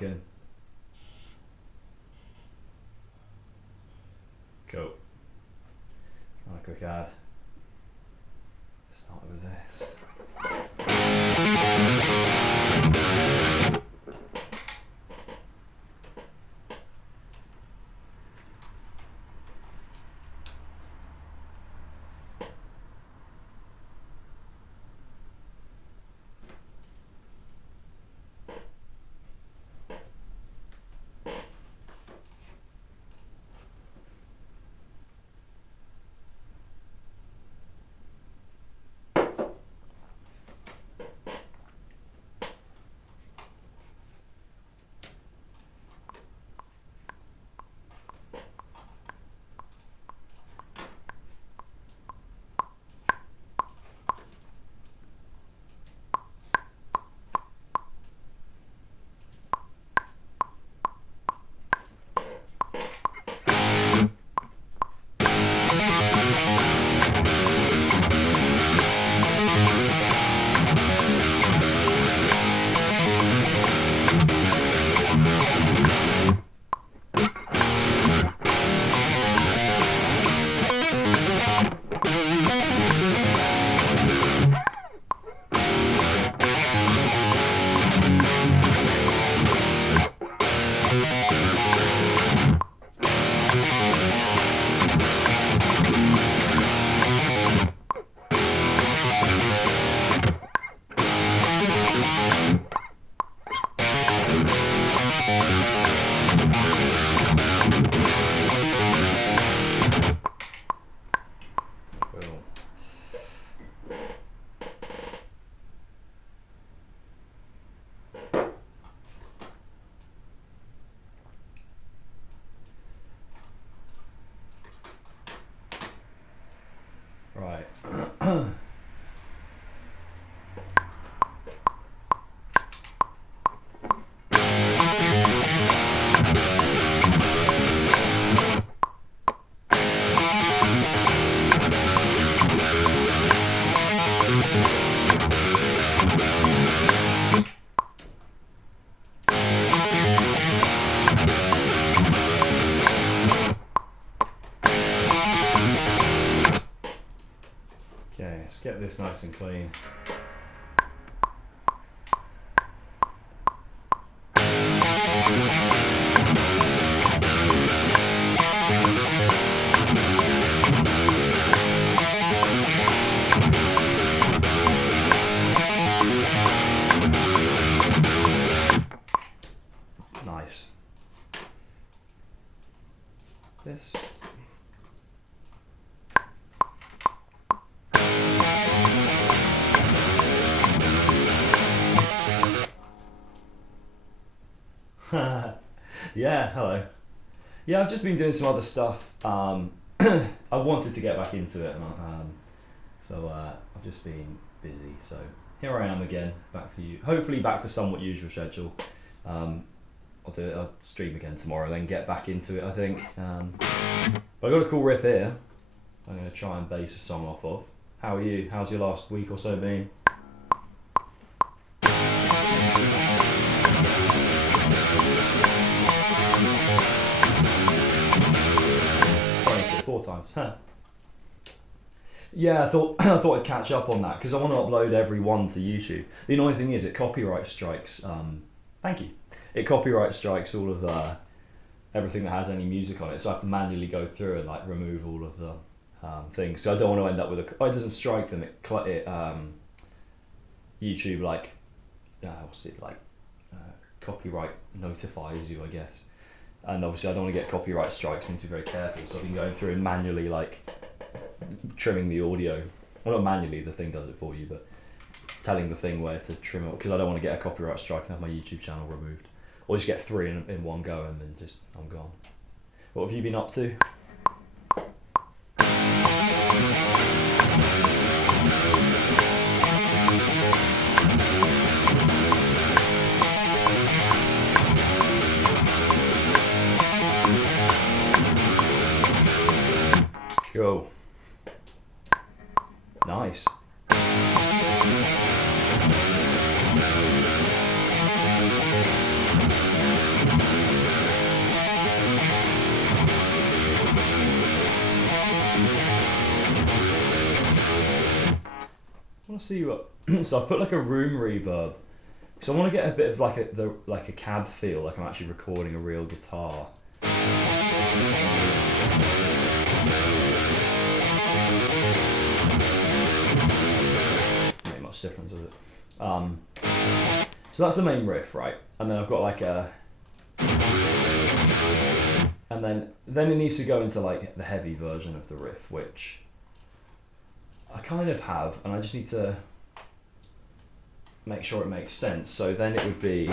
working? Cool. Run a quick ad. Start with this. Right. Okay, let's get this nice and clean. Nice. This. Yeah, hello. Yeah, I've just been doing some other stuff. I wanted to get back into it, and I've just been busy. So here I am again, back to you. Hopefully back to somewhat usual schedule. I'll stream again tomorrow, then get back into it, I think. But I got a cool riff here. I'm going to try and base a song off of. How are you? How's your last week or so been? Four times, huh? Yeah, I thought I'd catch up on that because I want to upload every one to YouTube. The annoying thing is it copyright strikes. Thank you. It copyright strikes all of everything that has any music on it, so I have to manually go through and like remove all of the things. So I don't want to end up with a. Oh, it doesn't strike them. YouTube like what's it like? Copyright notifies you, I guess. And obviously I don't want to get copyright strikes, I need to be very careful, so I've been going through and manually like trimming the audio. Well, not manually, the thing does it for you, but telling the thing where to trim it, because I don't want to get a copyright strike and have my YouTube channel removed. Or just get three in one go and then just, I'm gone. What have you been up to? Cool. Nice. to see what. So I've put like a room reverb, because I want to get a bit of like a cab feel, like I'm actually recording a real guitar. Not much difference, is it? So that's the main riff, right? And then I've got like a, and then it needs to go into like the heavy version of the riff, which I kind of have, and I just need to make sure it makes sense. So then it would be,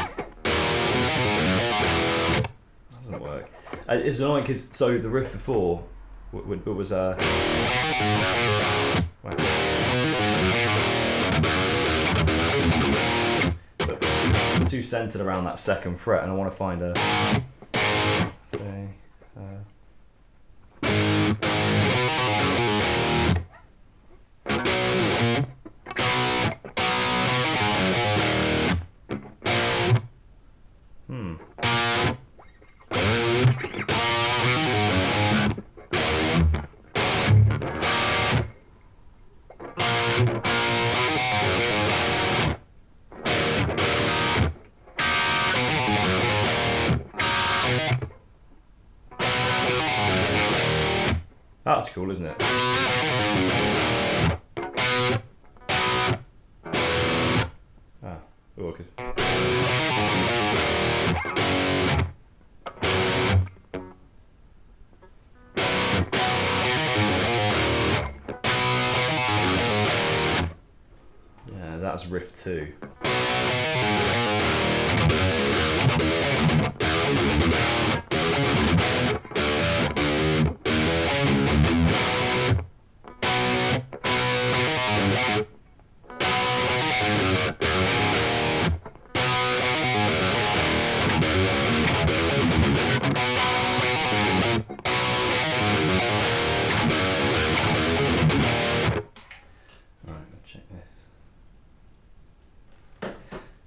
doesn't work. It's annoying because so the riff before was but it's too centered around that second fret, and I want to find a say, that's cool, isn't it? Ah, oh, good. Yeah, that's riff 2.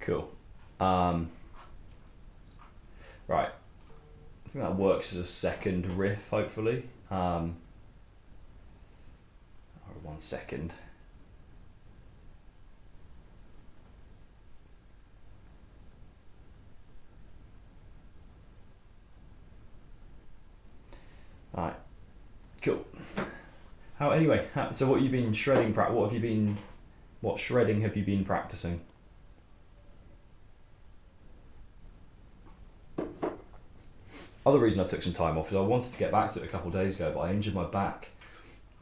Cool. Right. I think that works as a second riff, hopefully. Or 1 second. Alright. Cool. So what have you been shredding? What shredding have you been practicing? Other reason I took some time off is I wanted to get back to it a couple of days ago, but I injured my back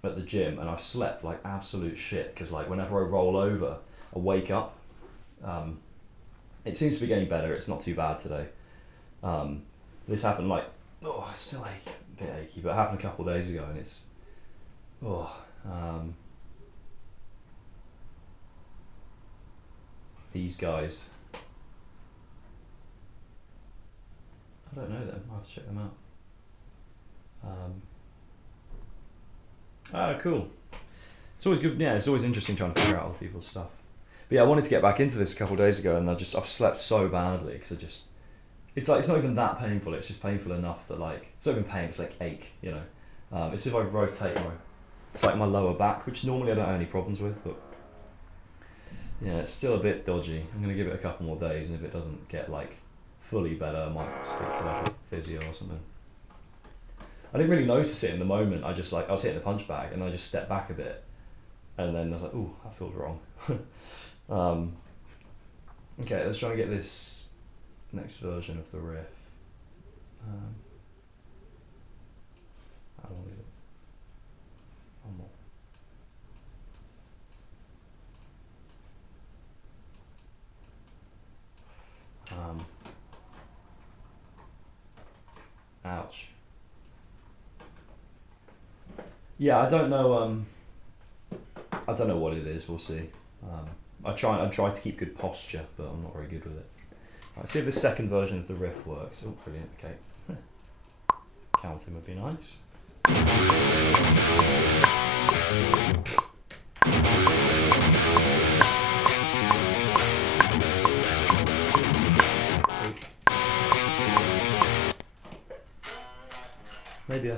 at the gym, and I've slept like absolute shit, because like whenever I roll over, I wake up. It seems to be getting better. It's not too bad today. This happened like, it's still a bit achy, but it happened a couple of days ago, and it's, these guys. I don't know them. I'll have to check them out. Cool. It's always good. Yeah, it's always interesting trying to figure out other people's stuff. But yeah, I wanted to get back into this a couple of days ago, and I've slept so badly because it's not even that painful. It's just painful enough that like it's not even pain. It's like ache, you know. It's if I rotate it's like my lower back, which normally I don't have any problems with, but yeah, it's still a bit dodgy. I'm gonna give it a couple more days, and if it doesn't get like fully better, I might speak to like a physio or something. I didn't really notice it in the moment. I was hitting the punch bag, and I just stepped back a bit, and then I was like, ooh, that feels wrong. Okay, let's try and get this next version of the riff. How long is it? One more. Ouch. Yeah, I don't know. I don't know what it is. We'll see. I try to keep good posture, but I'm not very good with it. Let's see if the second version of the riff works. Oh, brilliant. Okay. Counting would be nice. Maybe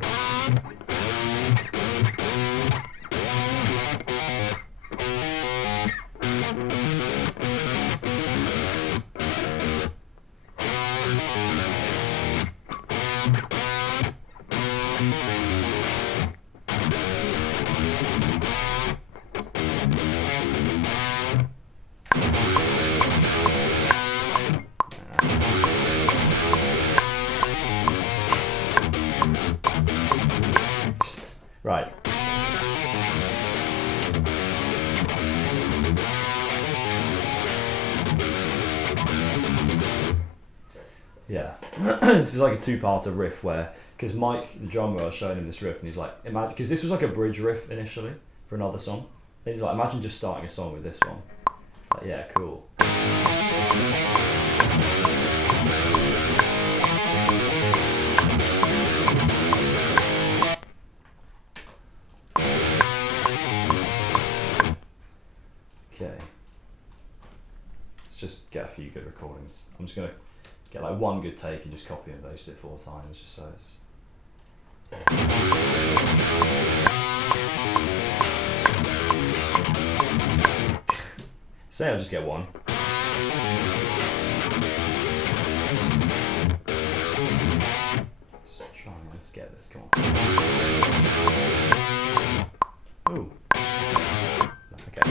Yeah, this is like a two-parter riff where, because Mike, the drummer, I was showing him this riff and he's like, imagine, because this was like a bridge riff initially for another song. And he's like, imagine just starting a song with this one. Like, yeah, cool. Okay. Let's just get a few good recordings. I'm just gonna get like one good take and just copy and paste it 4 times just so it's... Say I'll just get one. Let's try and let's get this, come on. Ooh. Okay.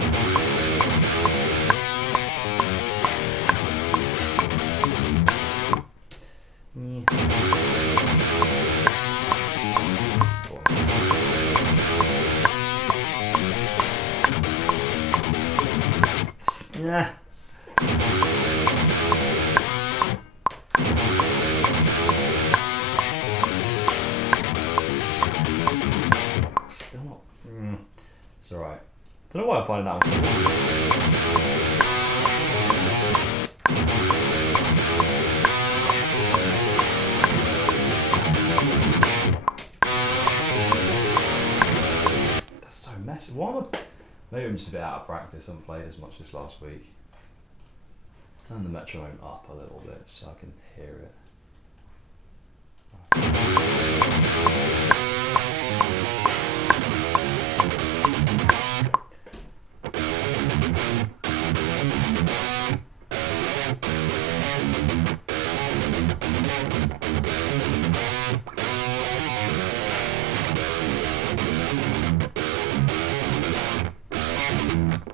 Yeah. Still not. It's alright. Don't know why I'm finding that one so that's so messy. Maybe I'm just a bit out of practice. I haven't played as much this last week. Turn the metronome up a little bit so I can hear it.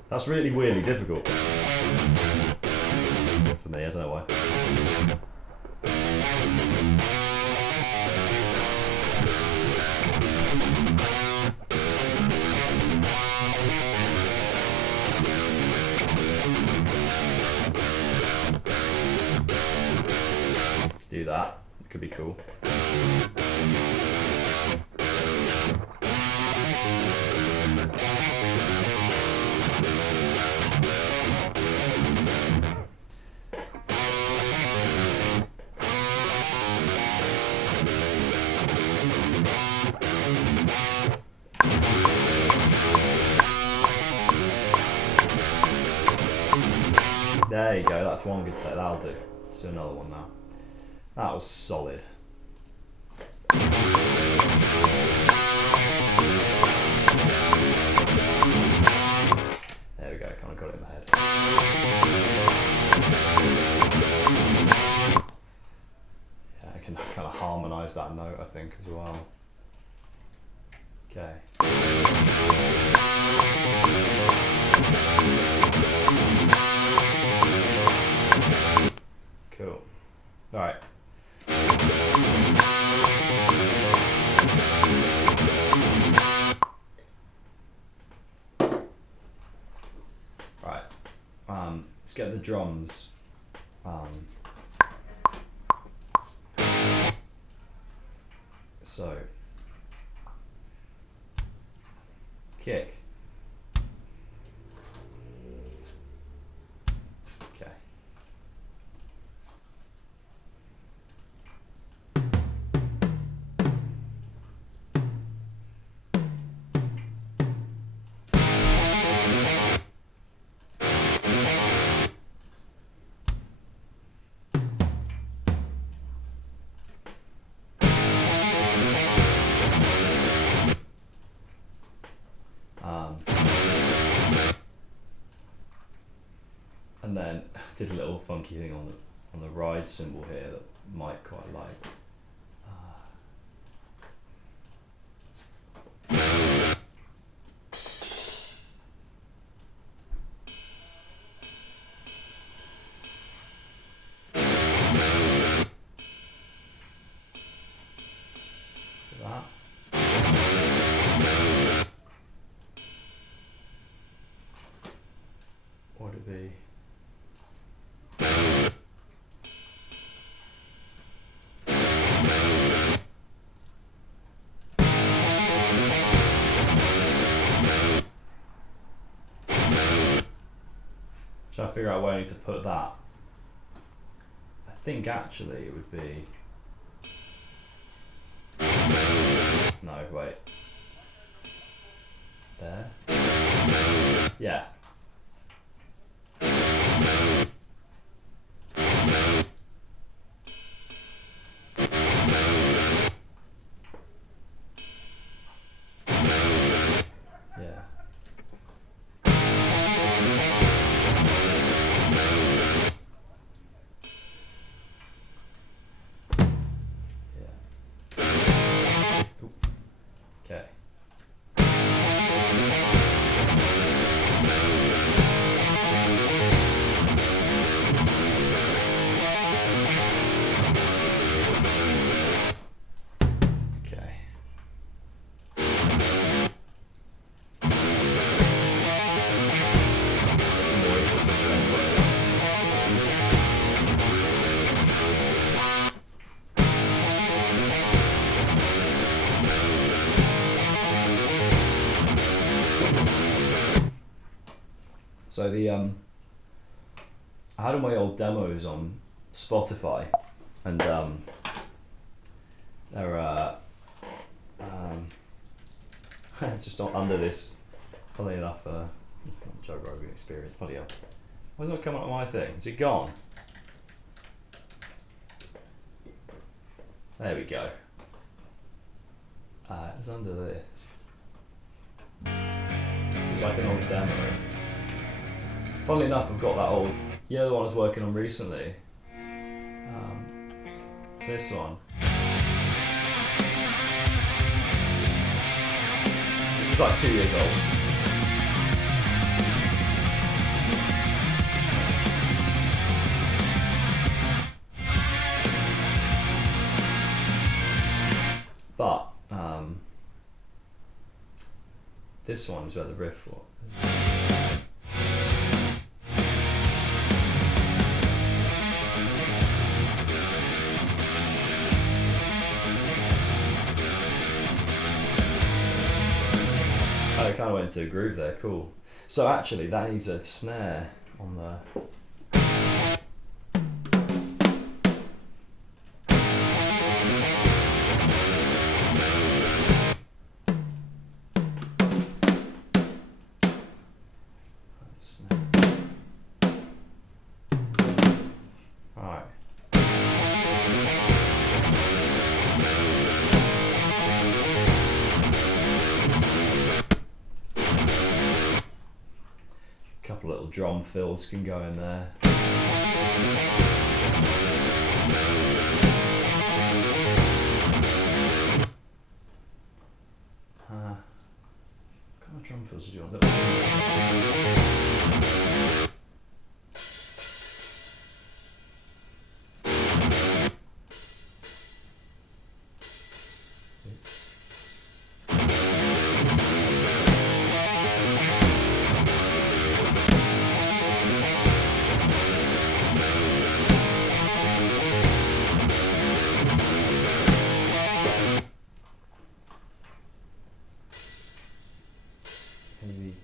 That's really weirdly difficult. For me, I don't know why. Do that, it could be cool. There you go, that's one good take, that'll do. Let's do another one now. That was solid. There we go, kind of got it in my head. Yeah, I can kind of harmonise that note, I think, as well. Okay. Cool. All right. Right. Let's get the drums. So, kick. Okay. And then did a little funky thing on the ride cymbal here that Mike quite liked. That. What would it be? Trying to figure out where I need to put that. I think actually it would be. No, wait. There? Yeah. So the I had all my old demos on Spotify, and they're just not under this. Funnily enough, Joe Rogan experience. Bloody hell! Why doesn't it come up on my thing? Is it gone? There we go. It's under this. This is like an old demo. Funnily enough, I've got that old, the one I was working on recently. This one. This is like 2 years old. But this one is where the riff was. I kind of went into a groove there, cool. So actually that needs a snare on the... That's a snare. Alright. Couple little drum fills can go in there. What kind of drum fills did you want? Little maybe.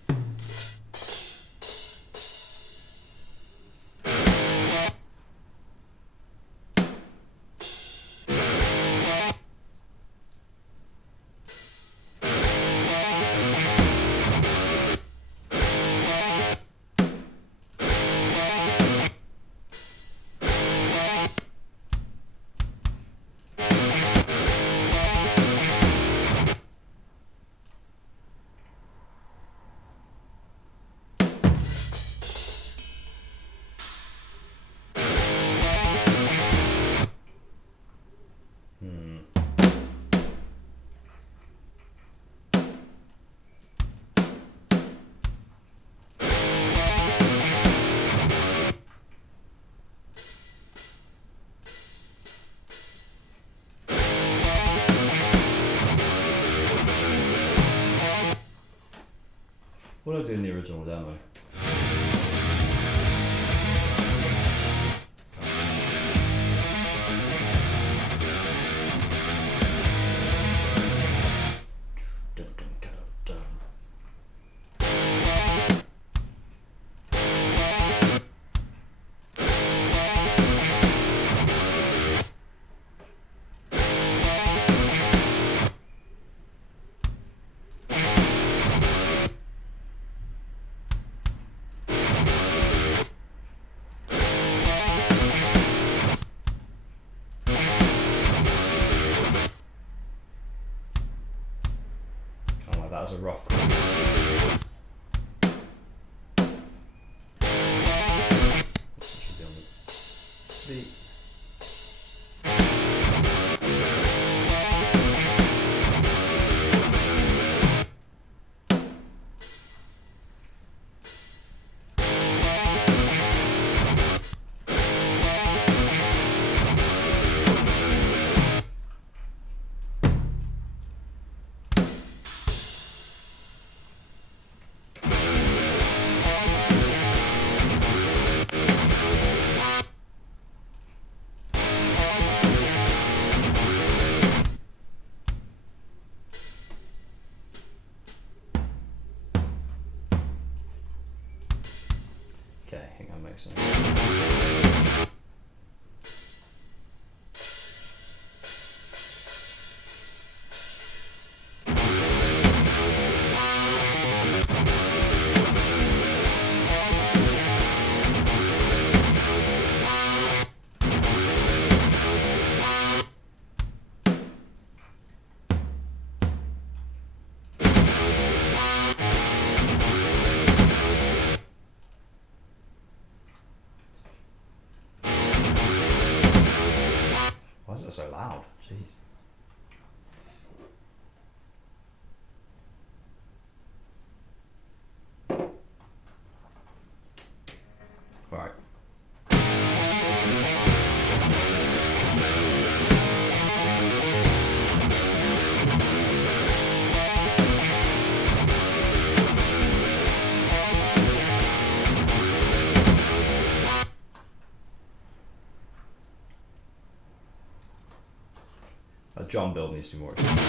What did I do in the original demo? a rough should be on the beat. Okay, I think that makes sense. Why is it so loud? Jeez. Right. A drum build needs to be more expensive.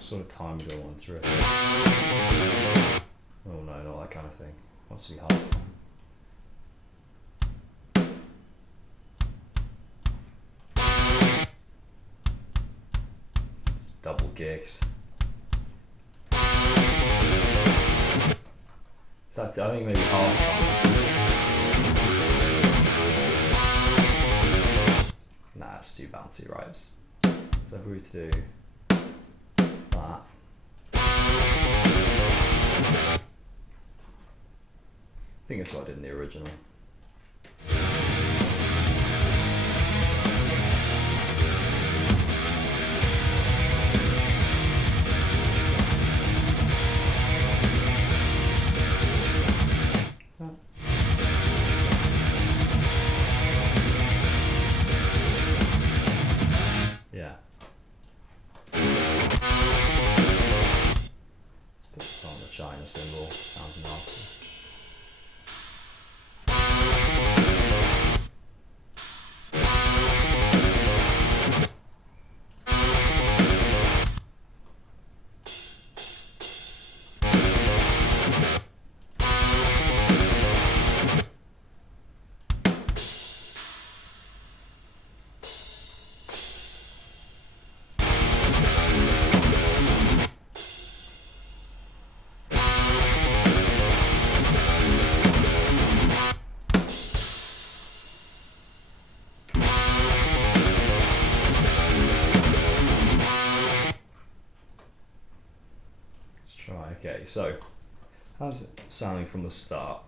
Sort of time go on through it. Oh no, not that kind of thing. Wants to be hard time. It's double gigs. So that's it, I think maybe half time. Nah, it's too bouncy, right? So if we were to do that. I think that's what I did in the original. Yeah. Let's put on the China symbol. Sounds nasty. Okay, so How's it sounding from the start?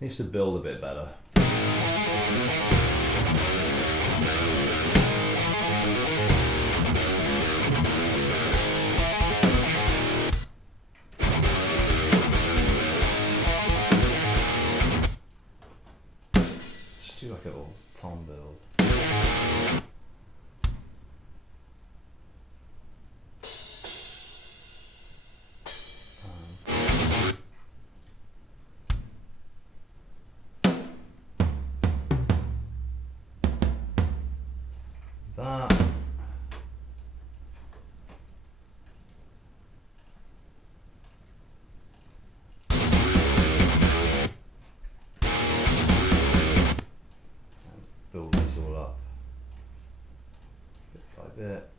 Needs to build a bit better. Just do like a little tom build. That. Build this all up bit by bit.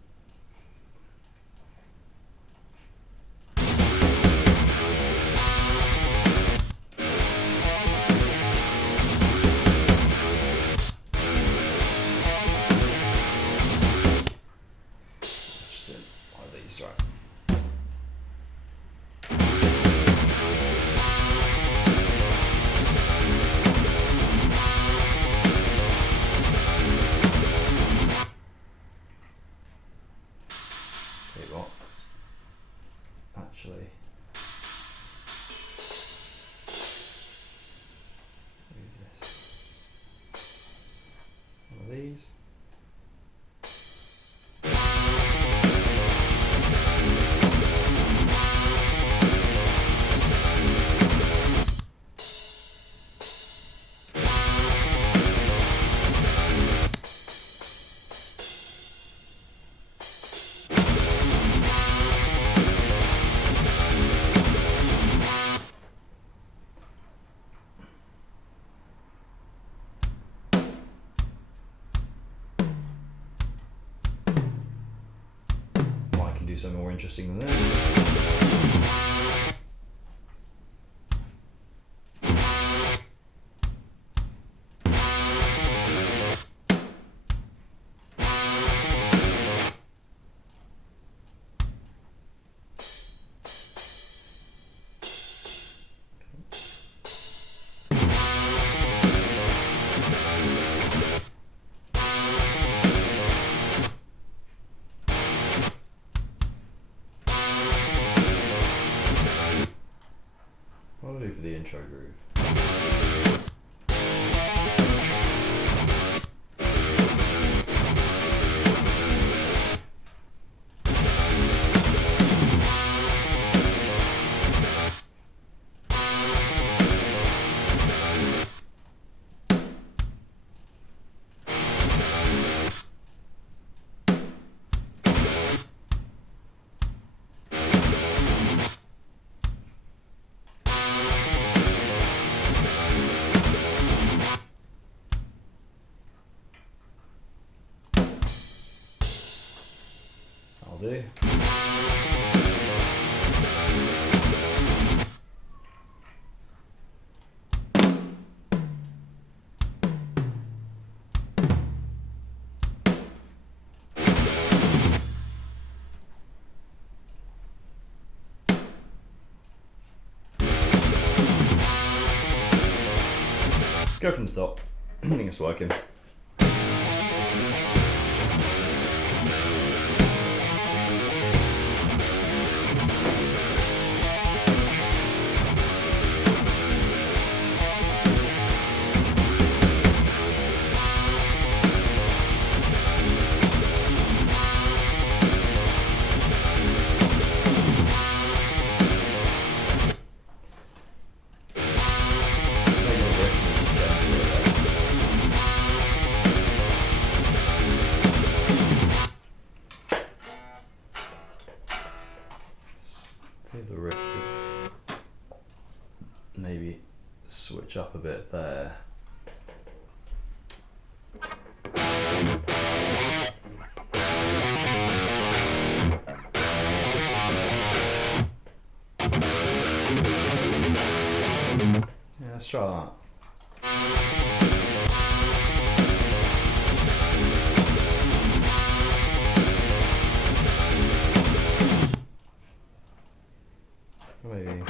Do something more interesting than this. What do I do for the intro groove? Do. Let's go from the top. I think it's working. The riff maybe switch up a bit there. Let's try that. Maybe.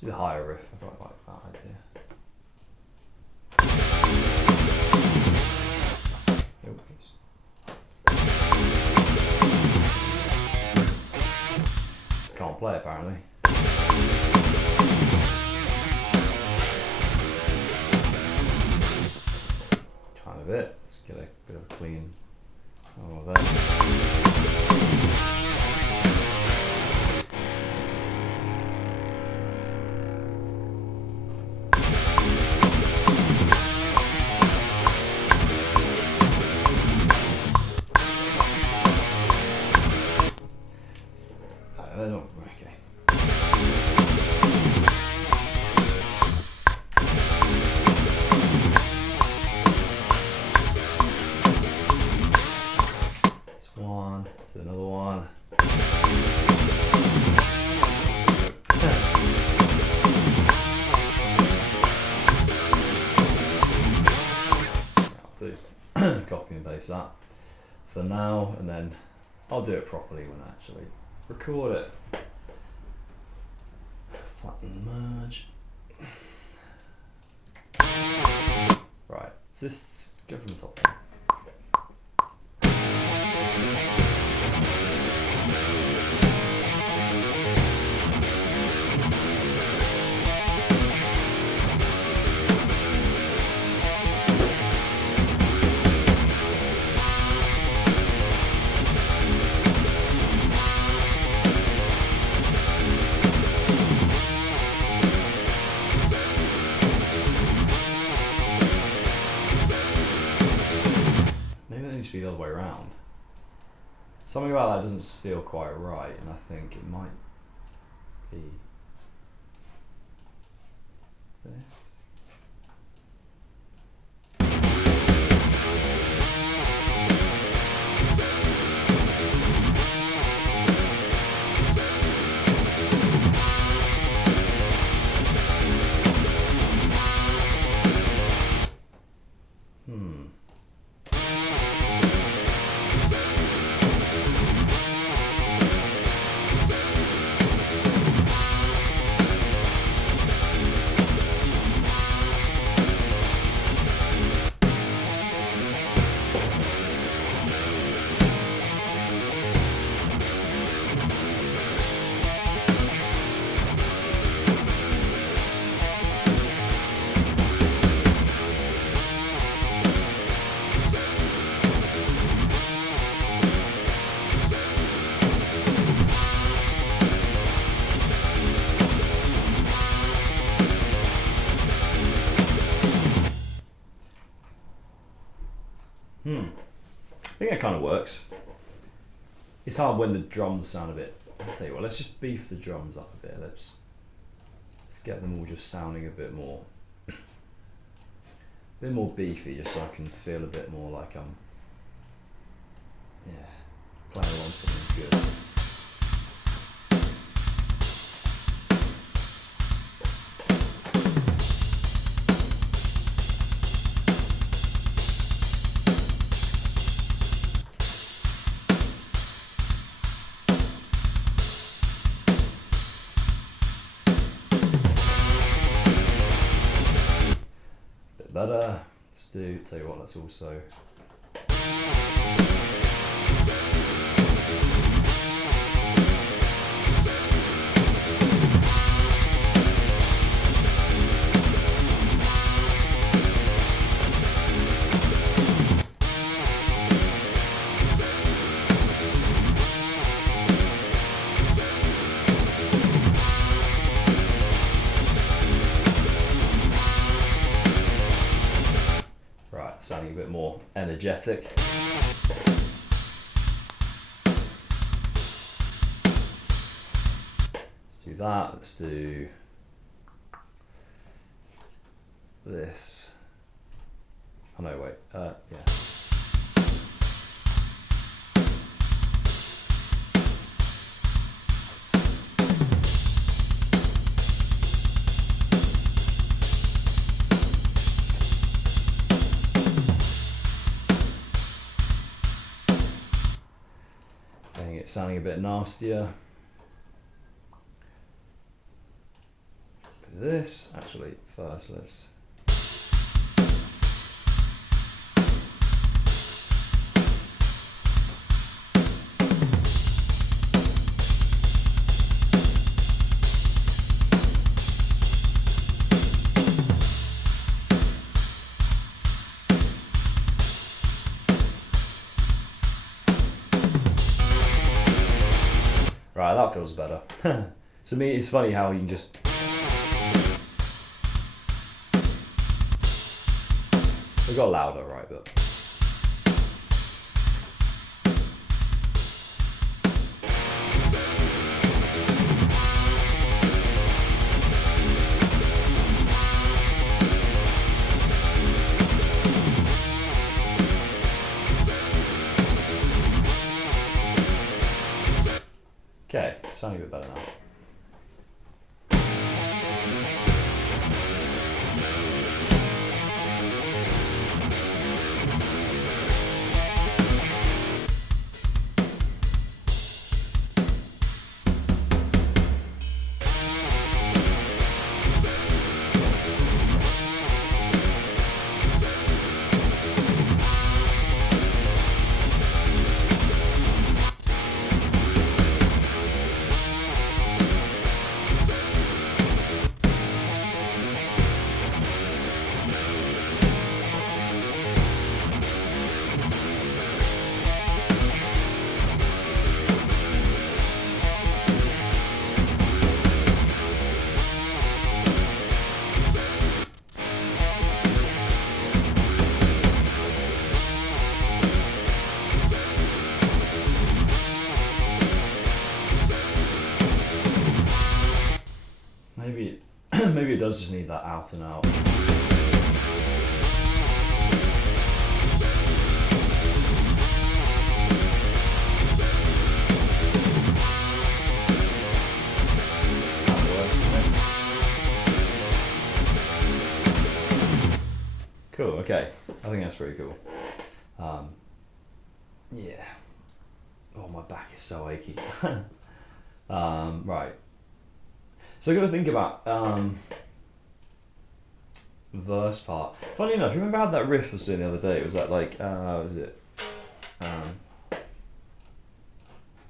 Do the higher riff, I quite like that idea. Can't play apparently. Kind of it. Let's get a bit of a clean. Oh, there. Okay. That's one. That's another one. I'll do copy and paste that for now, and then I'll do it properly when I actually record it. Flatten merge. Right, so this go from the top then. Be the other way around. Something about that doesn't feel quite right, and I think it might be this. I think that kind of works. It's hard when the drums sound a bit. I'll tell you what, let's just beef the drums up a bit. Let's get them all just sounding a bit more beefy, just so I can feel a bit more like I'm playing along something good. Better. Tell you what, let's also sounding a bit more energetic. Let's do that. Let's do this. Oh no, wait. Yeah. Getting it sounding a bit nastier. This, actually, first let's. Right, that feels better. To me, it's funny how you can just. We got louder, right, but. Okay, sounding a bit better now. Maybe it does just need that out and out. That works, doesn't it? Cool, okay. I think that's pretty cool. Yeah. Oh, my back is so achy. Right. So I got to think about verse part. Funny enough, you remember how that riff was doing the other day? It was that like, was it?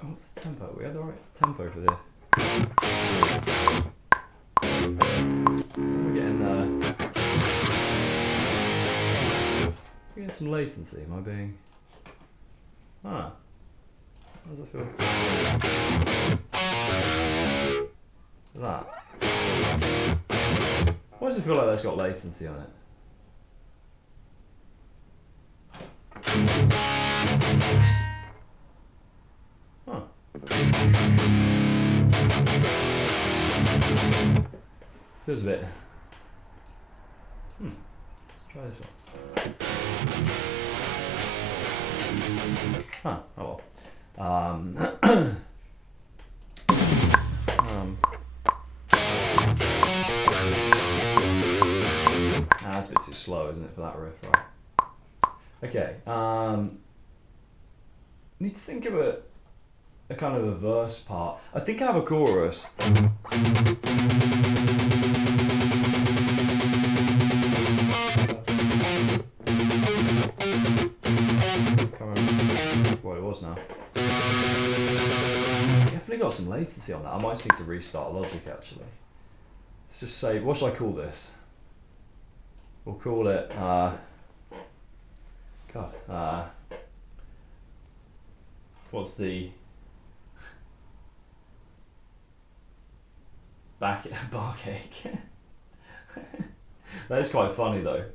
What's the tempo? We had the right tempo for this. We're getting some latency. Am I being? How does it feel? That. Why does it feel like that's got latency on it? Feels a bit. Let's try this one. Oh well. That's a bit too slow, isn't it, for that riff, right? Okay, need to think of a kind of a verse part. I think I have a chorus. Can't remember what it was now. Definitely got some latency on that. I might just need to restart Logic actually. Let's just say, what should I call this? We'll call it, what's the backache? That is quite funny though.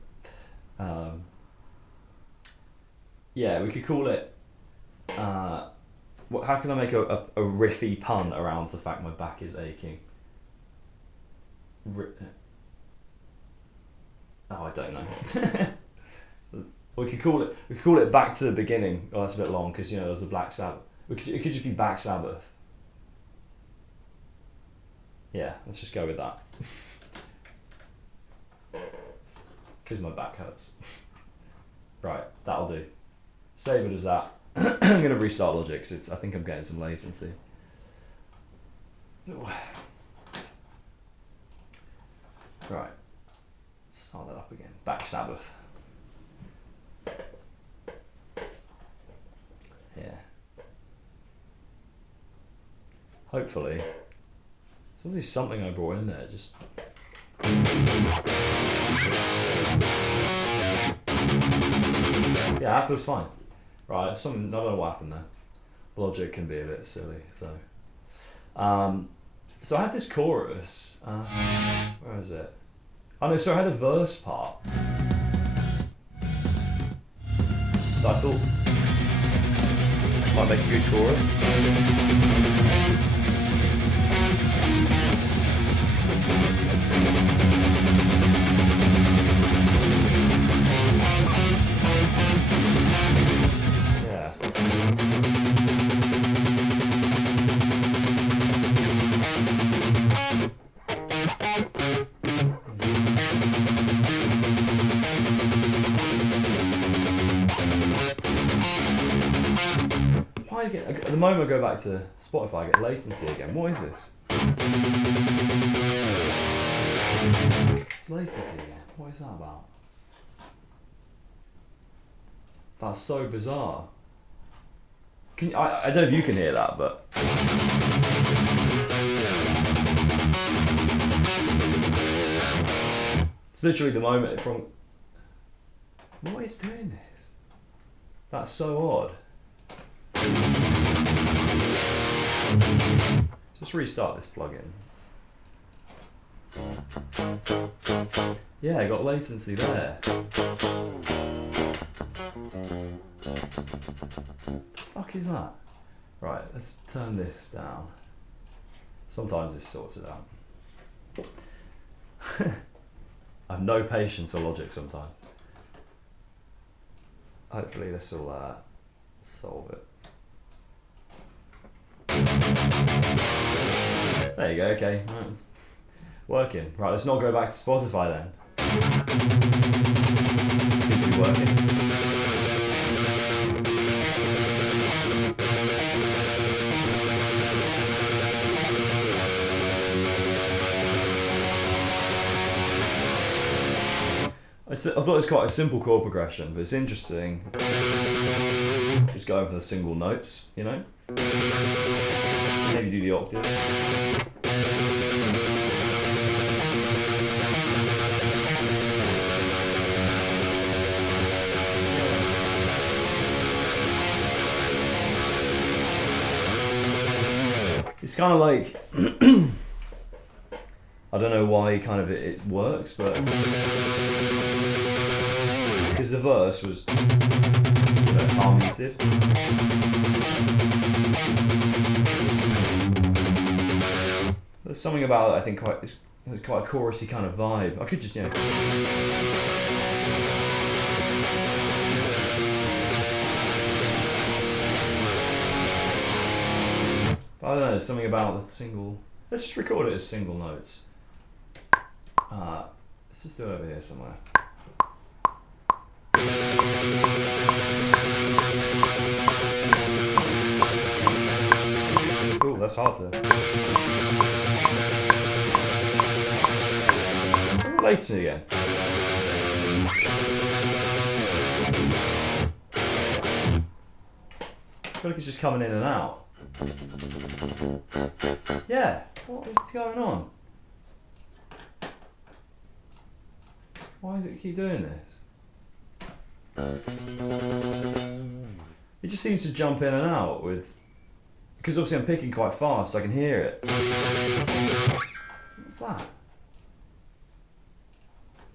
Yeah, we could call it, how can I make a riffy pun around the fact my back is aching? Oh, I don't know. We could call it Back to the Beginning. Oh, that's a bit long because you know there's the Black Sabbath. It could just be Back Sabbath. Yeah, let's just go with that. Because my back hurts. Right, that'll do. Save it as that. I'm going to restart Logic because I think I'm getting some latency. Right, let's start that up again. Back Sabbath. Yeah. Hopefully. There's obviously something I brought in there, just... Yeah, that feels fine. Right, something, I don't know what happened there. Logic can be a bit silly, so... So I had this chorus, where is it? Oh no, so I had a verse part. That I thought might make a good chorus. Yeah. Why again? At the moment I go back to Spotify, I get latency again. What is this? It's latency again. What is that about? That's so bizarre. I don't know if you can hear that, but... It's literally the moment from... What is doing this? That's so odd. Just restart this plugin. Yeah, I got latency there. What the fuck is that? Right, let's turn this down. Sometimes this sorts it out. I have no patience for Logic sometimes. Hopefully this will solve it. There you go, okay. Right, it's working. Right, let's not go back to Spotify then. Seems to be working. I thought it was quite a simple chord progression, but it's interesting. Just going for the single notes, you know? Maybe do the octave. It's kind of like... I don't know why kind of it works, but... Because the verse was, harmonised. There's something about it I think it's quite a chorusy kind of vibe. I could just, I don't know, there's something about the single... Let's just record it as single notes. Let's just do it over here somewhere. Ooh, that's hard to... Latency again. I feel like it's just coming in and out. Yeah, what is going on? Why does it keep doing this? It just seems to jump in and out with... Because obviously I'm picking quite fast, so I can hear it. What's that?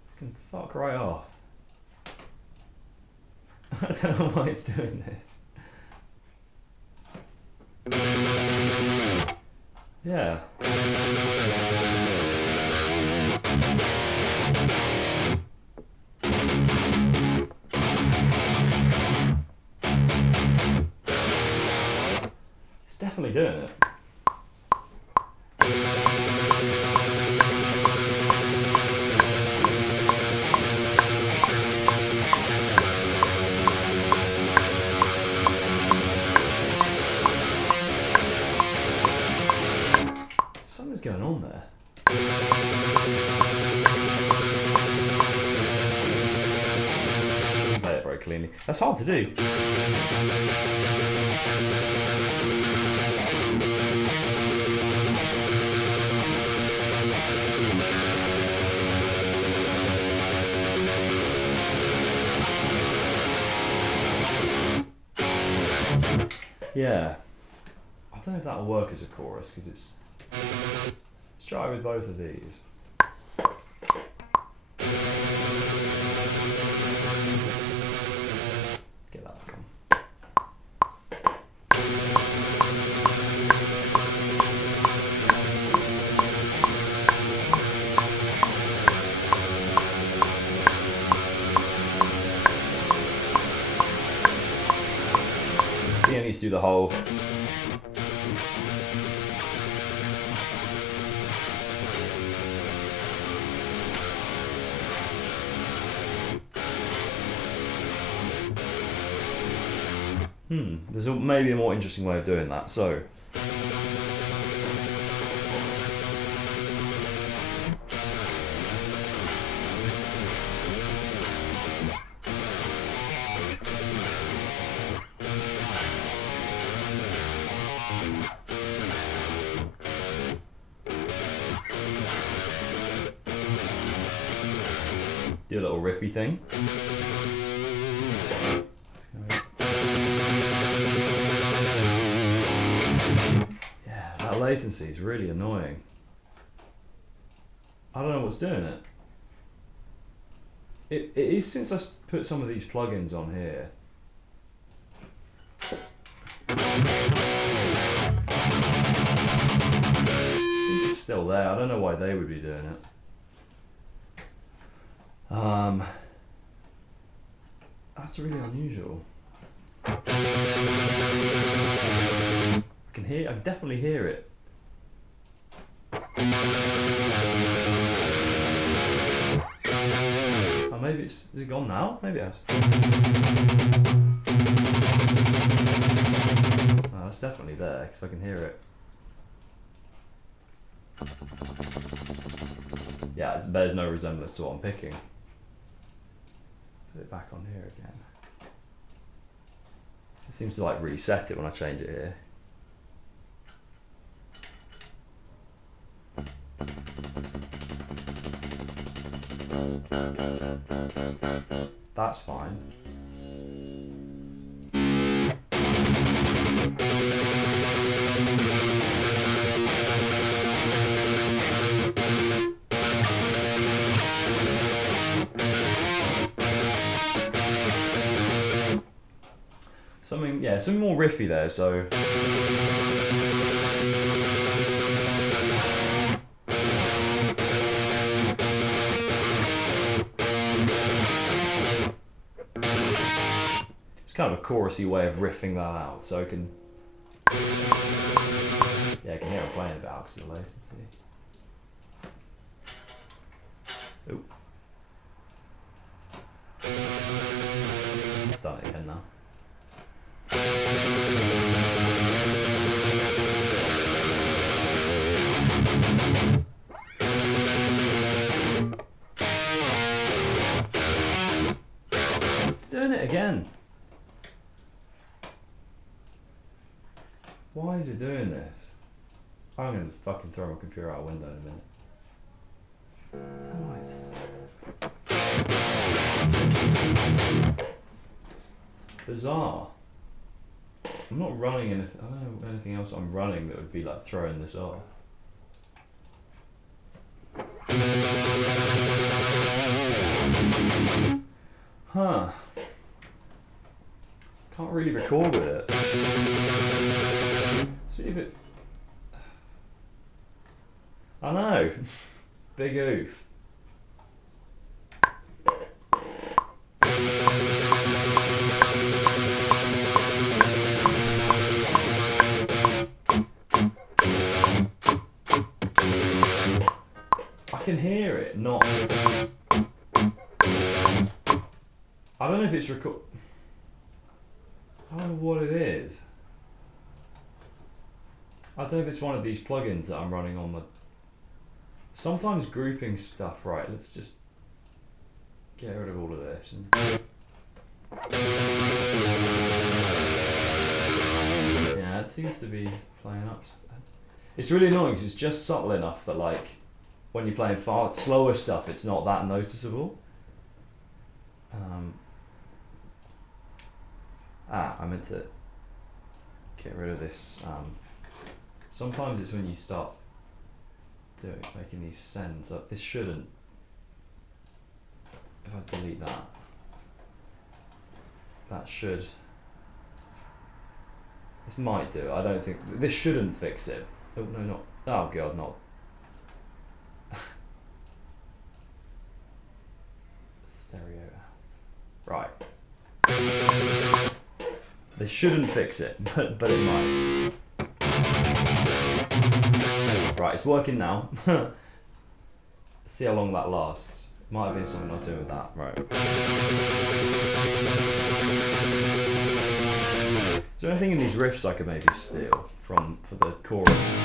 This can fuck right off. I don't know why it's doing this. Yeah. definitely doing it. Something's going on there. Play it very cleanly. That's hard to do. Yeah. I don't know if that'll work as a chorus because it's. Let's try with both of these. Let's get that back on. Yeah, needs to do the whole. There's maybe a more interesting way of doing that. So, do a little riffy thing. Latency is really annoying. I don't know what's doing it. It is since I put some of these plugins on here. I think it's still there. I don't know why they would be doing it. That's really unusual. I can definitely hear it. Oh, maybe is it gone now? Maybe it has. Oh, that's definitely there because I can hear it. Yeah, it bears no resemblance to what I'm picking. Put it back on here again. It seems to like reset it when I change it here. That's fine. Something more riffy there, so. It's kind of a chorusy way of riffing that out, so I can. Yeah, I can hear it playing it out because of the latency. Oop. Start it again now. It's doing it again. Why is it doing this? I'm going to fucking throw my computer out a window in a minute. Is that nice? It's bizarre. I'm not running anything. I don't know anything else I'm running that would be like throwing this off. Huh. Can't really record with it. See if it. I know. Big oof. can hear it, not... I don't know if it's record... I don't know what it is. I don't know if it's one of these plugins that I'm running on the... Sometimes grouping stuff, right, let's just get rid of all of this. Yeah, it seems to be playing up. It's really annoying because it's just subtle enough that like when you're playing far slower stuff, it's not that noticeable. I meant to get rid of this. Sometimes it's when you start making these sends. This shouldn't. If I delete that, that should. This might do it. I don't think this shouldn't fix it. Oh no, not. Oh god, not. Stereo out. Right. This shouldn't fix it, but it might. Right, it's working now. Let's see how long that lasts. Might have been something I was doing with that. Right. Is there anything in these riffs I could maybe steal for the chorus?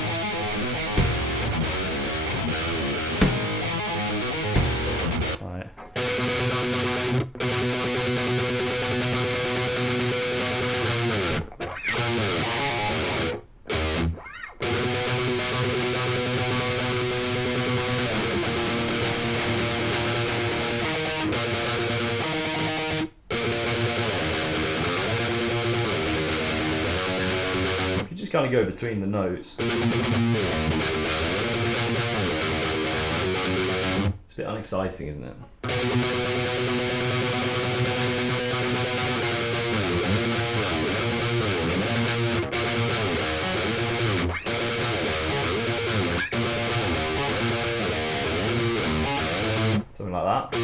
Right. Just kind of go between the notes. It's a bit unexciting, isn't it? Something like that.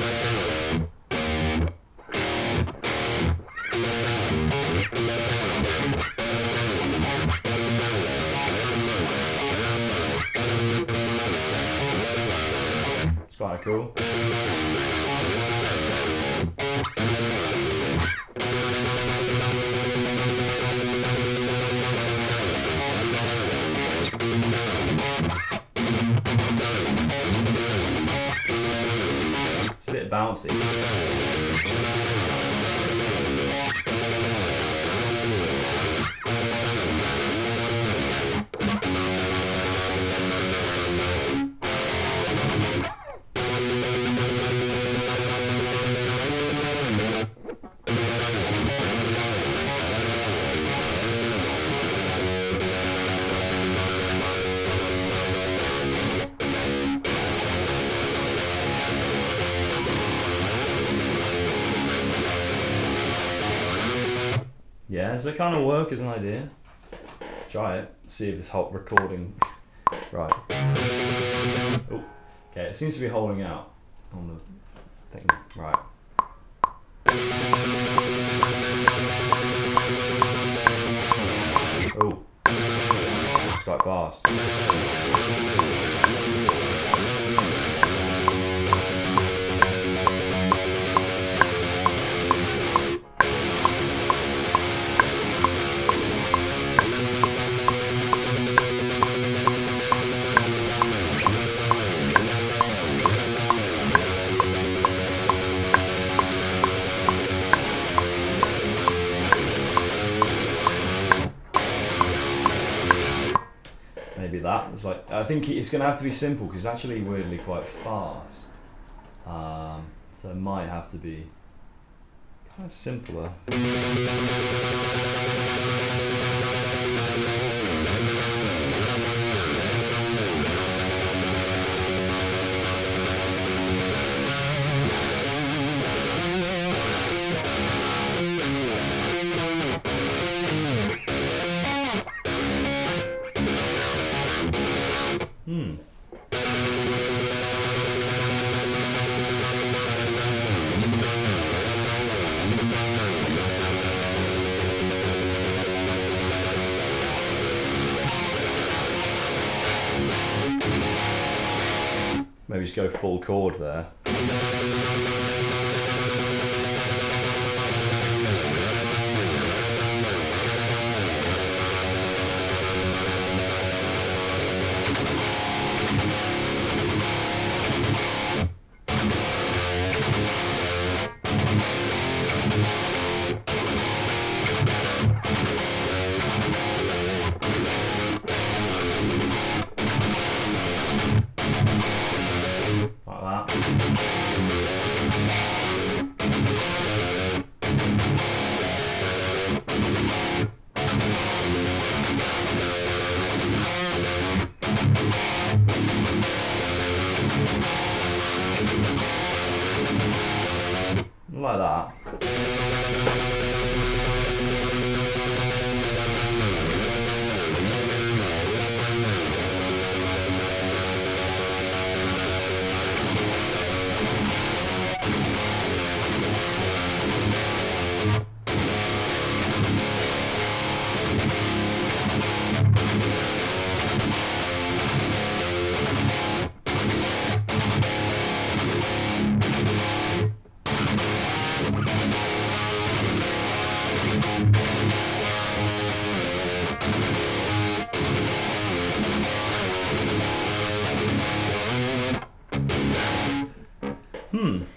It's quite cool. It's a bit bouncy. Yeah, does it kind of work as an idea? Try it, see if this whole recording... Right. Oh, okay, it seems to be holding out on the thing. Right. Oh, it's quite fast. Maybe that. It's like, I think it's going to have to be simple because it's actually weirdly quite fast. So it might have to be kind of simpler. Maybe just go full chord there. Like that.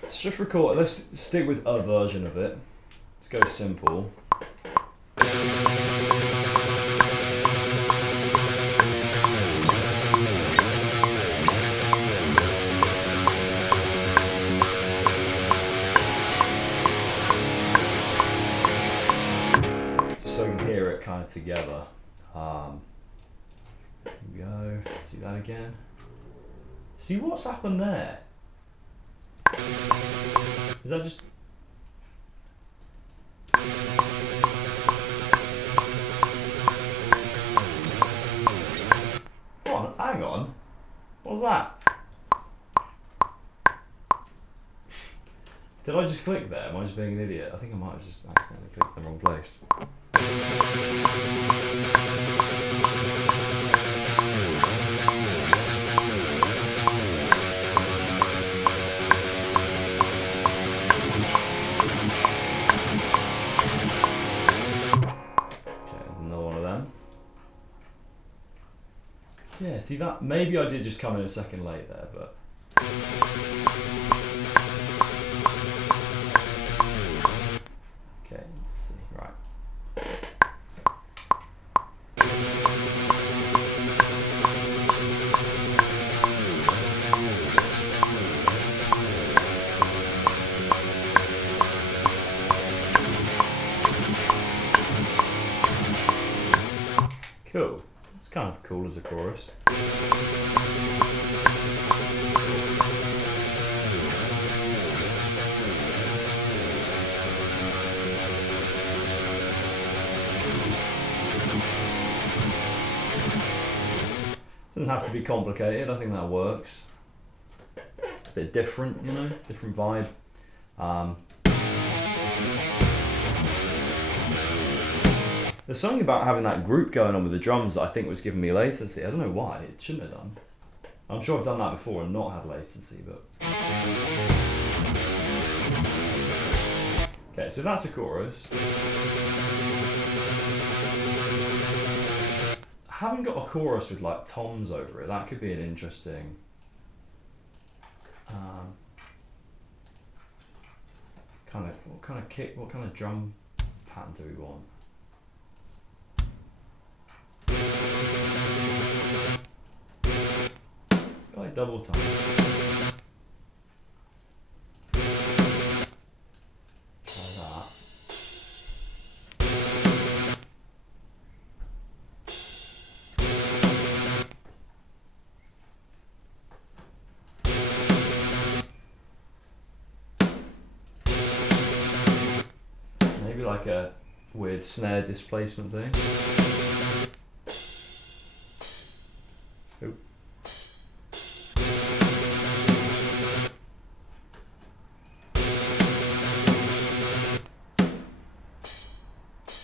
Let's just record. Let's stick with a version of it. Let's go simple. So you can hear it kind of together. Here we go. Let's do that again. See what's happened there? Is that just... Oh, hang on. What was that? Did I just click there? Am I just being an idiot? I think I might have just accidentally clicked in the wrong place. Yeah, see that? Maybe I did just come in a second late there, but... Okay, let's see, right. Cool. It's kind of cool as a chorus. Doesn't have to be complicated, I think that works. A bit different, you know, different vibe. There's something about having that group going on with the drums that I think was giving me latency. I don't know why, it shouldn't have done. I'm sure I've done that before and not had latency, but... Okay, so that's a chorus. I haven't got a chorus with like toms over it. That could be an interesting... what kind of kick, what kind of drum pattern do we want? Like double time. Like that. Maybe like a weird snare displacement thing. Oop.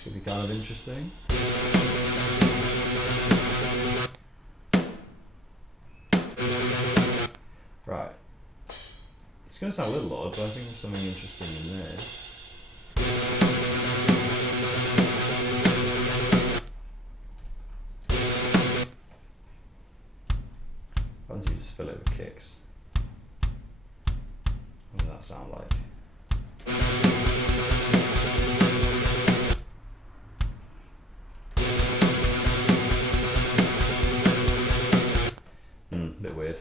Could be kind of interesting. Right. It's going to sound a little odd, but I think there's something interesting in this. Why don't you just fill it with kicks? What does that sound like? A bit weird.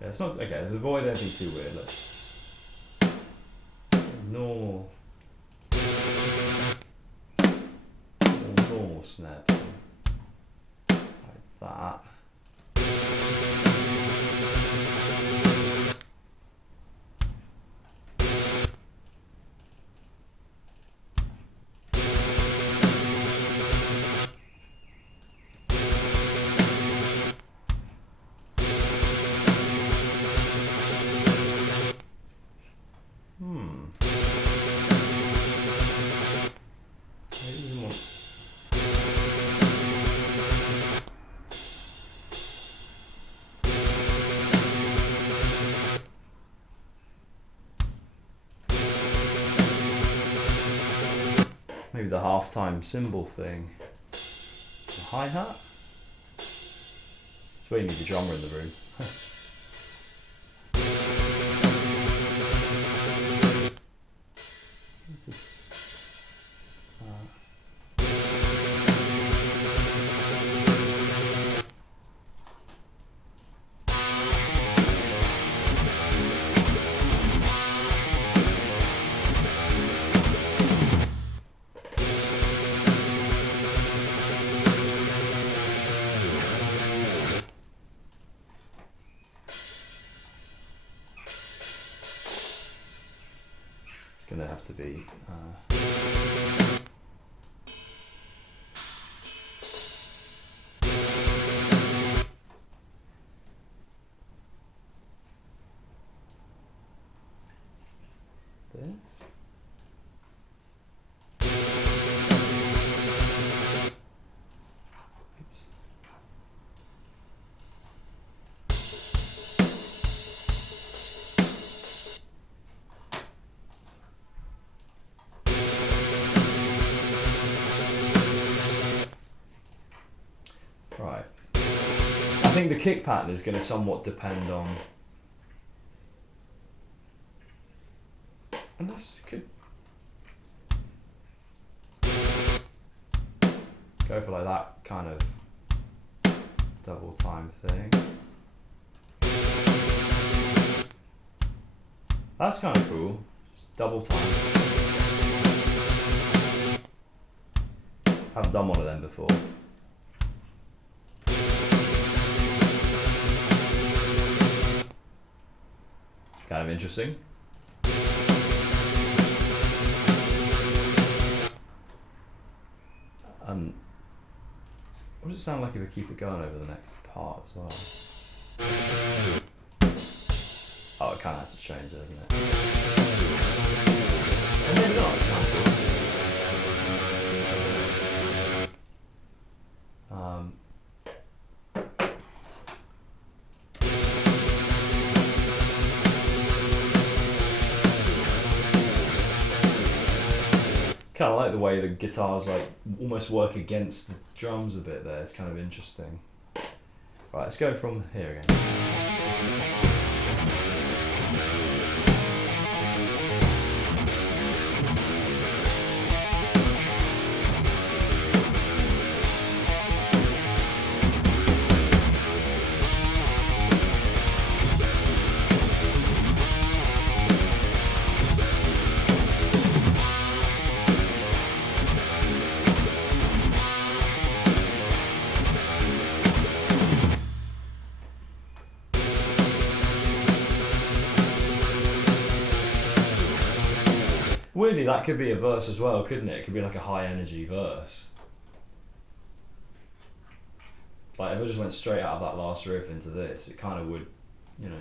Yeah, it's not okay. Let's avoid anything too weird. Let's normal snare tone, like that. Maybe the halftime cymbal thing. The hi-hat? It's where you need the drummer in the room. Gonna have to be this. Oops. Right. I think the kick pattern is going to somewhat depend on. Unless you could go for like that kind of double time thing. That's kind of cool. Just double time. Haven't done one of them before. Kind of interesting. What does it sound like if we keep it going over the next part as well? Oh, it kind of has to change, doesn't it? Well, maybe not, it's kind of cool. Kind of like the way the guitars like almost work against the drums a bit there. It's kind of interesting. Right, let's go from here again. Weirdly, that could be a verse as well, couldn't it? It could be like a high energy verse. Like if I just went straight out of that last riff into this, it kind of would, you know.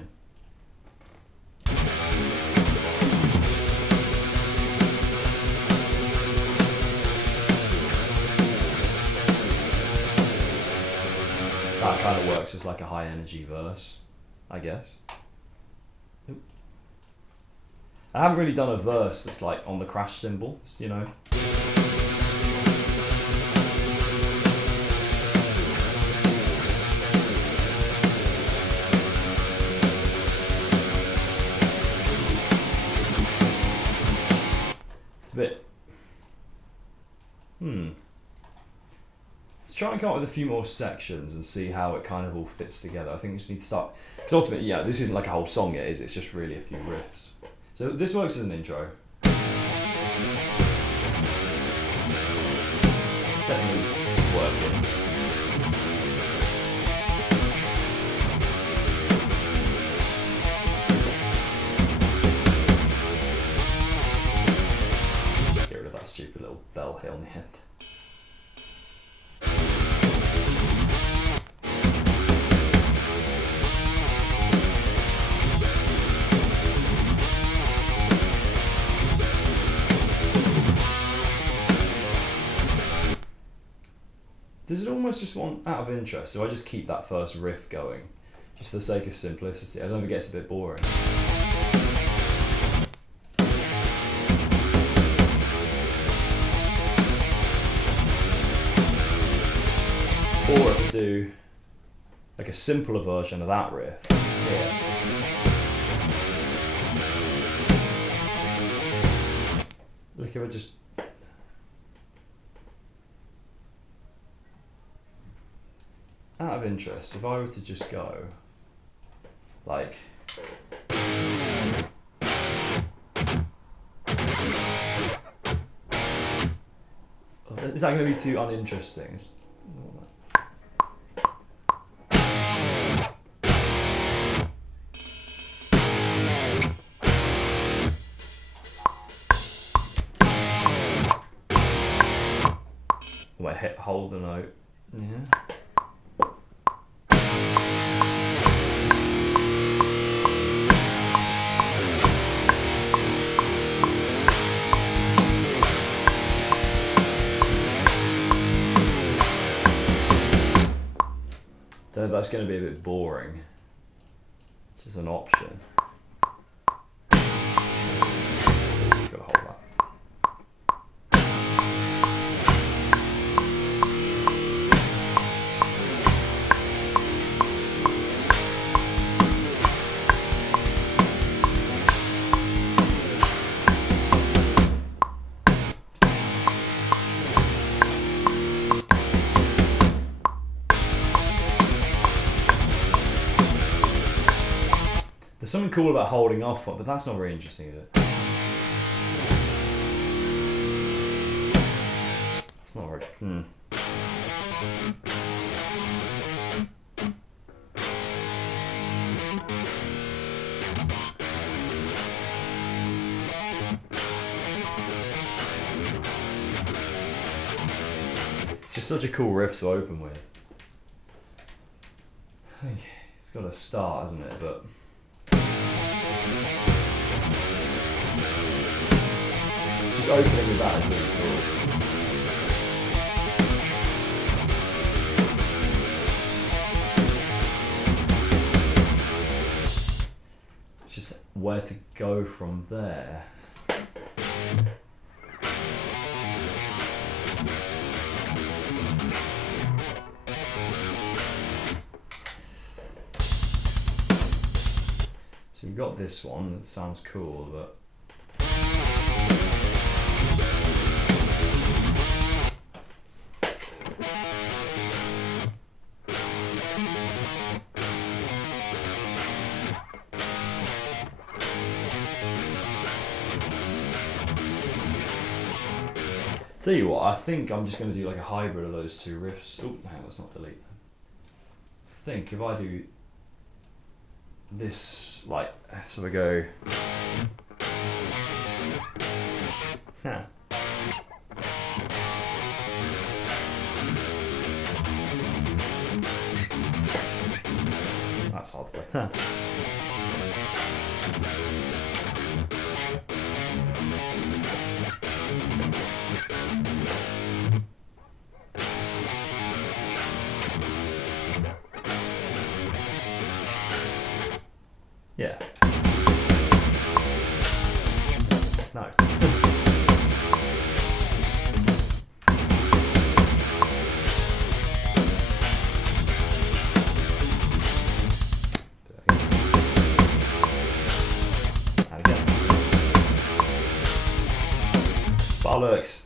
kind of works as like a high energy verse, I guess. Oop. I haven't really done a verse that's like on the crash cymbals, you know. It's a bit. Let's try and come up with a few more sections and see how it kind of all fits together. I think we just need to start, because ultimately, yeah, this isn't like a whole song yet, is it? It's just really a few riffs. So this works as an intro. It's definitely working. Get rid of that stupid little bell hit on the end. Does it almost just want out of interest? So I just keep that first riff going, just for the sake of simplicity. I don't know if it gets a bit boring. Or I could do like a simpler version of that riff here. Look, if I just out of interest, if I were to just go like is that going to be too uninteresting? Wait, hold the note. Yeah. That's going to be a bit boring. This is an option. Just got to hold that. There's something cool about holding off on, but that's not very interesting, is it? It's not very. It's just such a cool riff to open with. I think it's got to start, hasn't it? But. Just opening with that is really cool. It's just where to go from there. So we've got this one that sounds cool, but tell you what, I think I'm just going to do like a hybrid of those two riffs. Oh, hang on, let's not delete them. I think if I do this, like, so we go. Huh. That's hard to play. Huh. Bollocks.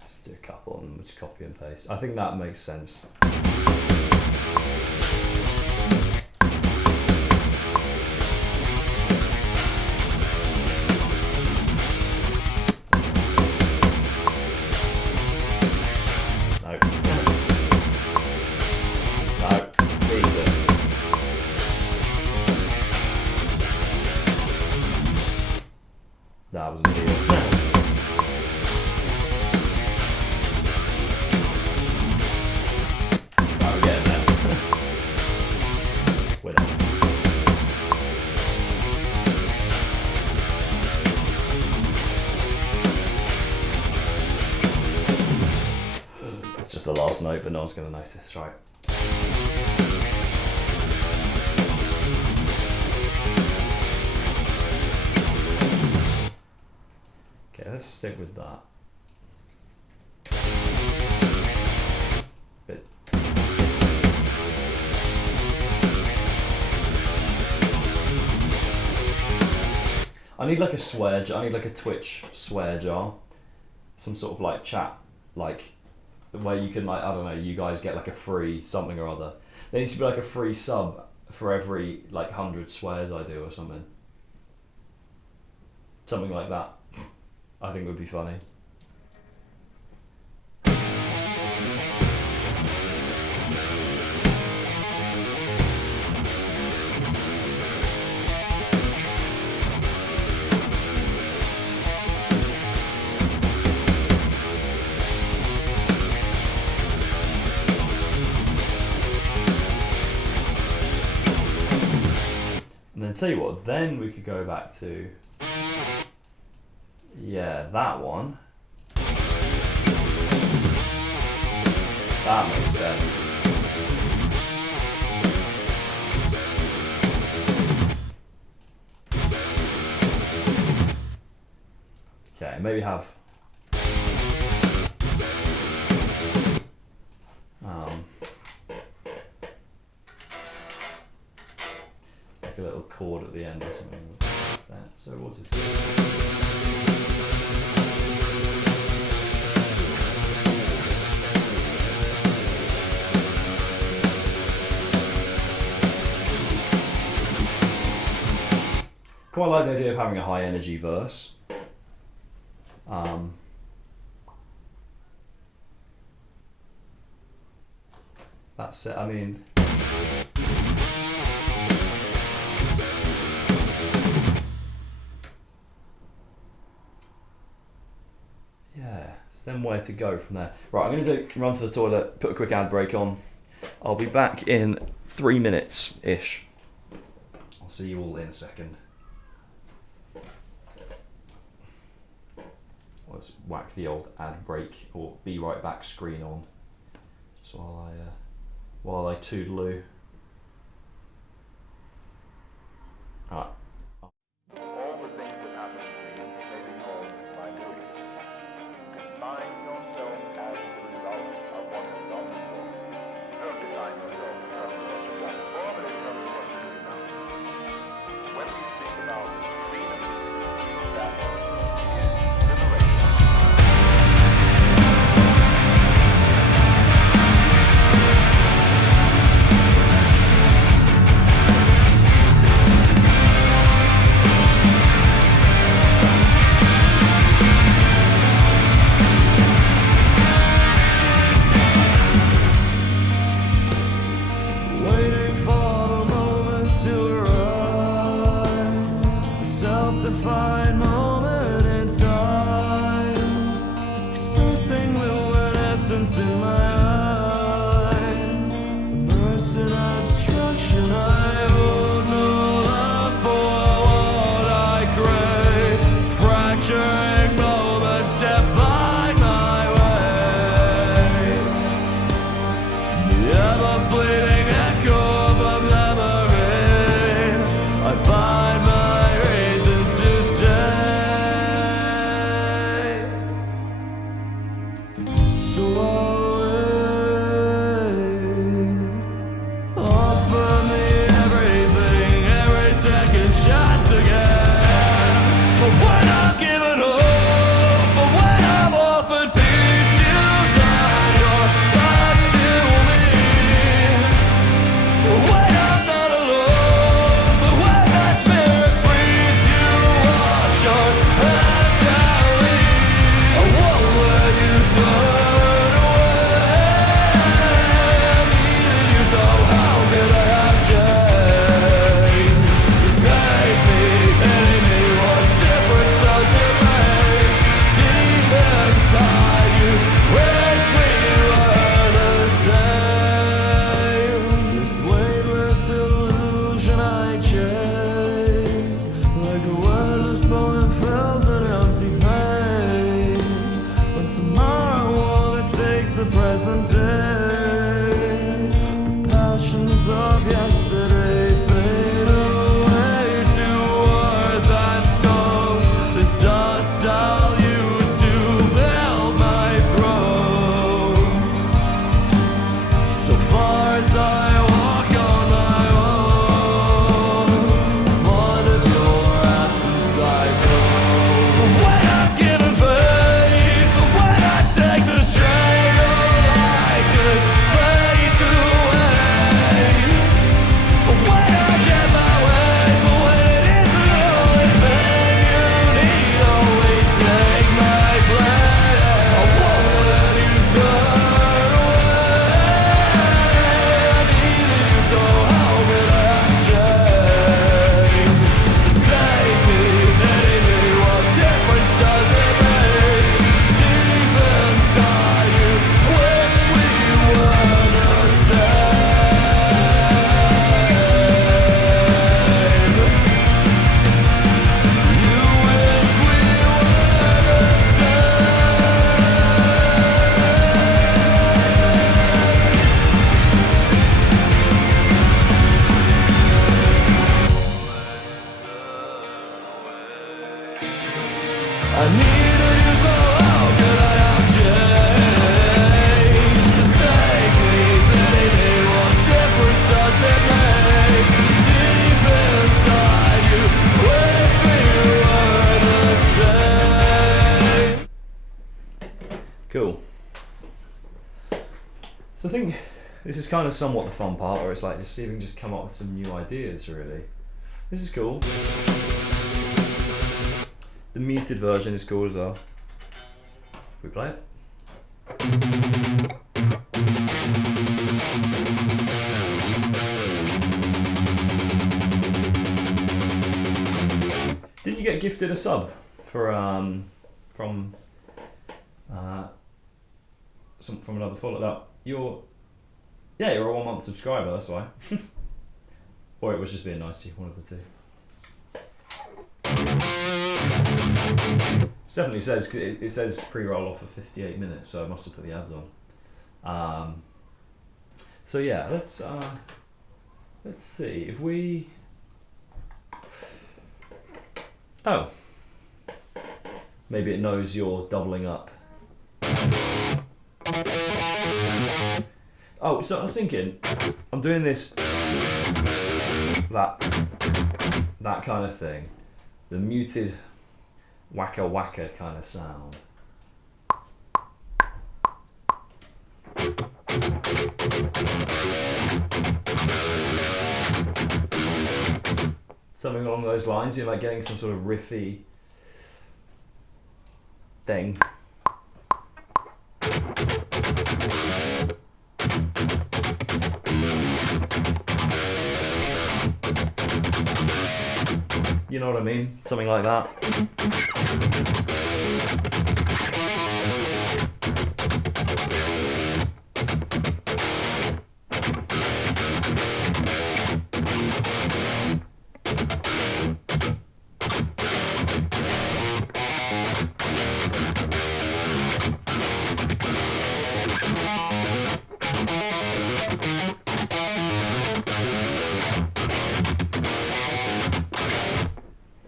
Let's do a couple and we'll just copy and paste. I think that makes sense. That was a video. Right, we're getting there. We're done. It's just the last note, but no one's going to notice, right? Let's stick with that. Bit. I need like a swear jar. I need like a Twitch swear jar. Some sort of like chat, like where you can like, I don't know, you guys get like a free something or other. There needs to be like a free sub for every like 100 swears I do or something. Something like that. I think would be funny. And then tell you what, then we could go back to, yeah, that one. That makes sense. Okay, maybe have like a little chord at the end or something like that. So what's this? Quite like the idea of having a high energy verse. That's it. I mean, yeah. So then where to go from there? Right, I'm gonna run to the toilet, put a quick ad break on. I'll be back in 3 minutes ish. I'll see you all in a second. Let's whack the old ad break or be right back screen on, just while I toodaloo. Alright. All the things that happen to you may be called by doing. You can find yourself as the result of what has gone before. You don't define yourself in terms of what you've done before, but in terms of what you're doing now. When we speak about freedom, that is liberation. Waiting for the moment to arrive, self-defined moment in time, expressing luminescence in my mind. Immersed in abstraction, I hold no love for what I crave. Fracturing moments define my way. The ever-fleeting echo of a memory, I find my reason to stay. So I'll wait. memories of yesterday fade away to earth and stone. This dust I'll use to build my throne. So far as I walk on my own, fond of your absence I know. For when I'm given faith, for when I take the strain of like this fade away. For when I get my way, for when it isn't the only thing you need, only take my blame. I won't let you turn away. I need you, so how could I change? Save me, pity me, what difference does it make? Deep inside you, wish we were the same. You wish we were the I needed you, so how could I have changed? To save me, pity me, what difference does it make? Deep inside you, wish we were the same. Cool. So I think this is kind of somewhat the fun part, where it's like just see if we can just come up with some new ideas, really. This is cool. The muted version is cool as well. If we play it. Didn't you get gifted a sub for from another follow that? You're a 1 month subscriber, that's why. Or it was just being nice to you, one of the two. It definitely says, it says pre-roll off for 58 minutes, so I must have put the ads on. So yeah, let's see if we. Oh, maybe it knows you're doubling up. Oh, so I was thinking, I'm doing this, that kind of thing, the muted wacka wacka kind of sound. Something along those lines, like getting some sort of riffy thing. You know what I mean? Something like that.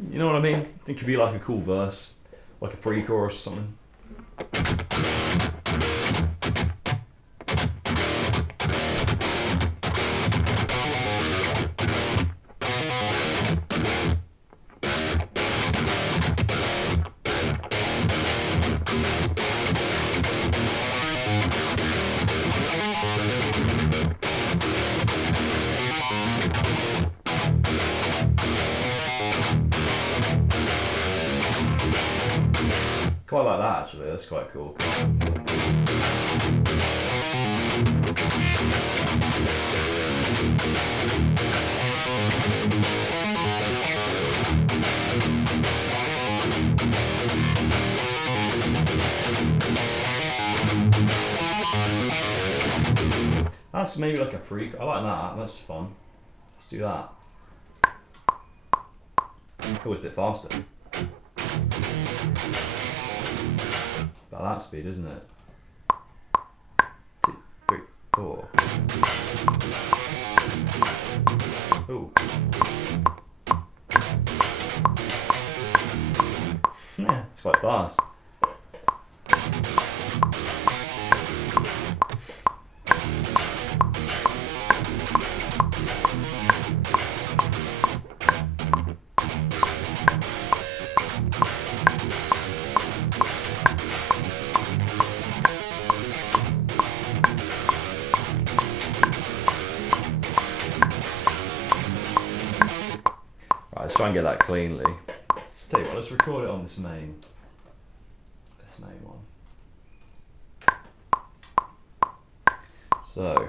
You know what I mean? It could be like a cool verse, like a pre-chorus or something. Quite like that actually, that's quite cool. That's maybe like a pre. I like that. That's fun. Let's do that. Always a bit faster. It's about that speed, isn't it? 2, 3, 4. Ooh. Yeah, it's quite fast. Right, let's try and get that cleanly. Let's tell you what, let's record it on this main one. So.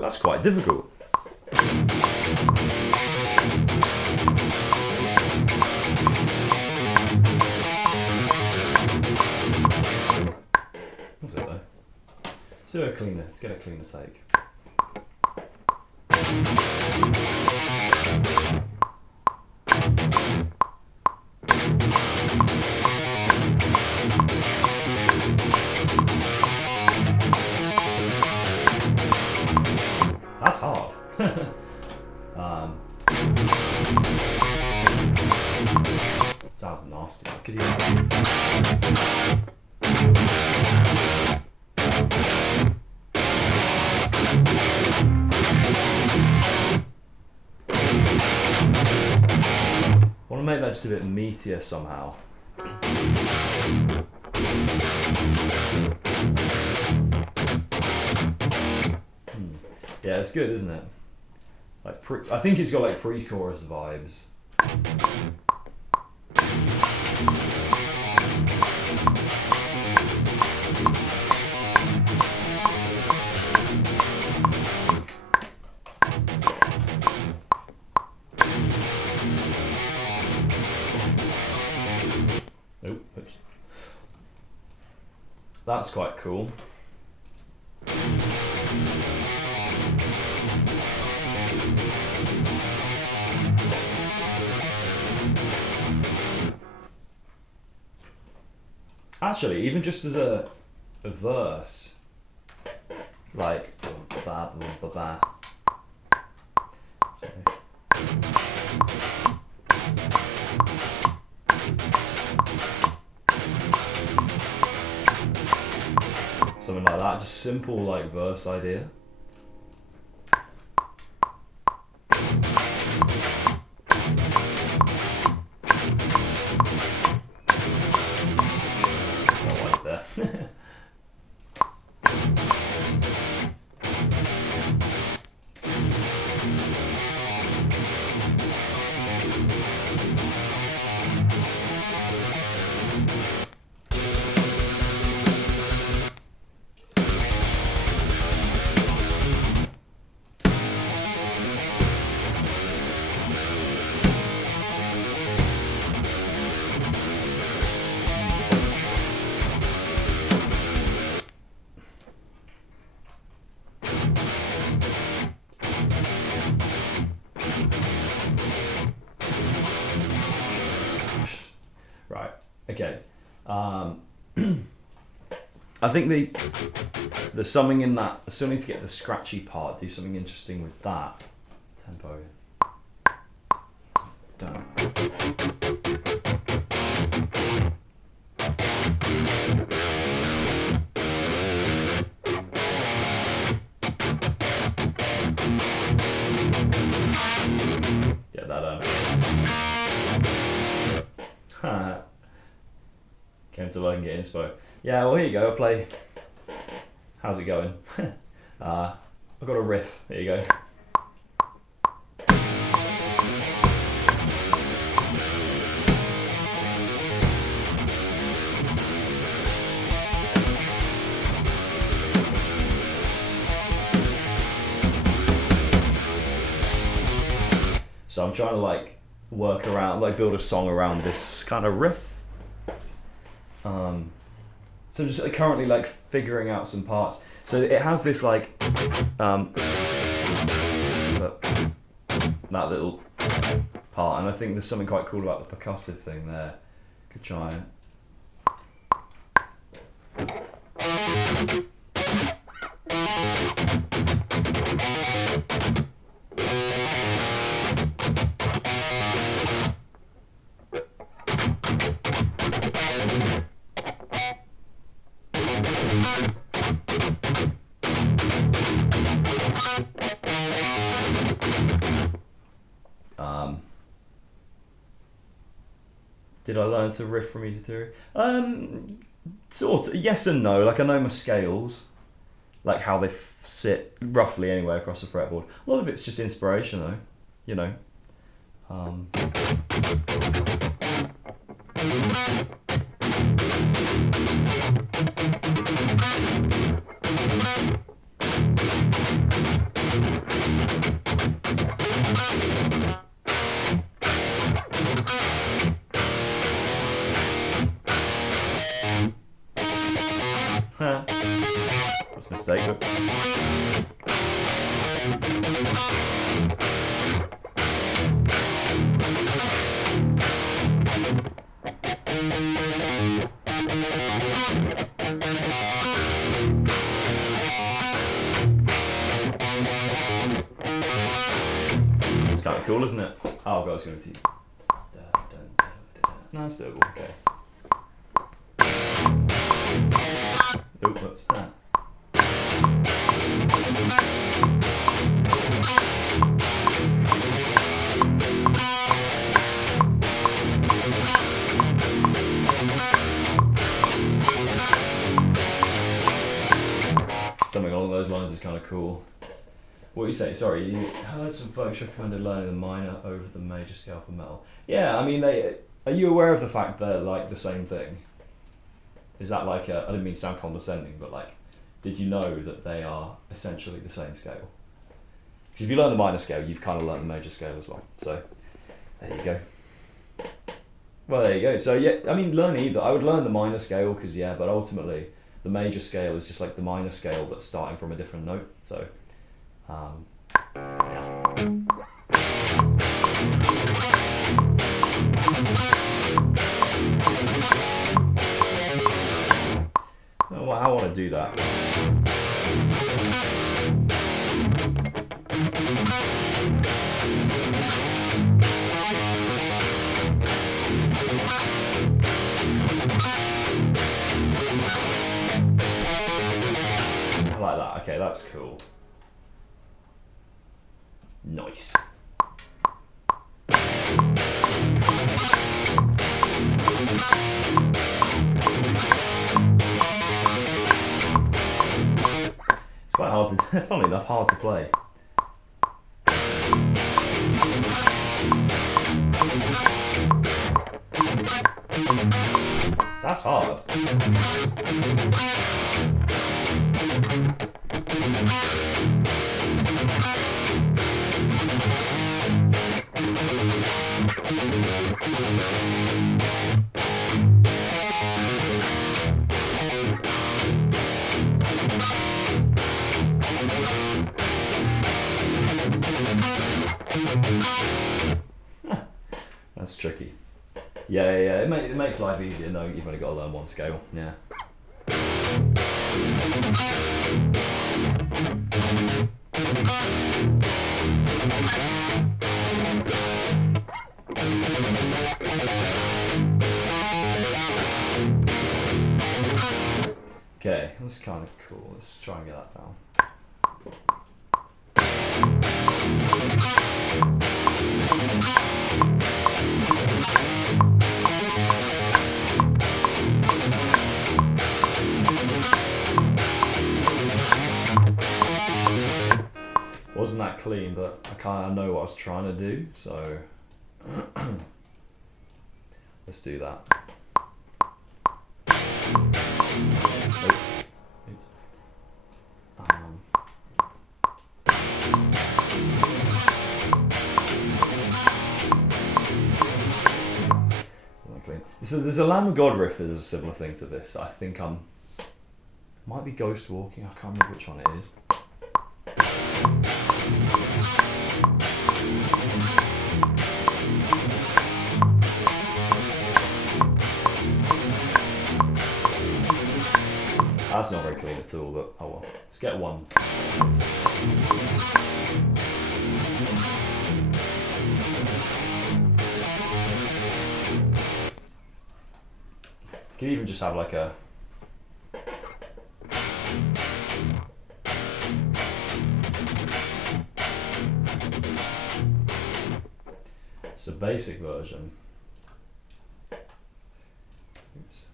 That's quite difficult. That's it though. Let's do a cleaner. Let's get a cleaner take. That's hard. Sounds nasty. Could you? I want to make that just a bit meatier somehow. Yeah, it's good, isn't it? Like I think it's got like pre-chorus vibes. Oops. That's quite cool. Actually, even just as a verse, like ba ba ba ba. Something like that, just simple like verse idea. Right. Okay. I think there's something in that. I still need to get the scratchy part. Do something interesting with that tempo. Done. Get that up. Came to work and get inspo. Yeah, well, here you go. I'll play. How's it going? I've got a riff. There you go. So I'm trying to like work around, like build a song around this kind of riff. So I'm just currently like figuring out some parts. So it has this like that little part, and I think there's something quite cool about the percussive thing there. Could try it. Did I learn to riff from music theory? Sort of, yes and no. Like I know my scales, like how they sit roughly anyway across the fretboard. A lot of it's just inspiration though, you know. That's a mistake, but it's kind of cool, isn't it? Oh god, it's going to see. No, it's doable. Okay. Oh, what's that? Something along those lines is kind of cool. What you say? Sorry, you heard some folks recommended learning the minor over the major scale for metal. Yeah, I mean, are you aware of the fact they're like the same thing? Is that like I didn't mean to sound condescending, but like, did you know that they are essentially the same scale? Because if you learn the minor scale, you've kind of learned the major scale as well. So, there you go. Well, there you go. So yeah, I mean, learn either. I would learn the minor scale because yeah, but ultimately, the major scale is just like the minor scale but starting from a different note. So, yeah. Oh, well, I want to do that. I like that. Okay, that's cool. Nice. It's quite hard to, funnily enough, hard to play. That's hard. That's tricky. Yeah. It makes life easier. No, you've only got to learn one scale. Yeah. Okay, that's kind of cool. Let's try and get that down. Wasn't that clean, but I kind of know what I was trying to do, so let's do that. Not clean. So there's a Lamb of God riff that is a similar thing to this. I think might be Ghost Walking. I can't remember which one it is. That's not very clean at all, but oh well. Let's get one. You could even just have like a it's a basic version. Oops.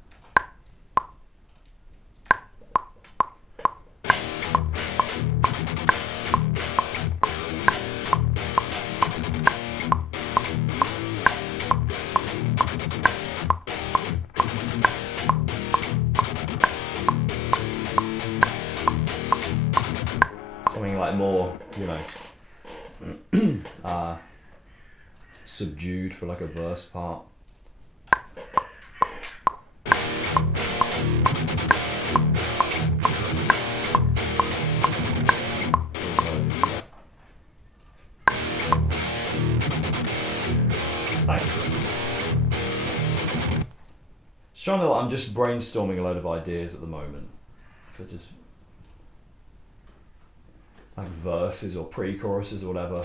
Something like more, you know, subdued for like a verse part. Thanks. I'm just brainstorming a load of ideas at the moment for just like verses or pre-choruses or whatever.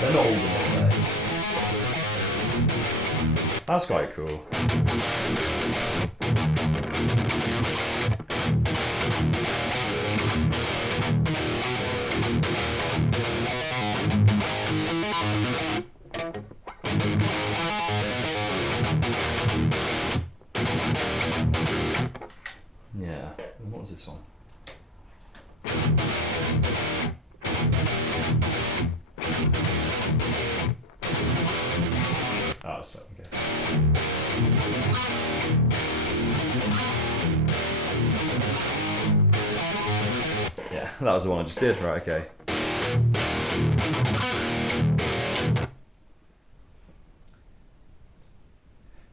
They're not all gonna stay. That's quite cool. Yeah, and what was this one? Oh, so, okay. Yeah, that was the one I just did, right, okay.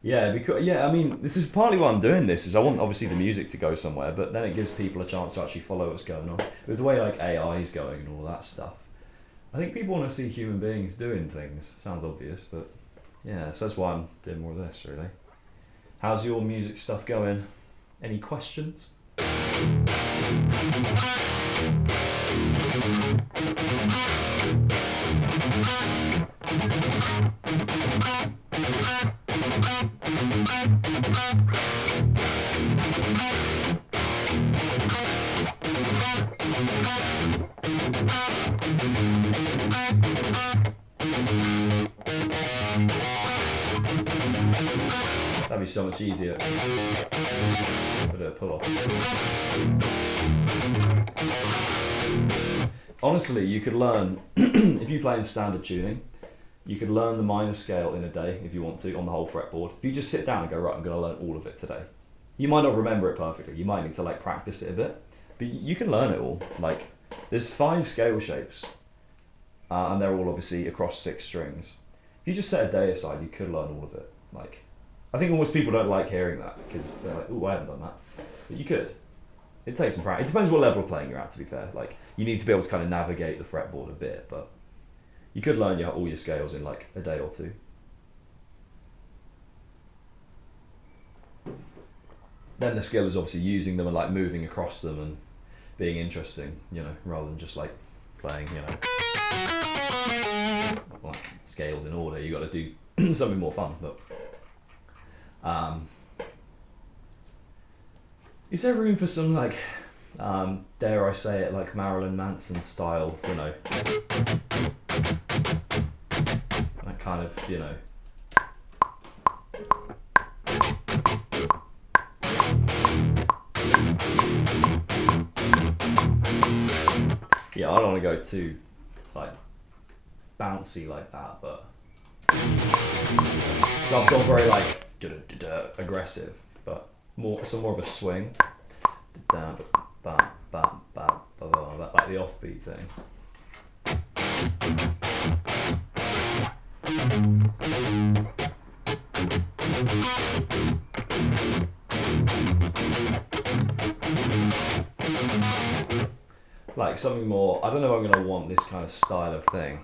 Yeah, because I mean, this is partly why I'm doing this. Is I want obviously the music to go somewhere, but then it gives people a chance to actually follow what's going on with the way like AI is going and all that stuff. I think people want to see human beings doing things. Sounds obvious, but yeah, so that's why I'm doing more of this really. How's your music stuff going? Any questions? That'd be so much easier. Put a pull off. Honestly, you could learn, if you play in standard tuning, you could learn the minor scale in a day if you want to on the whole fretboard. If you just sit down and go, right, I'm going to learn all of it today. You might not remember it perfectly. You might need to like practice it a bit, but you can learn it all. Like, there's 5 scale shapes, and they're all obviously across 6 strings. If you just set a day aside, you could learn all of it. Like, I think almost people don't like hearing that because they're like, oh, I haven't done that. But you could. It takes some practice. It depends what level of playing you're at, to be fair. Like, you need to be able to kind of navigate the fretboard a bit, but you could learn all your scales in like a day or 2. Then the skill is obviously using them and like moving across them and being interesting, you know, rather than just like playing, you know, like scales in order. You got to do something more fun, but is there room for some like dare I say it, like Marilyn Manson style, you know, that kind of, you know, yeah, I don't want to go too like bouncy like that, but so I've gone very like aggressive, but more of a swing, like the offbeat thing. Like something more, I don't know if I'm going to want this kind of style of thing.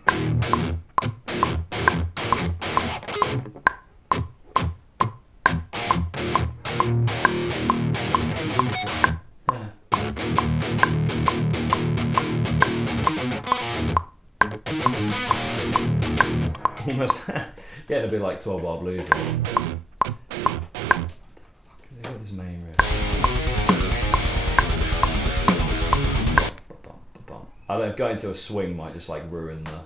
Yeah. Almost getting a bit like 12 Bar Blues. Because they've got this main riff. I don't know, going to a swing might just like ruin the...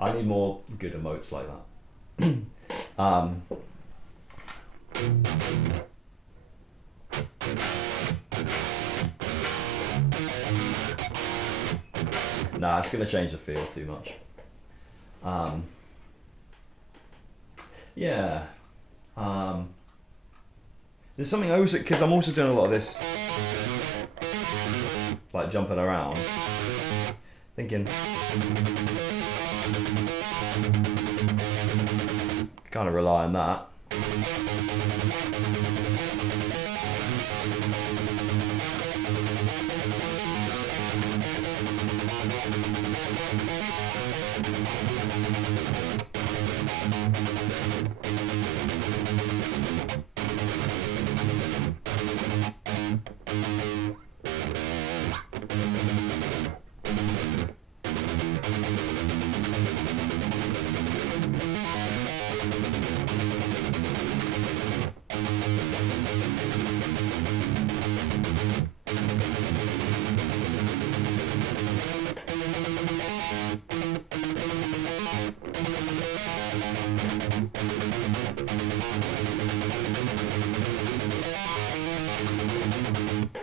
I need more good emotes like that. Nah, it's going to change the feel too much. Yeah. There's something also, because I'm also doing a lot of this, like jumping around, thinking, kind of rely on that.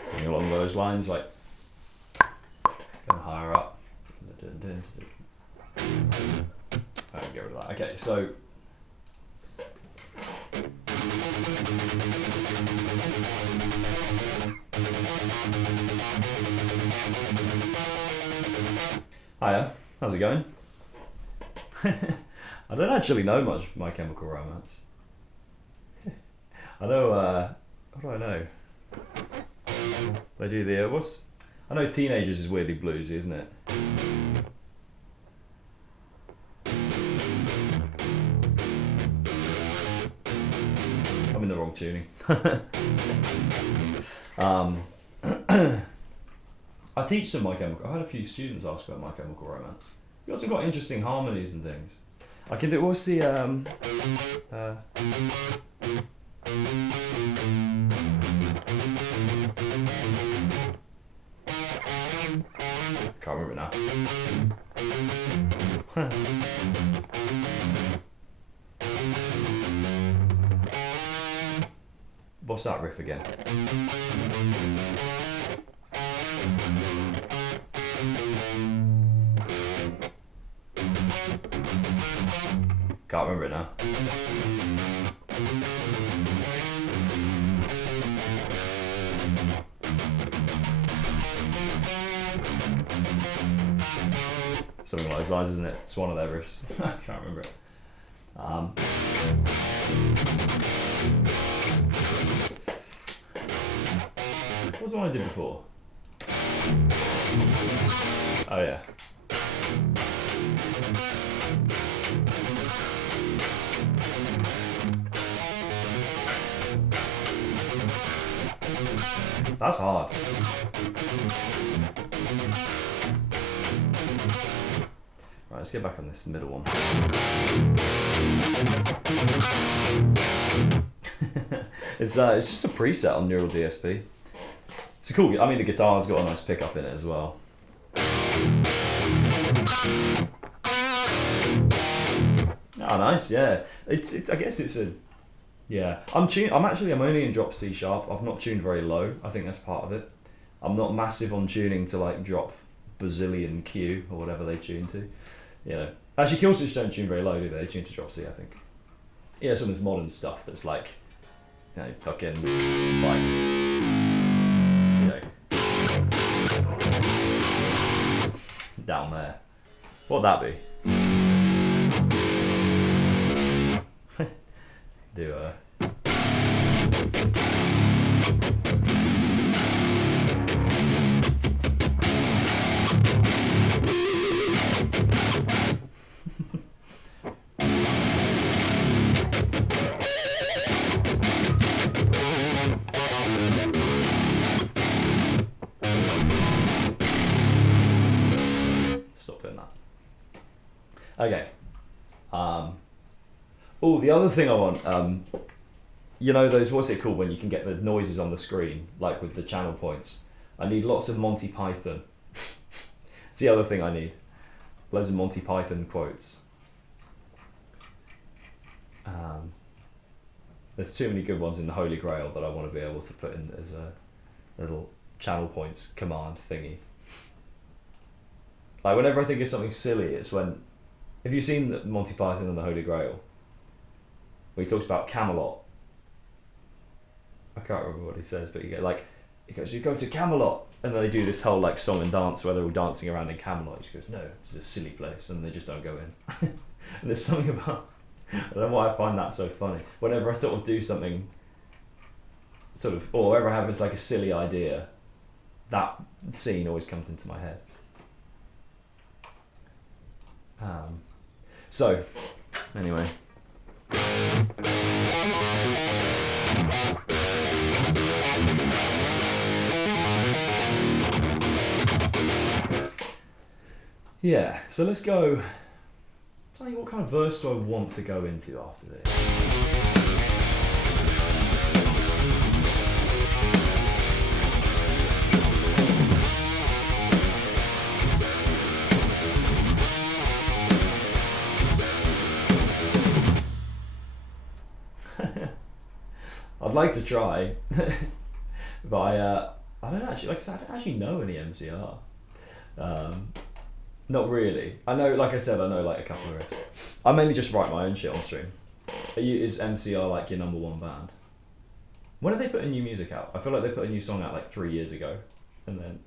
Something along those lines, like going higher up. I can get rid of that. Okay, so hiya, how's it going? I don't actually know much My Chemical Romance. I know, what do I know? They do the, what's... I know Teenagers is weirdly bluesy, isn't it? I'm in the wrong tuning. I teach them My Chemical... I had a few students ask about My Chemical Romance. You also got interesting harmonies and things. I can do... What's the... can't remember now. What's that riff again? Can't remember it now. Something like those lines, isn't it? It's one of their riffs. I can't remember it. What was the one I did before? Oh yeah. That's hard. Right, let's get back on this middle one. It's just a preset on Neural DSP. It's a cool. I mean, the guitar's got a nice pickup in it as well. Oh, nice. Yeah. It's. I guess it's a. Yeah. I'm only in drop C sharp. I've not tuned very low. I think that's part of it. I'm not massive on tuning to like drop bazillion Q or whatever they tune to. You know. Actually, Killswitch don't tune very low, do they? They tune to drop C, I think. Yeah, some of this modern stuff that's like, you know, fucking like, you know, down there. What'd that be? Do stop doing that. Okay. Oh, the other thing I want, you know those, what's it called when you can get the noises on the screen, like with the channel points? I need lots of Monty Python. It's the other thing I need. Loads of Monty Python quotes. There's too many good ones in the Holy Grail that I want to be able to put in as a little channel points command thingy. Like whenever I think of something silly, it's when, have you seen Monty Python and the Holy Grail? Where he talks about Camelot. I can't remember what he says, but he goes, you go to Camelot, and then they do this whole like song and dance where they're all dancing around in Camelot. He goes, no, this is a silly place, and they just don't go in. And there's something about, I don't know why I find that so funny. Whenever I sort of do something, sort of, or whenever I have like a silly idea, that scene always comes into my head. So, anyway. Yeah, so let's go. Tell me, what kind of verse do I want to go into after this? I'd like to try, but I don't actually, like I said, I don't actually know any MCR. Not really. I know, like I said, I know like a couple of riffs. I mainly just write my own shit on stream. Is MCR like your number one band? When did they put a new music out? I feel like they put a new song out like 3 years ago, and then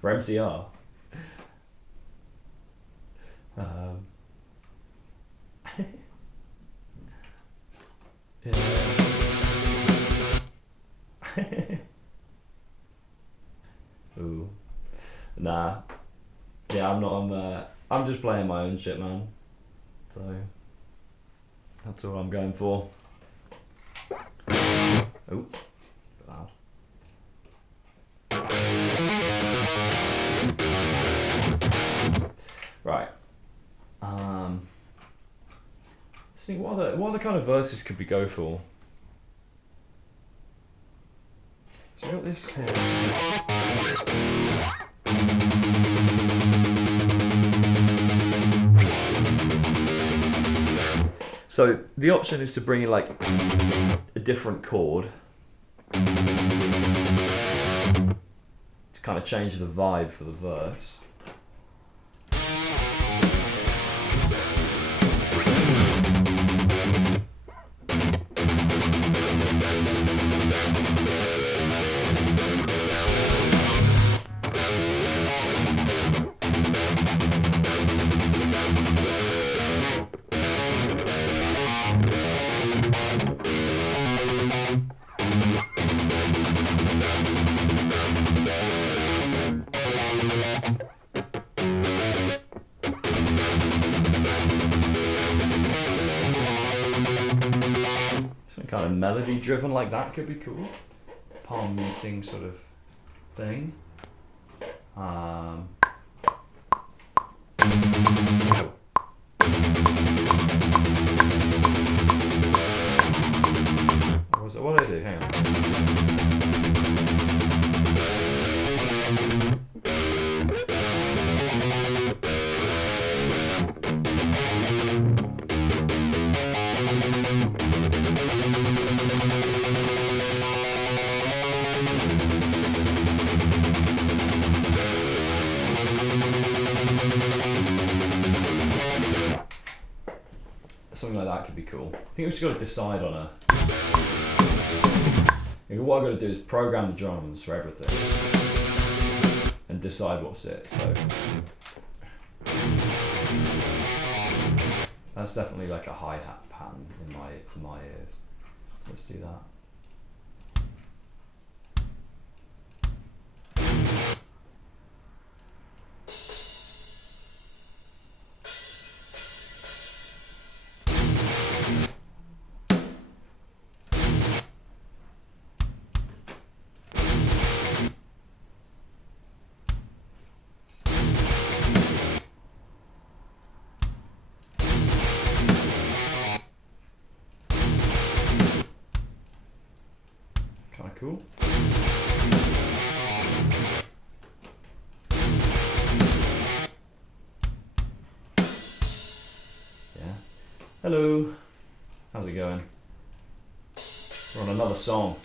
for MCR. Yeah. Ooh. Nah. Yeah, I'm just playing my own shit, man. So that's all I'm going for. Oh, loud. Right. Let's think, what other kind of verses could we go for? So we got this here. So the option is to bring in like a different chord to kind of change the vibe for the verse. Kind of melody driven like that could be cool. Palm muting sort of thing. What did I do? Hang on. Something like that could be cool. I think we just got to decide on a. What I've got to do is program the drums for everything and decide what sits. So that's definitely like a hi-hat pattern to my ears. Let's do that. cool. Yeah. Hello. How's it going? We're on another song.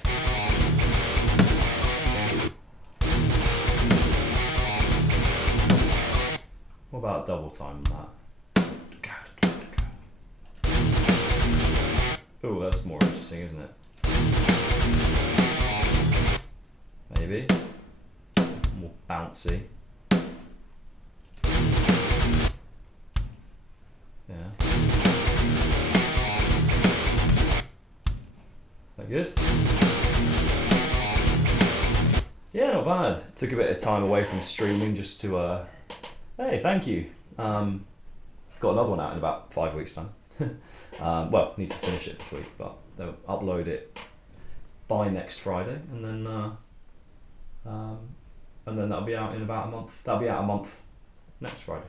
What about double time on that? Oh, that's more interesting, isn't it? Maybe. More bouncy. Yeah. That good? Yeah, not bad. Took a bit of time away from streaming just to hey, thank you. Got another one out in about 5 weeks' time. Well, need to finish it this week, but they'll upload it by next Friday, and then that'll be out in about a month. That'll be out a month next Friday,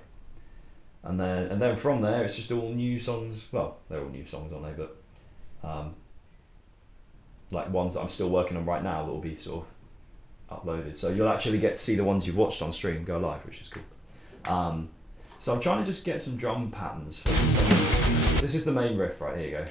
and then from there it's just all new songs. Well, they're all new songs, aren't they? But like ones that I'm still working on right now that will be sort of uploaded. So you'll actually get to see the ones you've watched on stream go live, which is cool. So I'm trying to just get some drum patterns for some of these. This is the main riff, right? Here you go.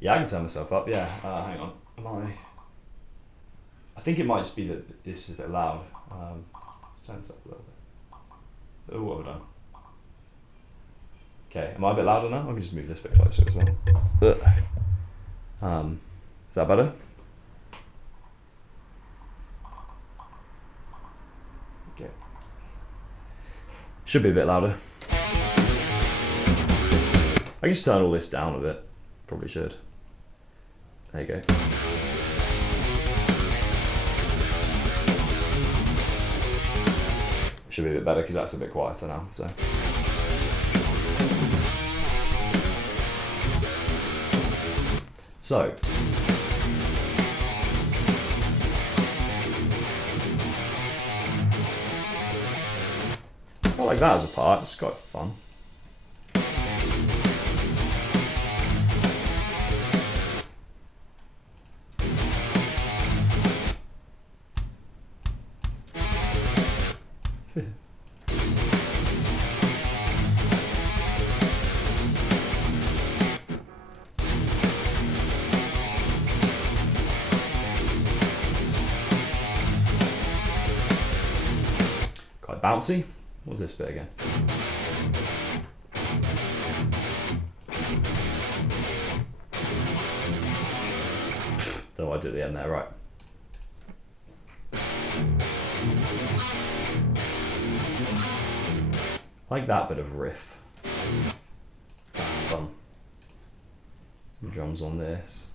Yeah, I can turn myself up, yeah. Hang on. I think it might just be that this is a bit loud. Let's turn this up a little bit. Oh, what have I done? Okay, am I a bit louder now? I can just move this a bit closer as well. Is that better? Okay. Should be a bit louder. I can just turn all this down a bit. Probably should. There you go. Should be a bit better because that's a bit quieter now. So. I like that as a part, it's quite fun. Bouncy. What was this bit again? Don't know what I did at the end there, right? I like that bit of riff. Fun. Some drums on this.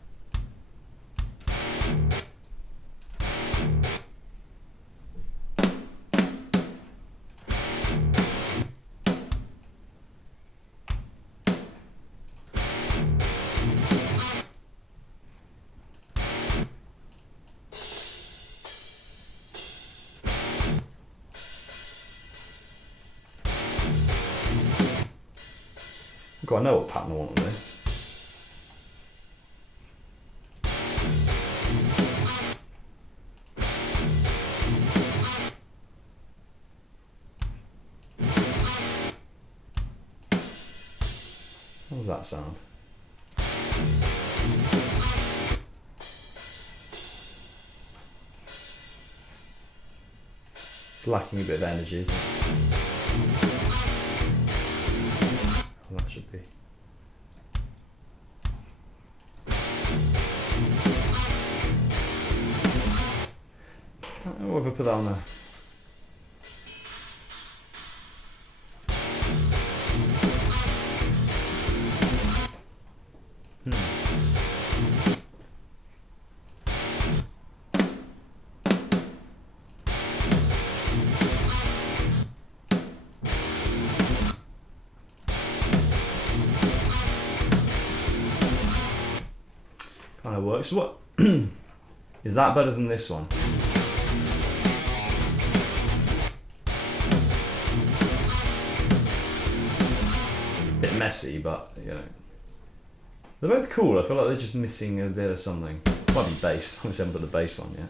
I know what pattern I want on this. How does that sound? It's lacking a bit of energy, isn't it? Oh, that should be. I don't know if I put that on there. Kind of works. What is that better than this one? messy, but you know, they're both cool. I feel like they're just missing a bit of something. Might be bass. Obviously, I haven't put the bass on yet.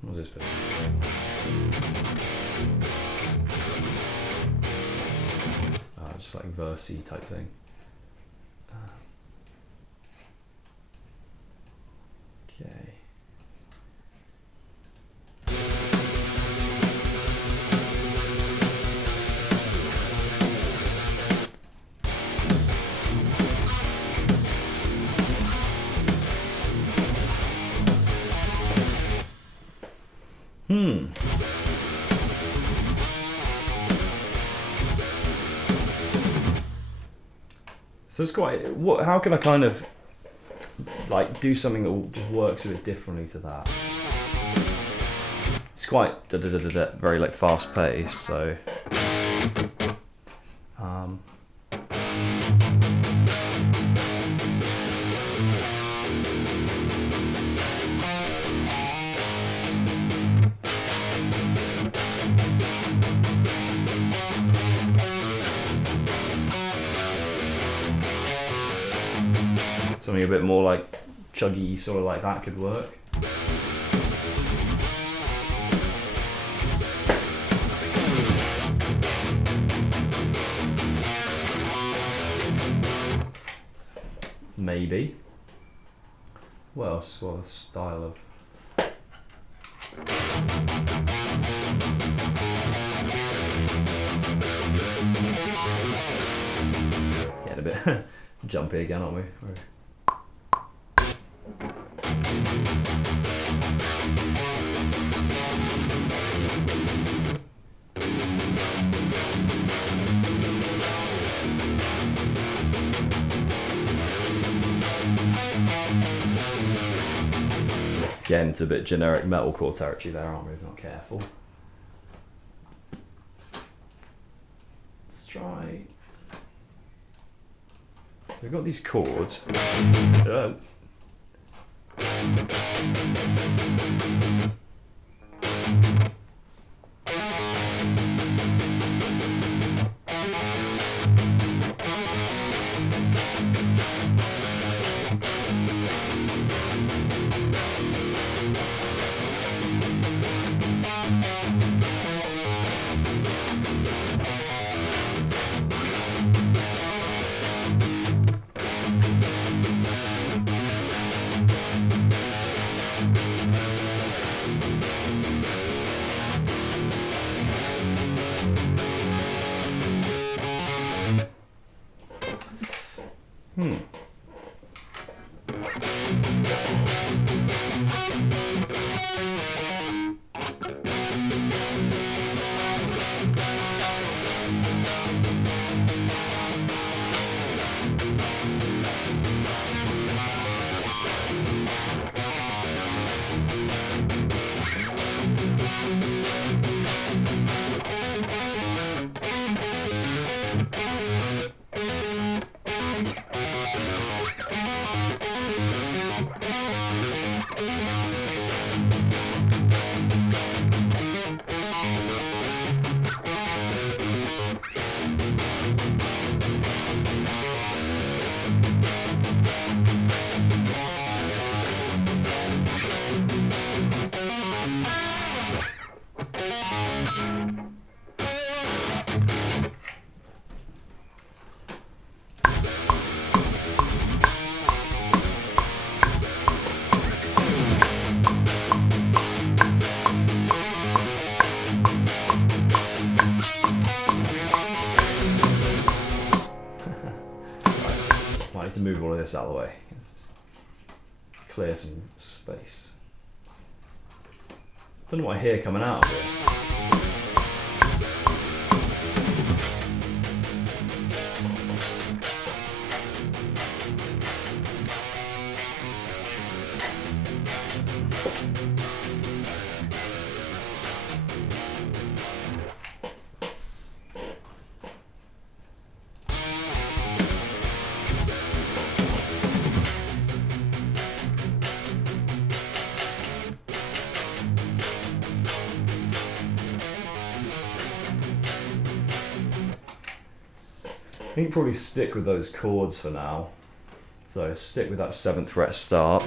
What's this bit? Just like versey type thing. Okay. So it's quite. What? How can I kind of like do something that just works a bit differently to that? It's quite very like fast paced. So. Something a bit more like chuggy, sort of like that could work. Maybe. What else? Well, the style of. Getting a bit jumpy again, aren't we? Getting into a bit generic metalcore territory there, aren't we, if not careful? Let's try. So we've got these chords. Oh. To move all of this out of the way. Let's clear some space. Don't know what I hear coming out of this. I think probably stick with those chords for now. So stick with that 7th fret start.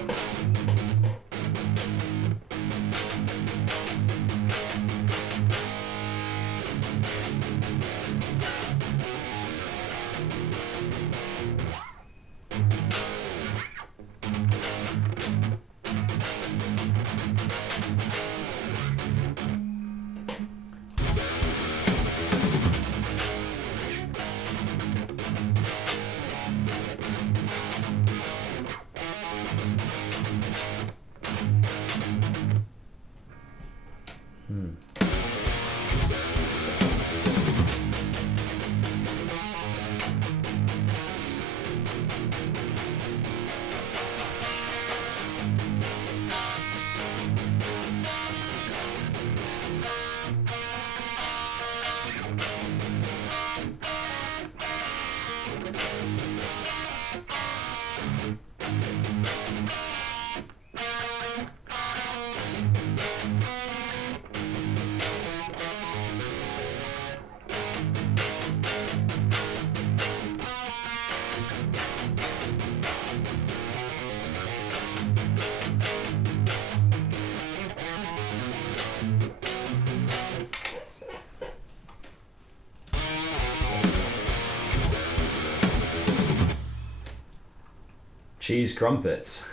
Cheese crumpets.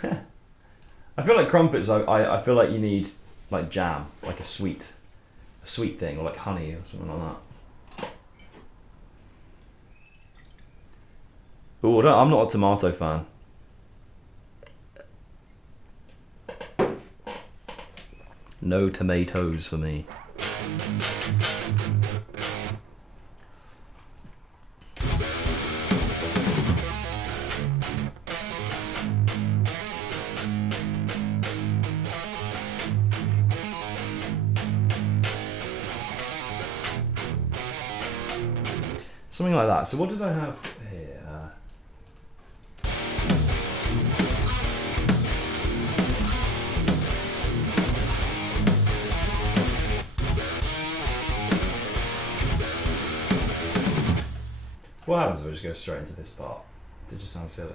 I feel like crumpets, I feel like you need like jam, like a sweet thing, or like honey or something like that. Oh, I'm not a tomato fan. No tomatoes for me. Something like that. So what did I have here? What happens if I just go straight into this part? It just sounds silly.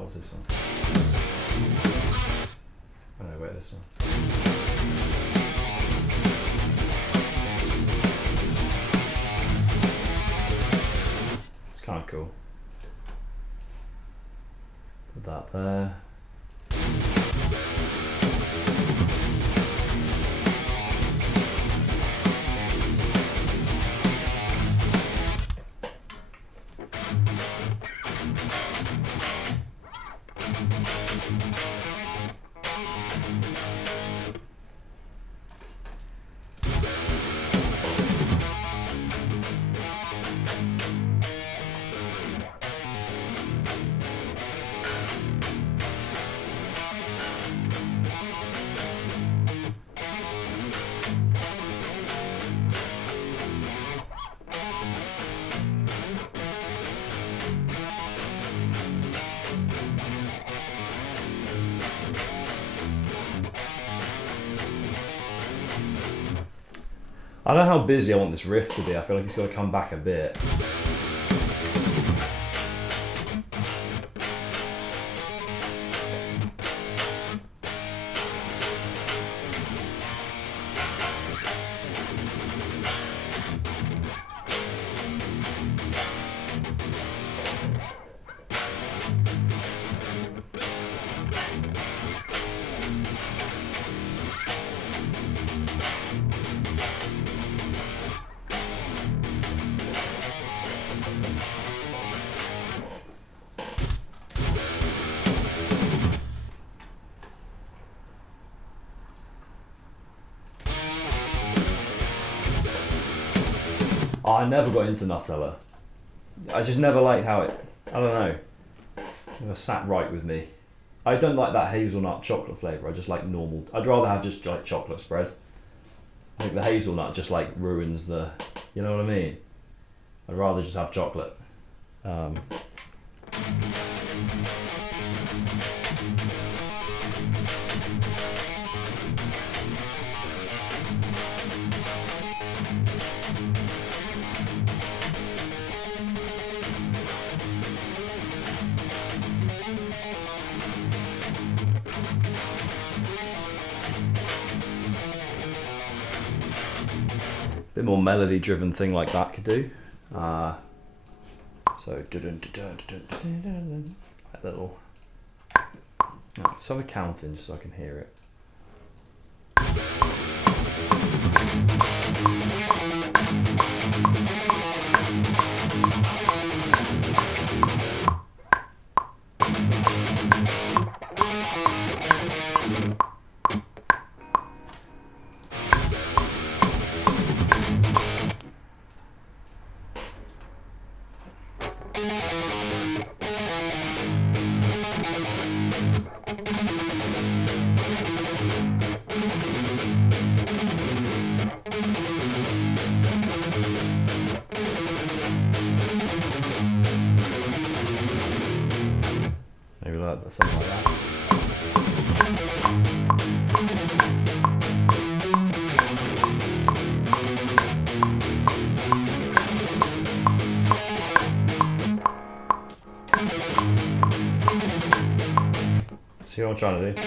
What's this one? Oh no, wait, this one. It's kind of cool. Put that there. I don't know how busy I want this riff to be. I feel like it's got to come back a bit. I never got into Nutella. I just never liked how it, I don't know, never sat right with me. I don't like that hazelnut chocolate flavour, I just like normal, I'd rather have just like chocolate spread. I think the hazelnut just like ruins the, you know what I mean? I'd rather just have chocolate. bit more melody driven thing like that could do. So like little. So we're counting just so I can hear it. Maybe like something like that. See what I'm trying to do?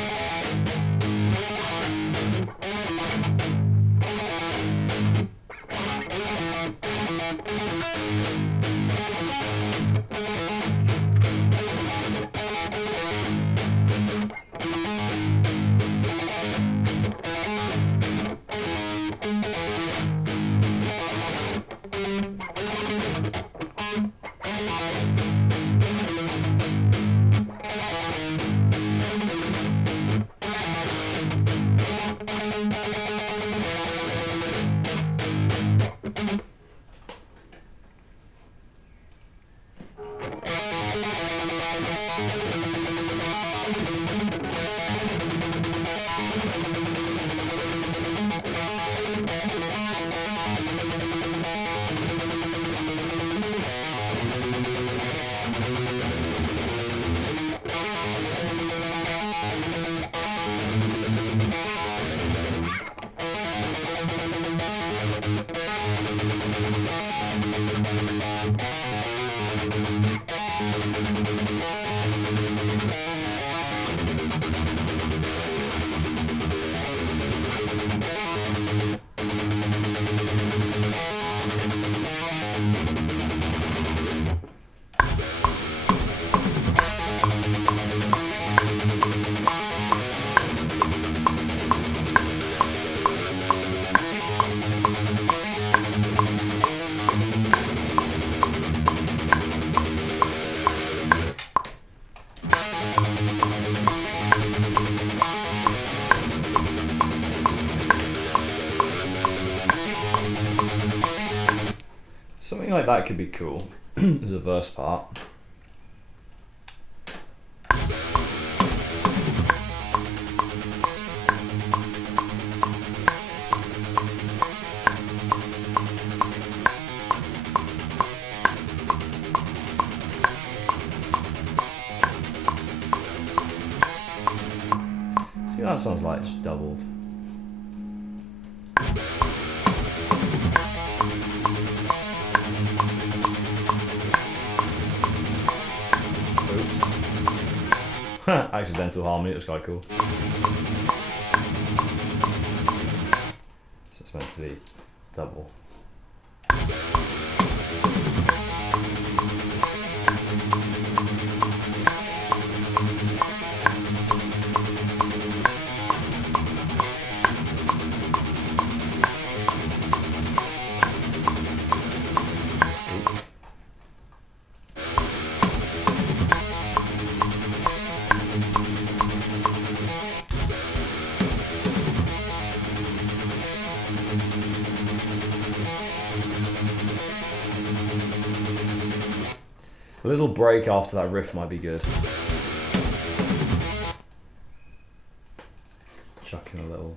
Something like that could be cool as a verse part. See what that sounds like, just doubled. Accidental harmony, it was quite cool. So it's meant to be double. A little break after that riff might be good. Chuck in a little.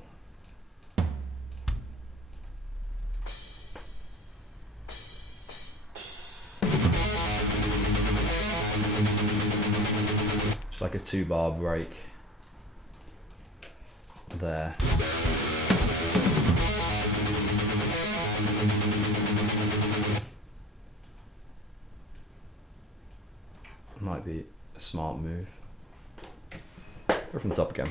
Just like a 2-bar break there. Might be a smart move. Go from the top again.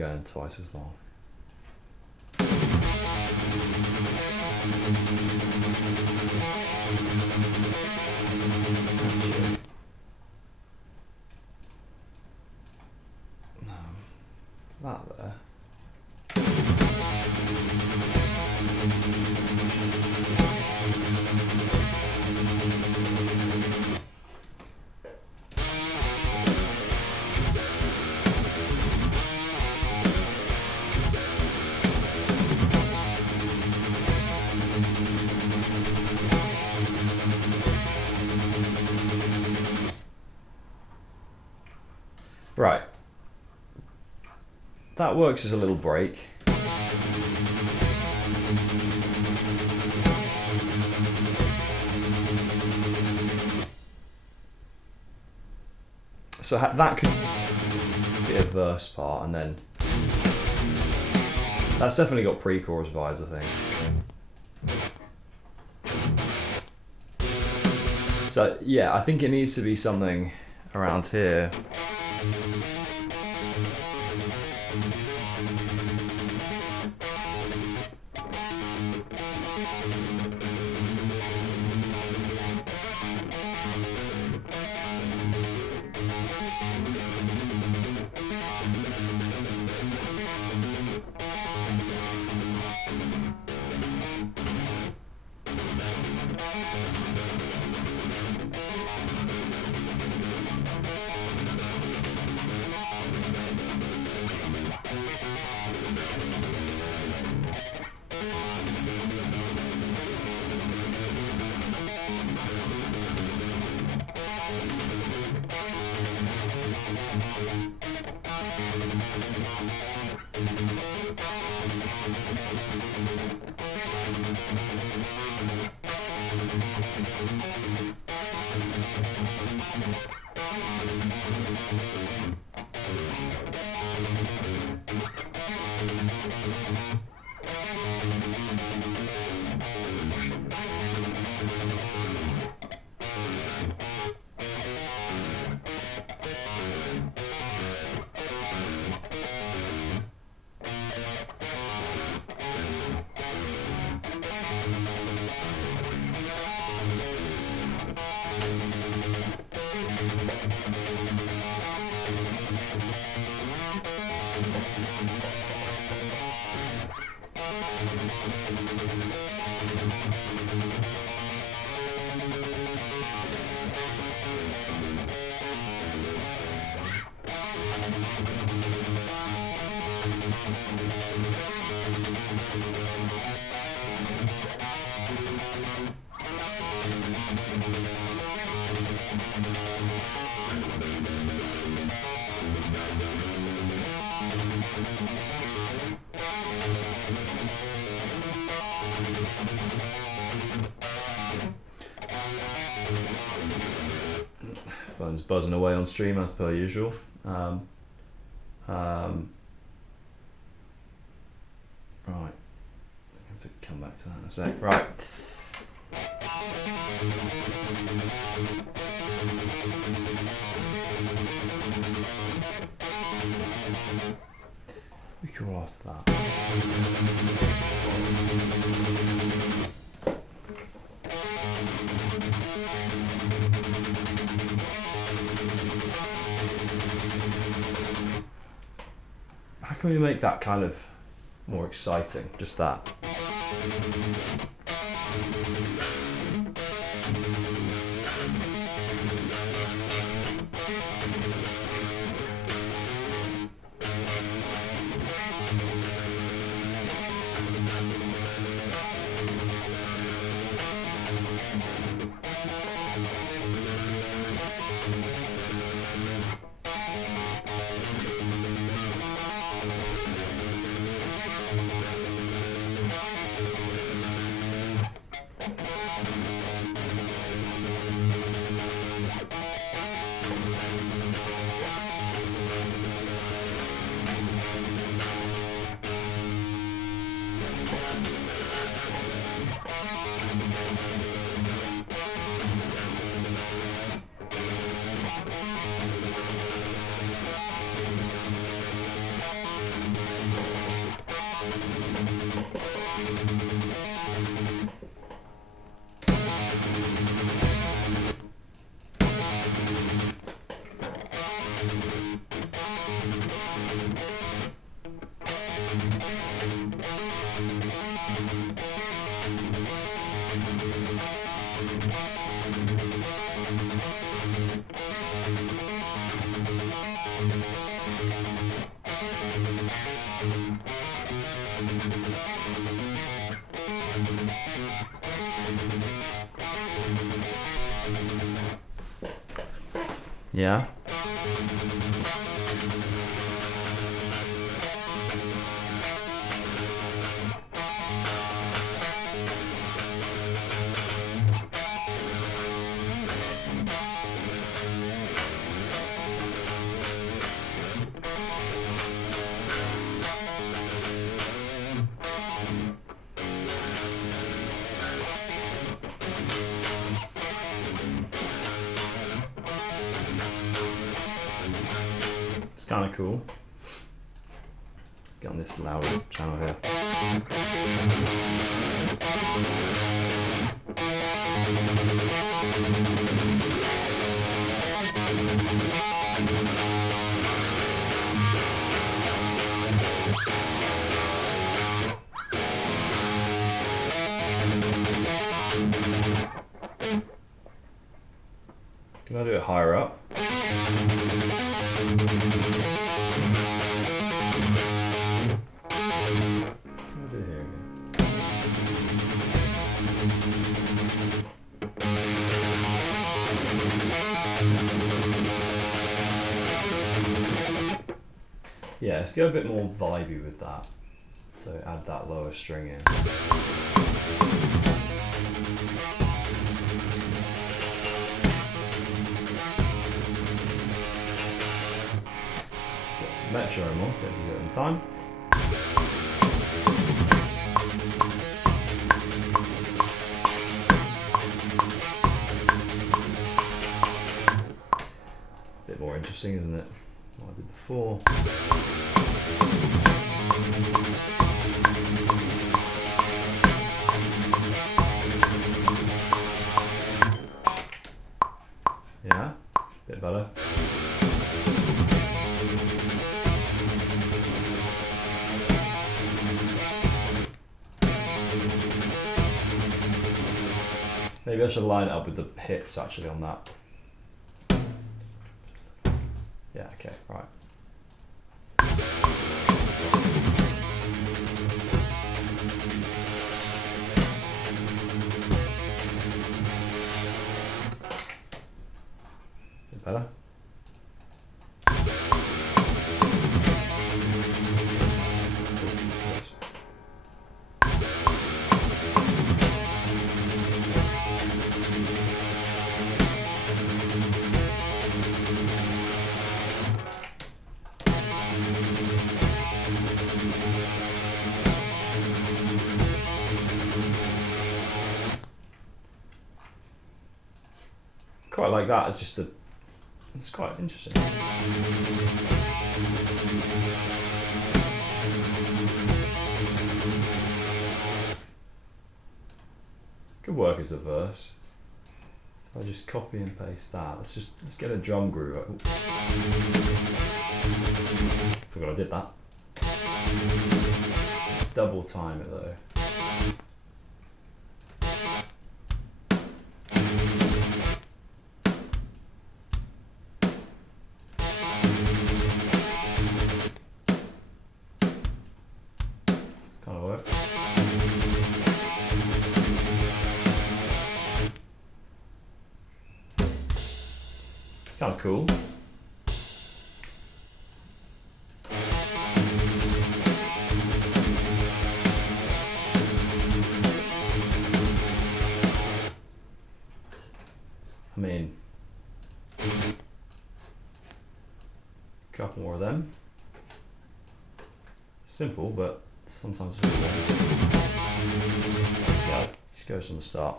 going twice as long. Actually, no, that there. Right. That works as a little break. So that could be a verse part, and then that's definitely got pre-chorus vibes, I think. So yeah, I think it needs to be something around here. Phone's buzzing away on stream as per usual. Right. I have to come back to that in a sec. Right. We can go after that. How can we make that kind of more exciting? Just that. Yeah. It's kind of cool. Let's get on this louder channel here. Can I do it higher up? Yeah, let's go a bit more vibey with that. So add that lower string in. Let's get metronome on so we can do it in time. Bit more interesting, isn't it? What I did before. Yeah, bit better. Maybe I should line it up with the hits actually on that. Yeah, okay, right. Bit better. Quite like that. It's just it's quite interesting. Good work as the verse. So I just copy and paste that. Let's get a drum groove. Oops. Forgot I did that. Let's double time it though. Kind of cool. I mean, a couple more of them. Simple, but sometimes really long. So yeah, just goes from the start.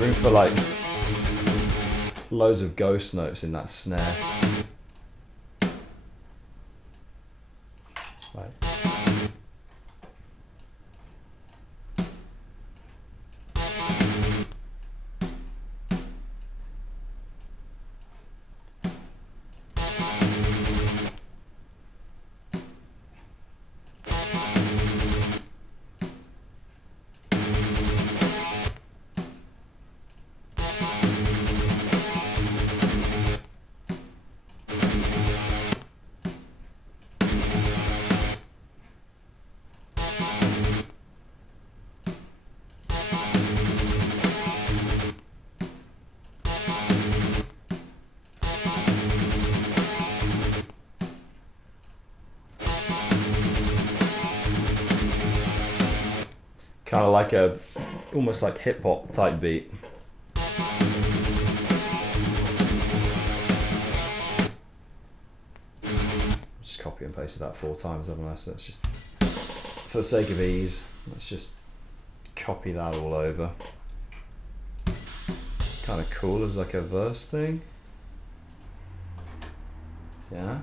room for like loads of ghost notes in that snare. Like, kind of like a, almost like hip hop type beat. Just copy and pasted that 4 times, haven't I? So let's just, for the sake of ease, let's just copy that all over. Kind of cool as like a verse thing. Yeah.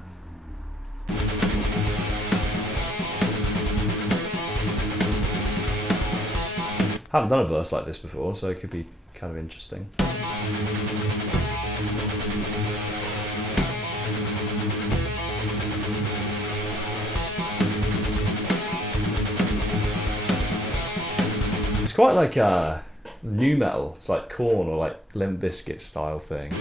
Haven't done a verse like this before, so it could be kind of interesting. It's quite like new metal. It's like Korn or like Limp Bizkit style thing.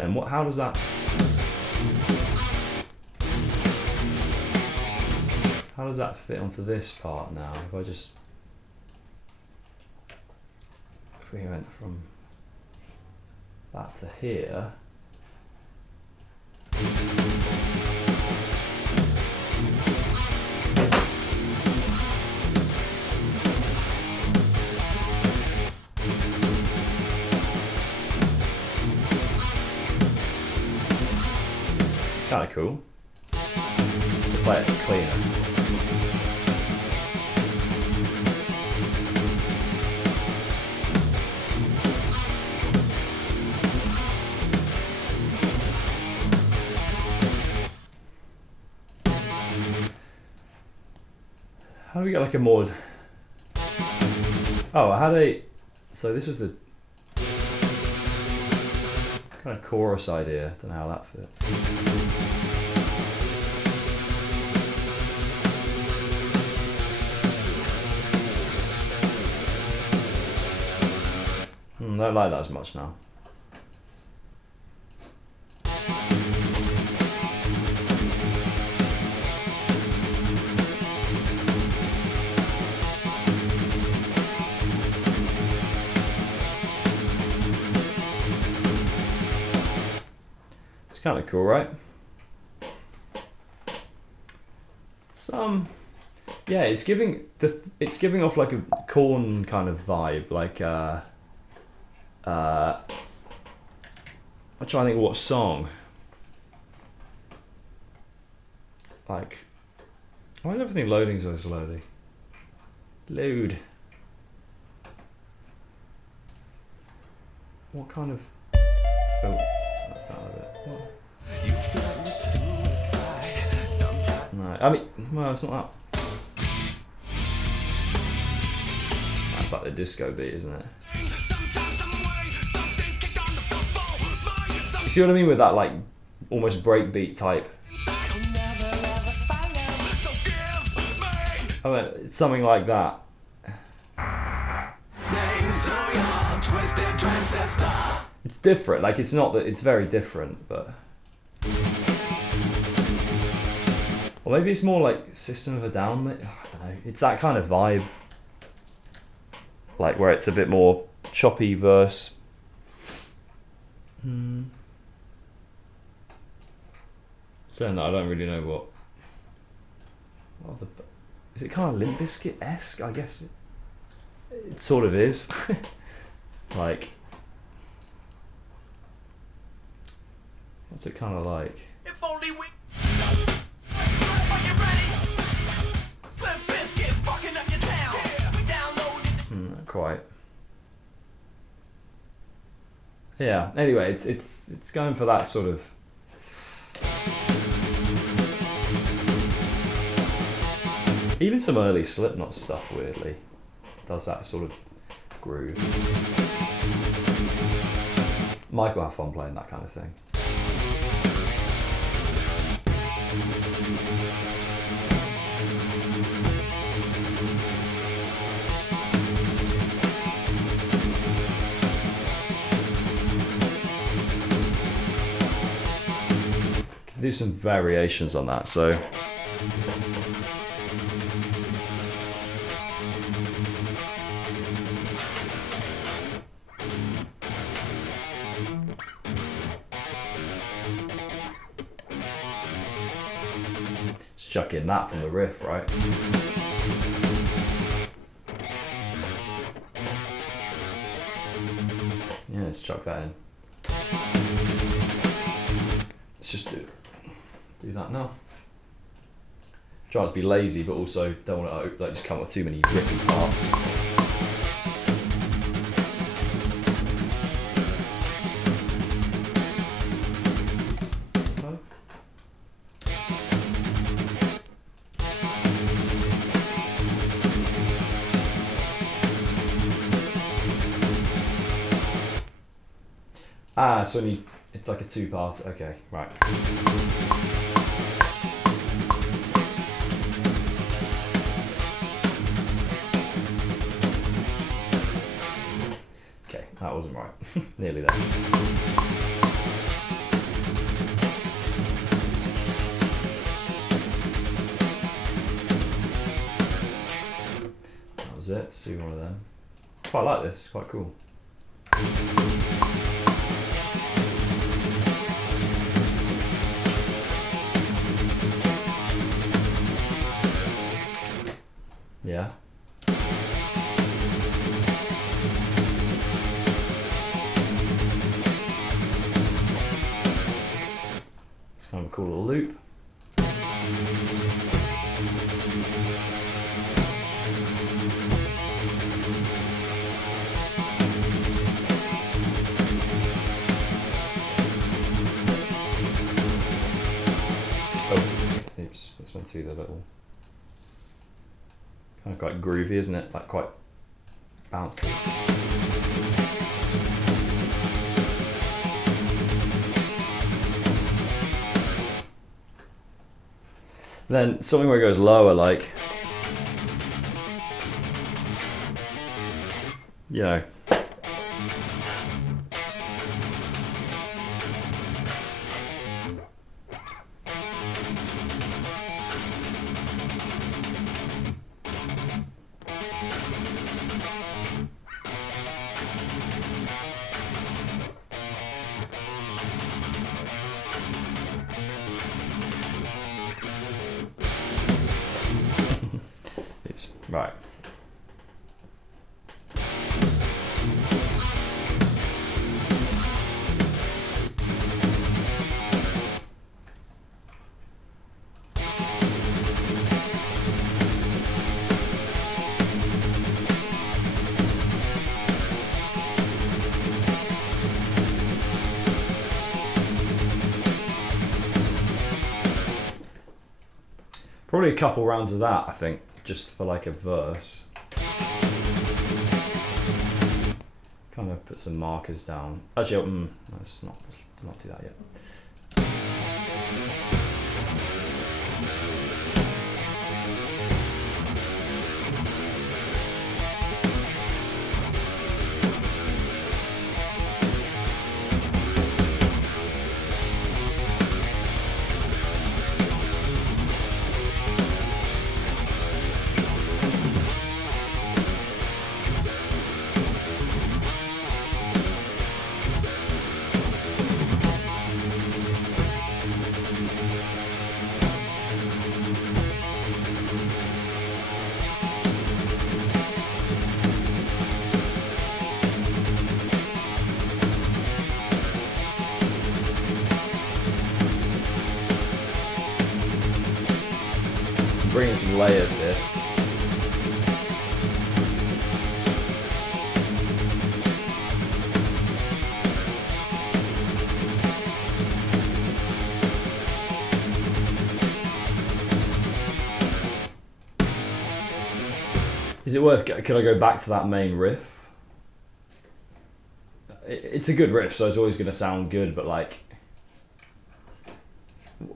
And what? How does that? How does that fit onto this part now? If I just, if we went from that to here. Kind of cool. Play it cleaner. How do we get like a more... Oh, I had a... So this was the kind of chorus idea. Don't know how that fits. Don't like that as much now. It's kind of cool, right? Yeah, it's giving off like a Korn kind of vibe, like I'm trying to think what song. Like, why is everything loading so slowly? Load. What kind of? Oh, turn that down a bit. What? No, I mean, well, it's not that. That's like the disco beat, isn't it? You see what I mean with that, like, almost breakbeat type? I mean, it's something like that. It's different, like, it's not that, it's very different, but... Or maybe it's more like System of a Down, I don't know. It's that kind of vibe. Like, where it's a bit more choppy verse. So no, I don't really know what the... Is it kind of Limp Bizkit-esque? I guess it sort of is. Like... What's it kind of like? If only we... Are you ready? quite. Yeah. Anyway, it's going for that sort of. Even some early Slipknot stuff, weirdly, does that sort of groove. Mike will have fun playing that kind of thing. Can do some variations on that, so. Chuck in that from the riff, right? Yeah, let's chuck that in. Let's just do that now. Try to be lazy, but also don't want to like just come up with too many riffy parts. Ah, it's like a two-part. Okay, right. Okay, that wasn't right. Nearly there. That was it. Let's do one of them. Quite like this. Quite cool. Yeah. It's kind of a cool little loop. Oh, oops, it's meant to be the little. Kind of quite groovy, isn't it? Like quite bouncy. Then something where it goes lower, like, you know. Right. Probably a couple rounds of that, I think, just for like a verse. Kind of put some markers down. Actually, let's not do that yet. Bringing some layers here. Is it worth? Could I go back to that main riff? It's a good riff, so it's always going to sound good. But like,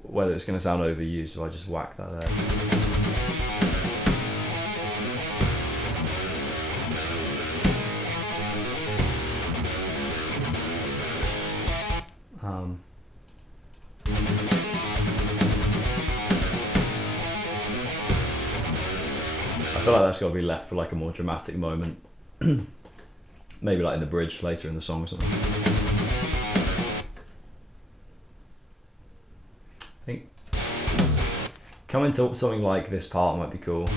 whether it's going to sound overused, so I just whack that there. I feel like that's got to be left for like a more dramatic moment. Maybe like in the bridge later in the song or something. I think coming to something like this part might be cool.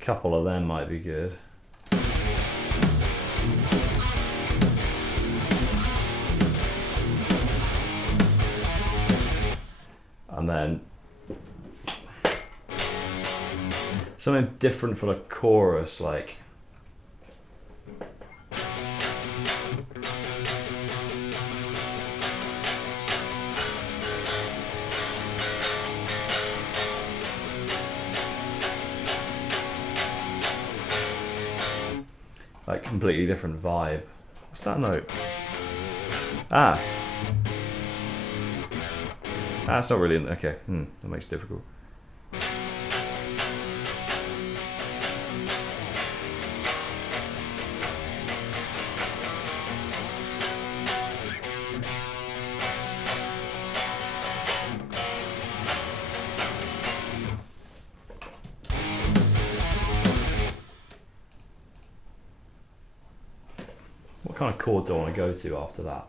Couple of them might be good. And then something different for the chorus, like completely different vibe. What's that note? Ah. That's not really, okay, that makes it difficult. What kind of chord do I want to go to after that?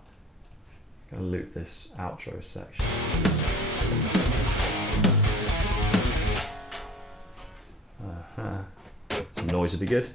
I'm going to loop this outro section. Some noise would be good.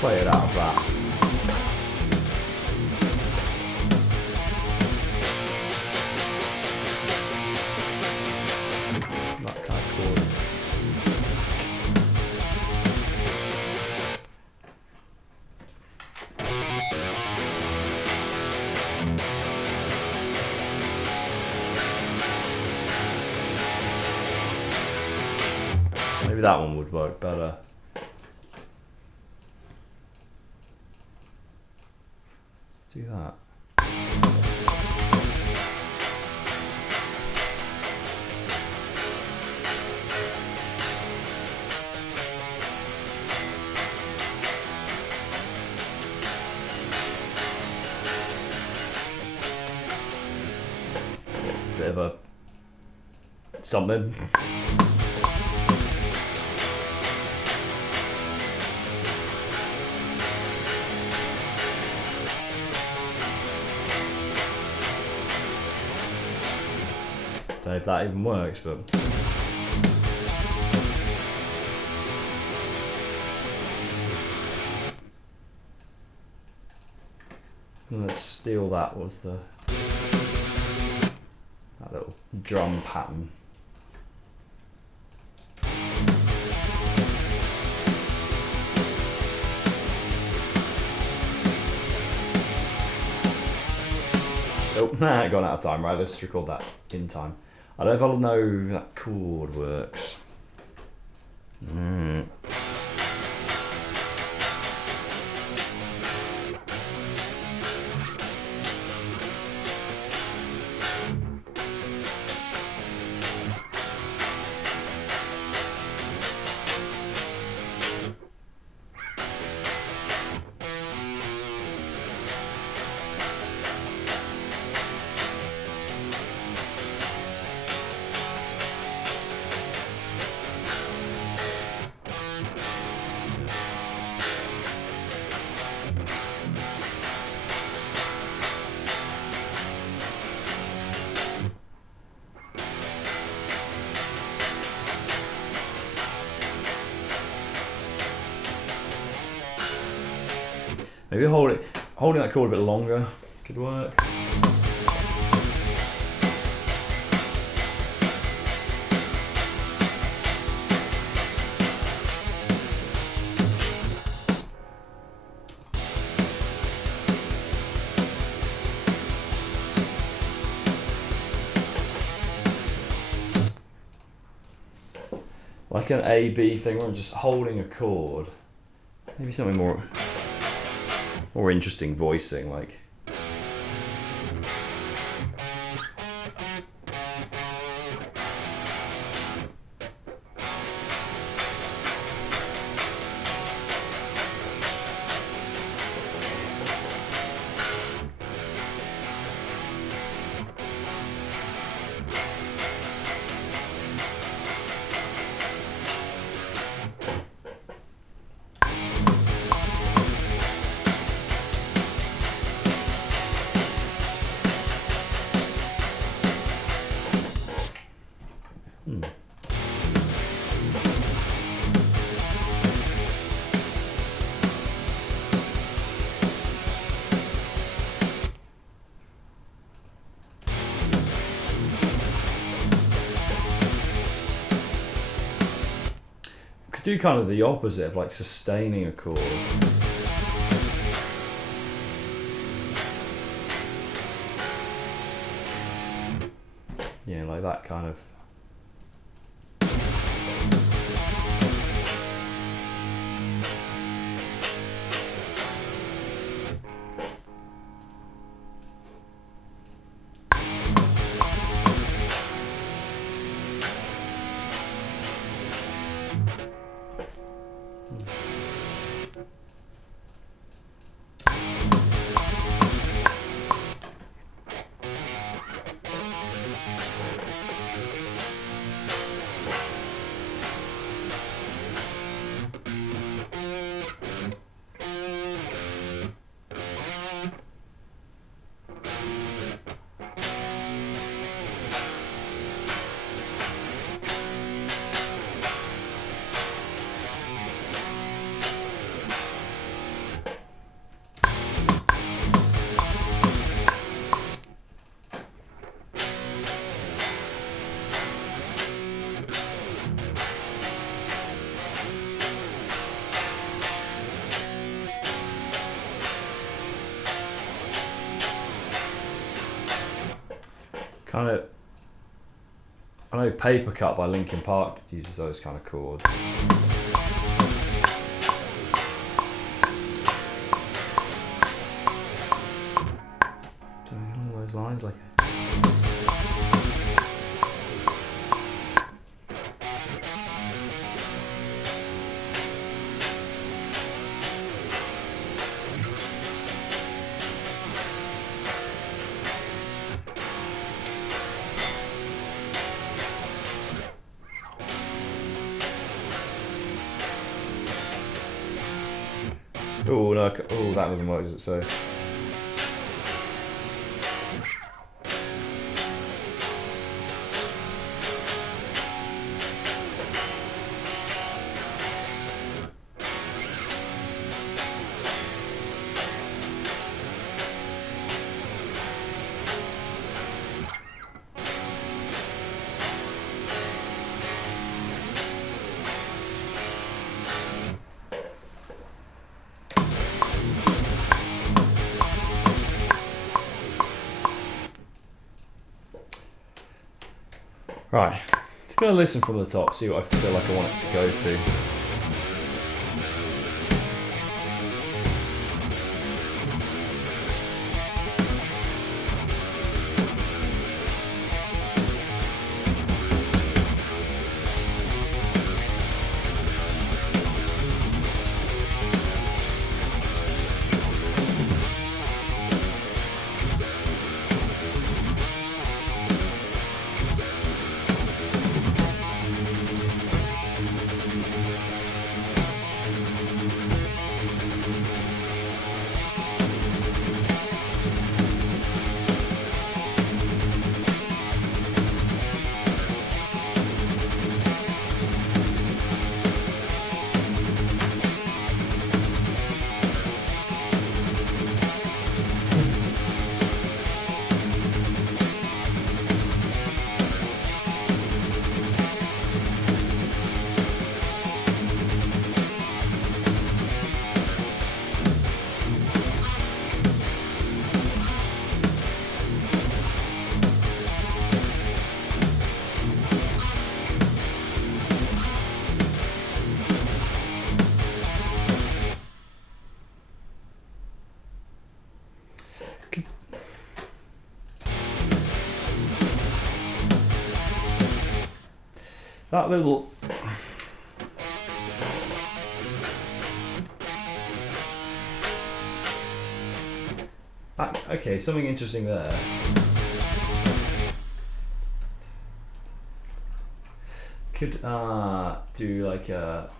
Play it out of that. That kind of chord. Maybe that one would work better. Do that. Bit of a something. Don't know if that even works, but let's steal that. Was that little drum pattern? Oh, gone out of time. Right, let's record that in time. I don't know if I'll know that chord works. Maybe holding that chord a bit longer could work. Like an A-B thing where I'm just holding a chord. Maybe something more interesting voicing, like. Do kind of the opposite of like sustaining a chord. Yeah, like that kind of. Kind of, I know Paper Cut by Linkin Park uses those kind of chords. Something along those lines, like. Oh no! Oh, that doesn't work, does it? So. Right, just gonna listen from the top, see what I feel like I want it to go to. That little... Okay, something interesting there. Could do like a...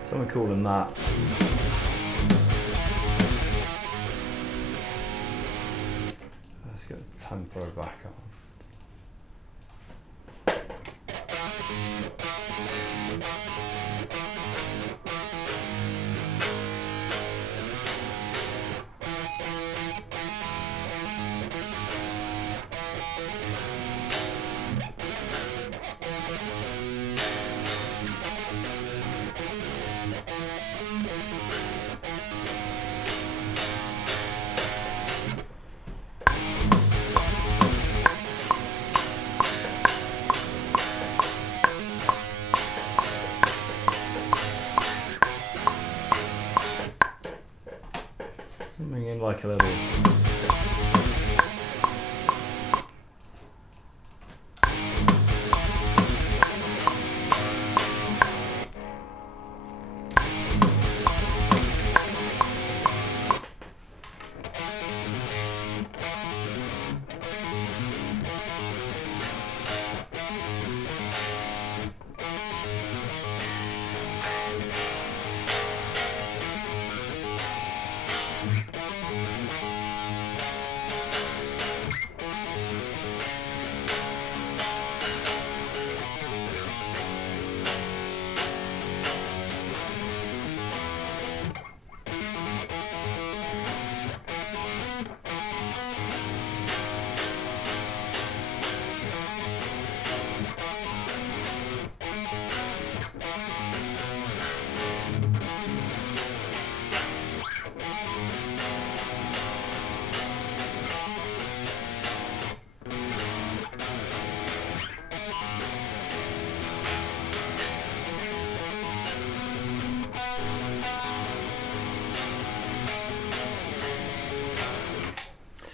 Something cool in that. Let's get the tempo back on. Something in like a little...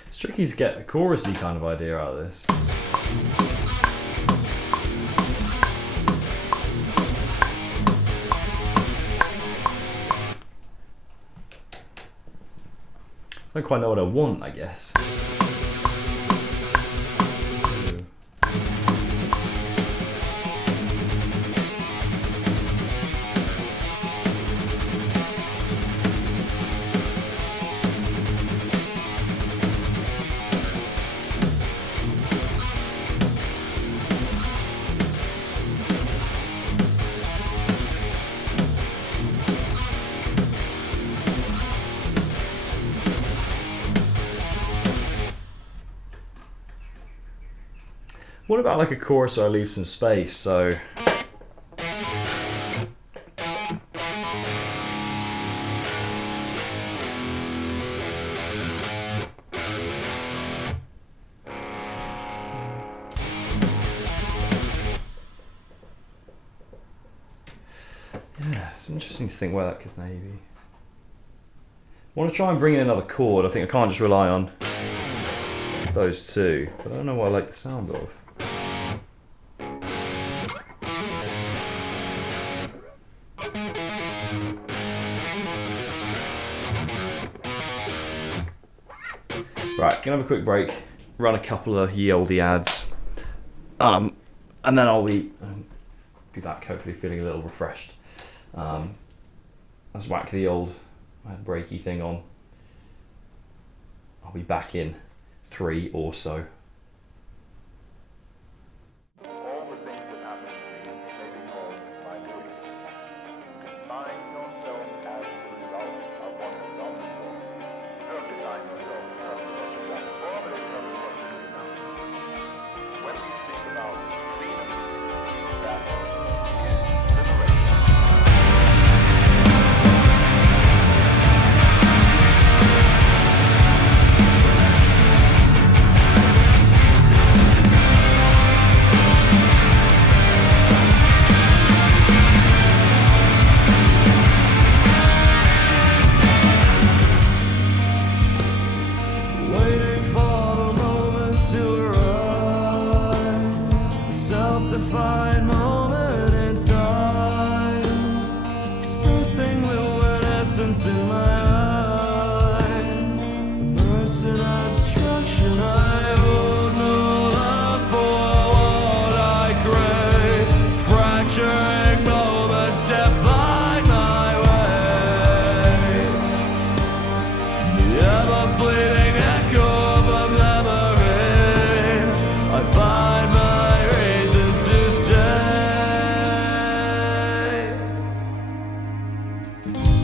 It's tricky to get a chorusy kind of idea out of this. I don't quite know what I want, I guess. What about like a chorus where I leave some space? So yeah, It's interesting to think where that could maybe. I want to try and bring in another chord. I think I can't just rely on those two, but I don't know what I like the sound of. Right, gonna have a quick break, run a couple of ye olde ads, and then I'll be back, hopefully feeling a little refreshed. Let's whack the old breaky thing on. I'll be back in 3 or so. All the things that happen to me may be caused by doing. You can find yourself as the result of what you've done before. You don't define yourself because of what you've done before, but because of what you're doing now. When we speak about freedom, that is liberation. Waiting for the moment to arrive, a self-defined moment in time, expressing luminescence in my mind. Immersed in abstraction, I hold no love for what I crave. Fracturing moments define my way. The ever-fleeting echo of a memory, I find my reason to stay.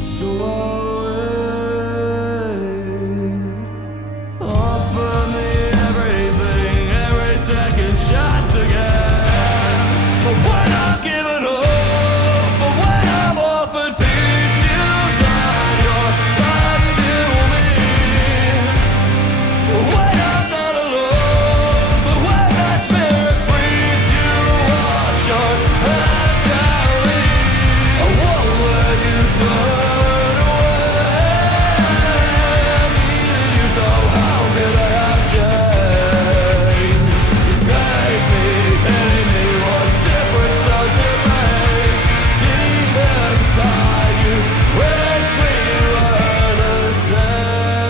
So I'll wait. Offer me everything, every second shots again. For when I'm given hope, for when I'm offered peace, you turn your back to me. For when I'm not alone, for when my spirit breathes, you wash your hands and leave. I won't let you turn away. I needed you, so how could I have changed? You save me, pity me, what difference does it make? Deep inside you, wish we were the same.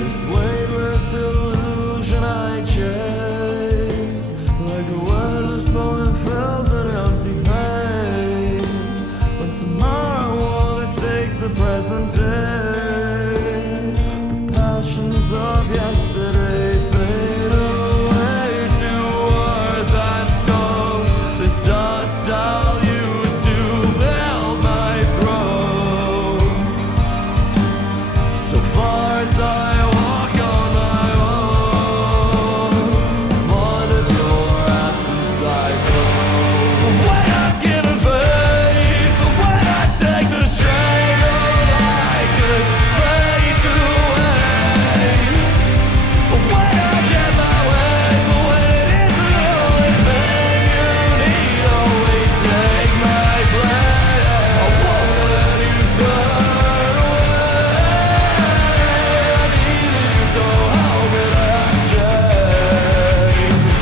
This weightless illusion I chase, like a wordless poem fills an empty page. When tomorrow overtakes the present day, the passions of yesterday fade away to earth and stone. This dust I'll use to build my throne. So far as I walk on my own, fond of your absence I know. For when I'm given faith, for when I take the strain of like this fade away. For when I get my way, for when it isn't the only thing you need, only take my blame. I won't let you turn away. I needed you, so how could I have changed?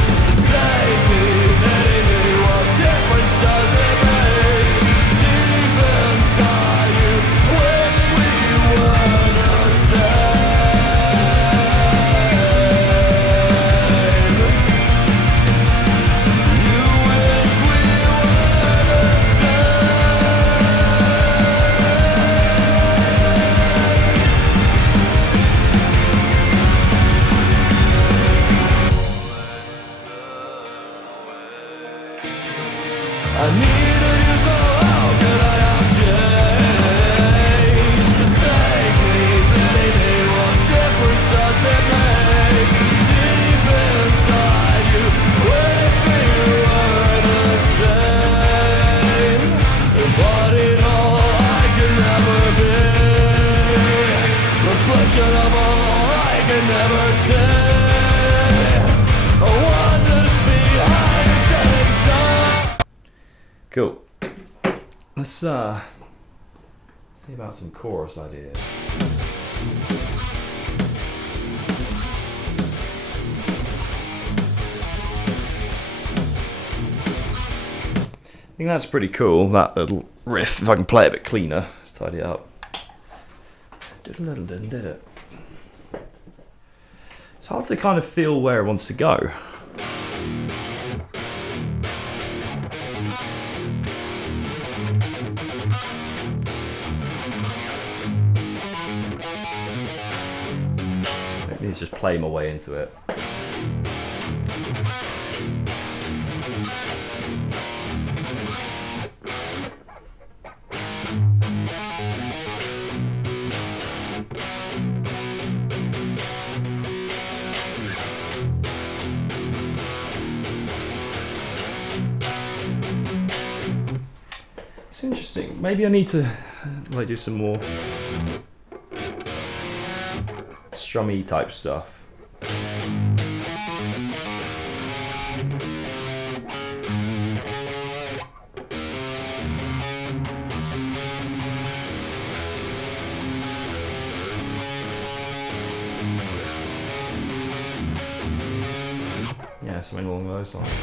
Save me, pity me, what difference does it make? Deep inside you, wish we were the same. You wish we were the I needed you, so how could I have changed? To save me, pity me, what difference does it make? Deep inside you, wish we were the same. Embodied all I could never be, reflection of all I could never say. Wonders behind the setting sun. Cool. let's see about some chorus ideas. I think that's pretty cool, that little riff. If I can play it a bit cleaner, tidy it up. Did it. It's hard to kind of feel where it wants to go. Maybe it's just play my way into it. It's interesting. Maybe I need to like do some more strummy type stuff. Yeah, something along those lines.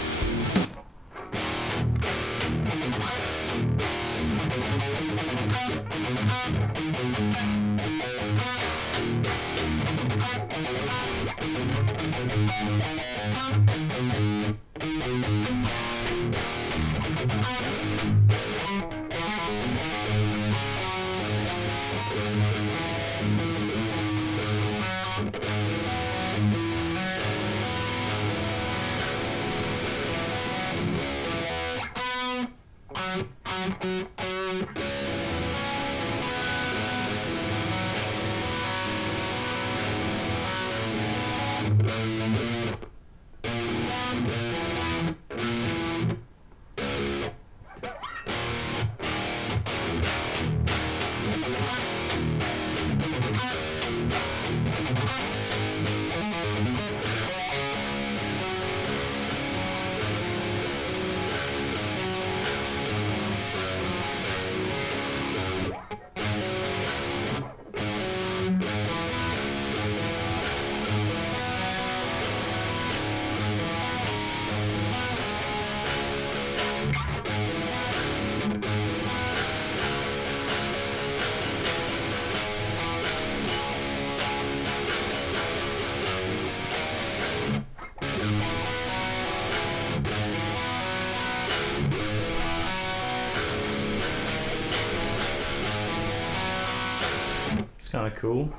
Kind of cool.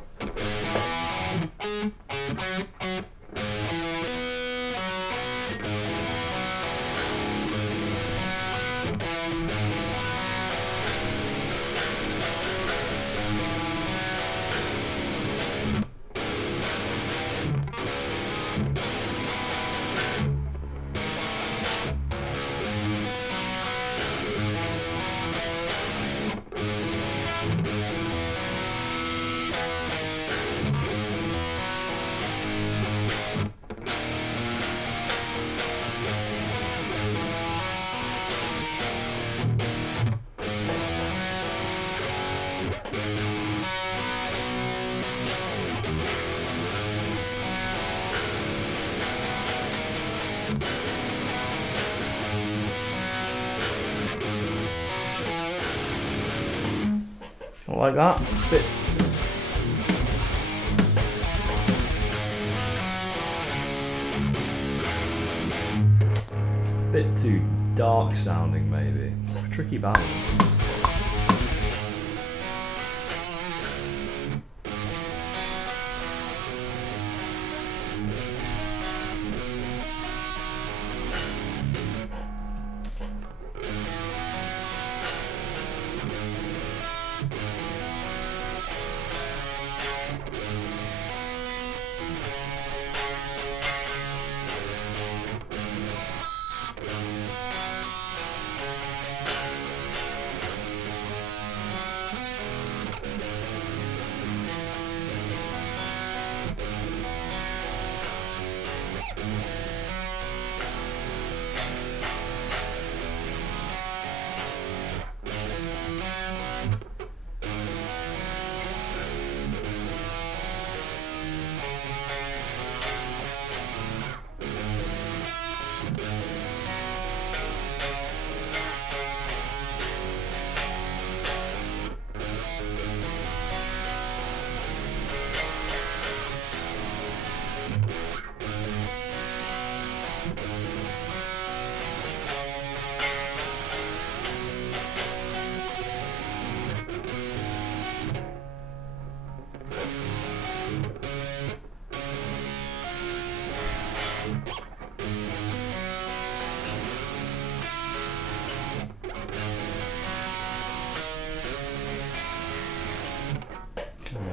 Like that. It's a bit too dark sounding, maybe. It's a tricky balance.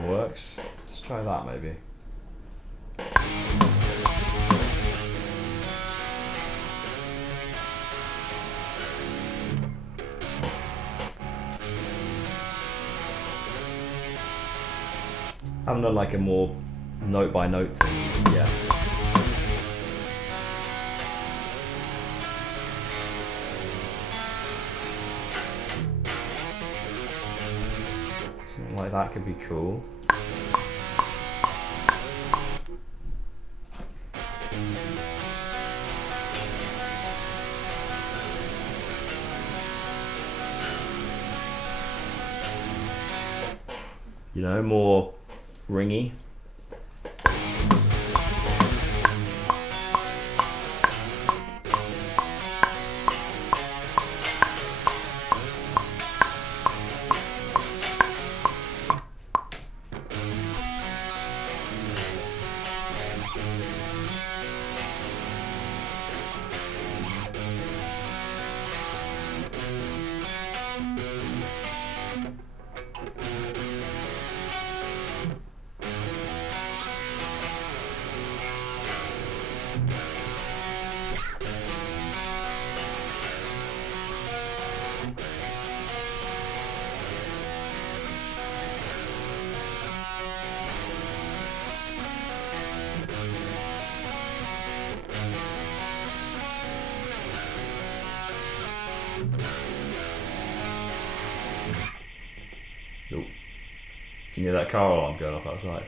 Works. Let's try that maybe. I haven't done like a more note by note thing yet. Something like that could be cool. You know, more ringy. Nope. Can you hear that car alarm going off outside?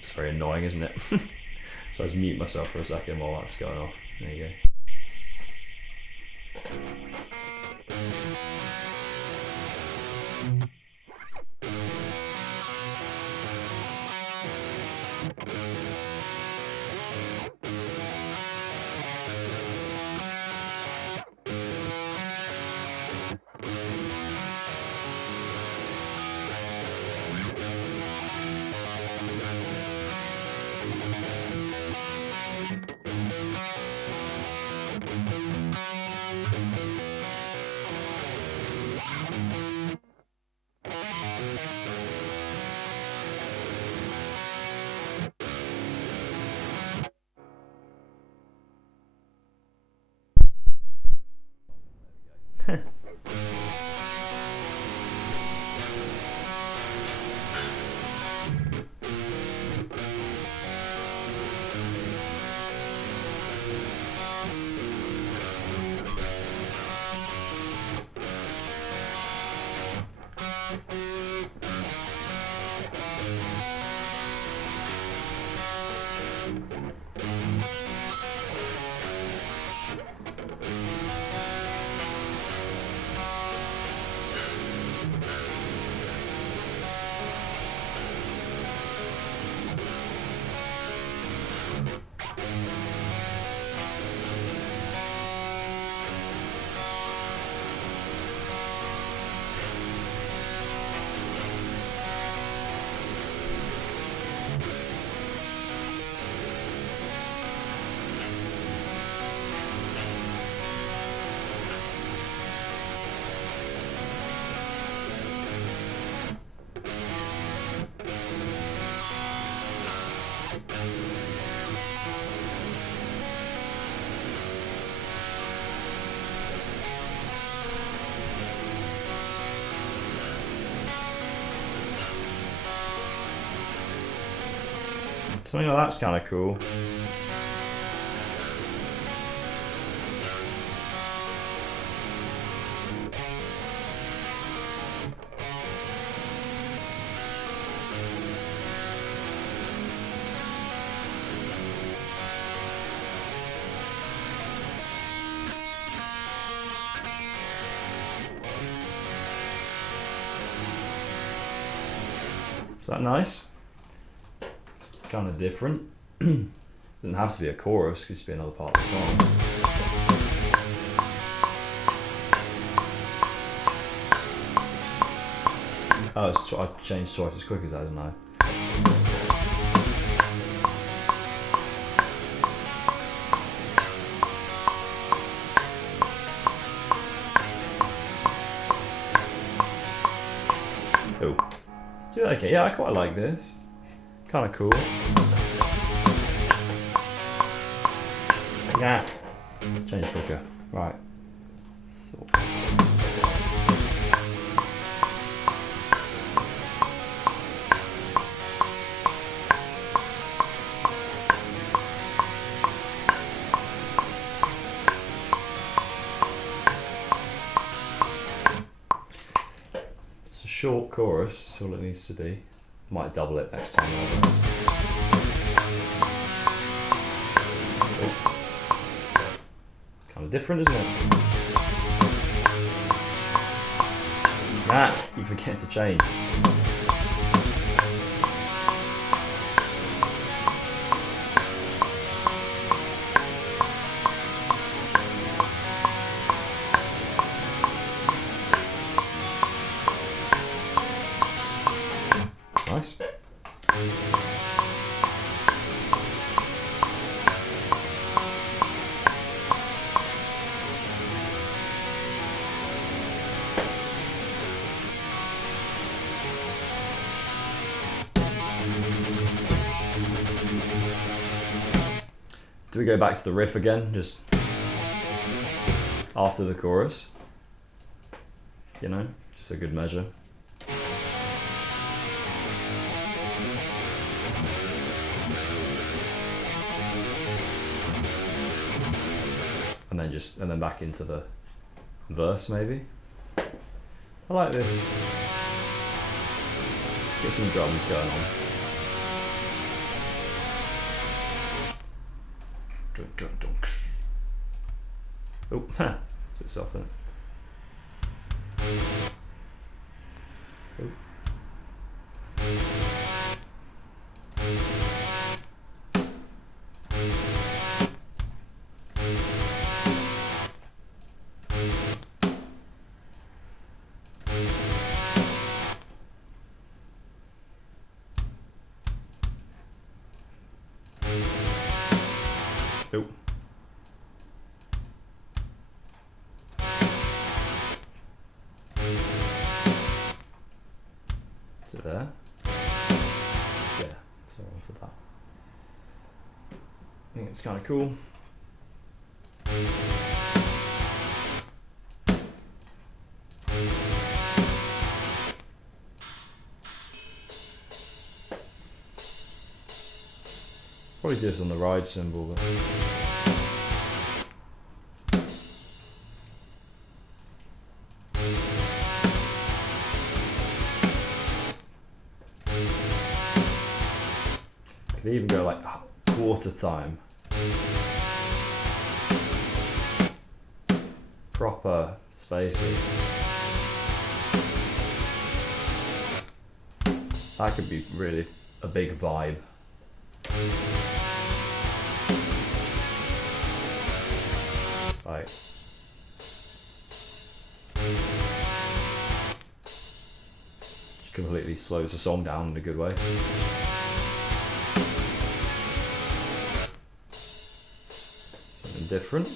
It's very annoying, isn't it? So I just mute myself for a second while that's going off. There you go. Something like that's kind of cool. Is that nice? It's kind of different. Doesn't have to be a chorus, could just be another part of the song. Oh, I've changed twice as quick as that, didn't I? Oh, let's do that again. Yeah, I quite like this. Kind of cool. Nah. Change quicker. Right. So. It's a short chorus, all it needs to be. Might double it next time. Kind of different, isn't it? Nah, keep forgetting to change. Nice. Do we go back to the riff again, just after the chorus? You know, just a good measure. And then back into the verse maybe. I like this. Let's get some drums going on. Oh, ha, it's a bit soft, isn't it? Oh. Oh. Is it there? Yeah, so onto that. I think it's kind of cool. Probably do this on the ride cymbal, but could even go like quarter time. Proper spacey. That could be really a big vibe. Like, completely slows the song down in a good way. Something different.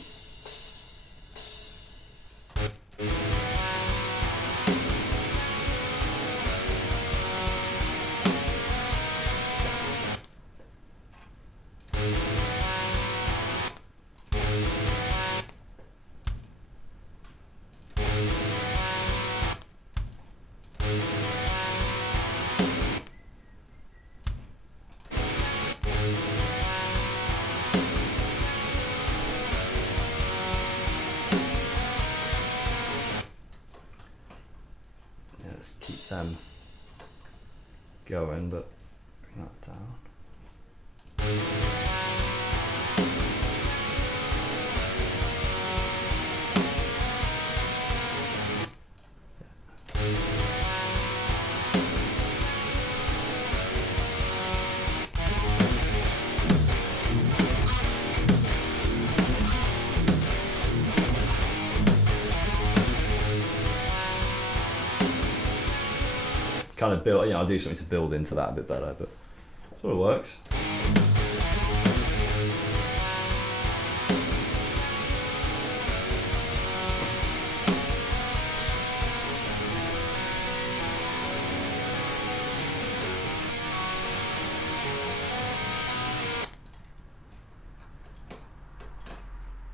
Let's keep them going, but bring that down. kind of build, I'll do something to build into that a bit better, but sort of works.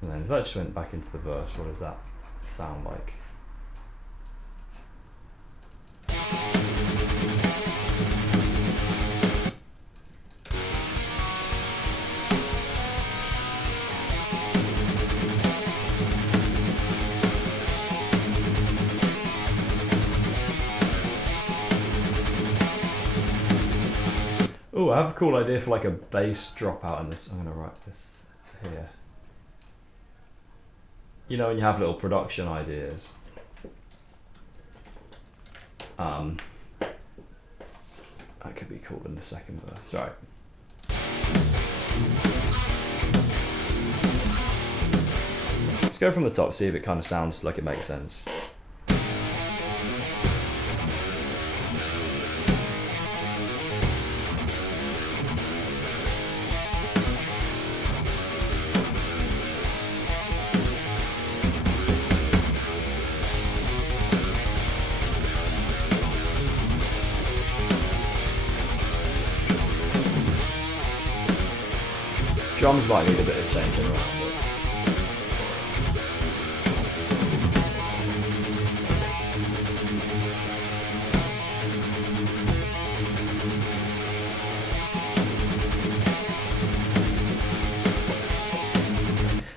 And then if I just went back into the verse, what does that sound like? Oh, I have a cool idea for like a bass dropout in this. I'm gonna write this here. You know when you have little production ideas. That could be cool in the second verse, right? Let's go from the top, see if it kind of sounds like it makes sense. Drums might need a bit of changing around, but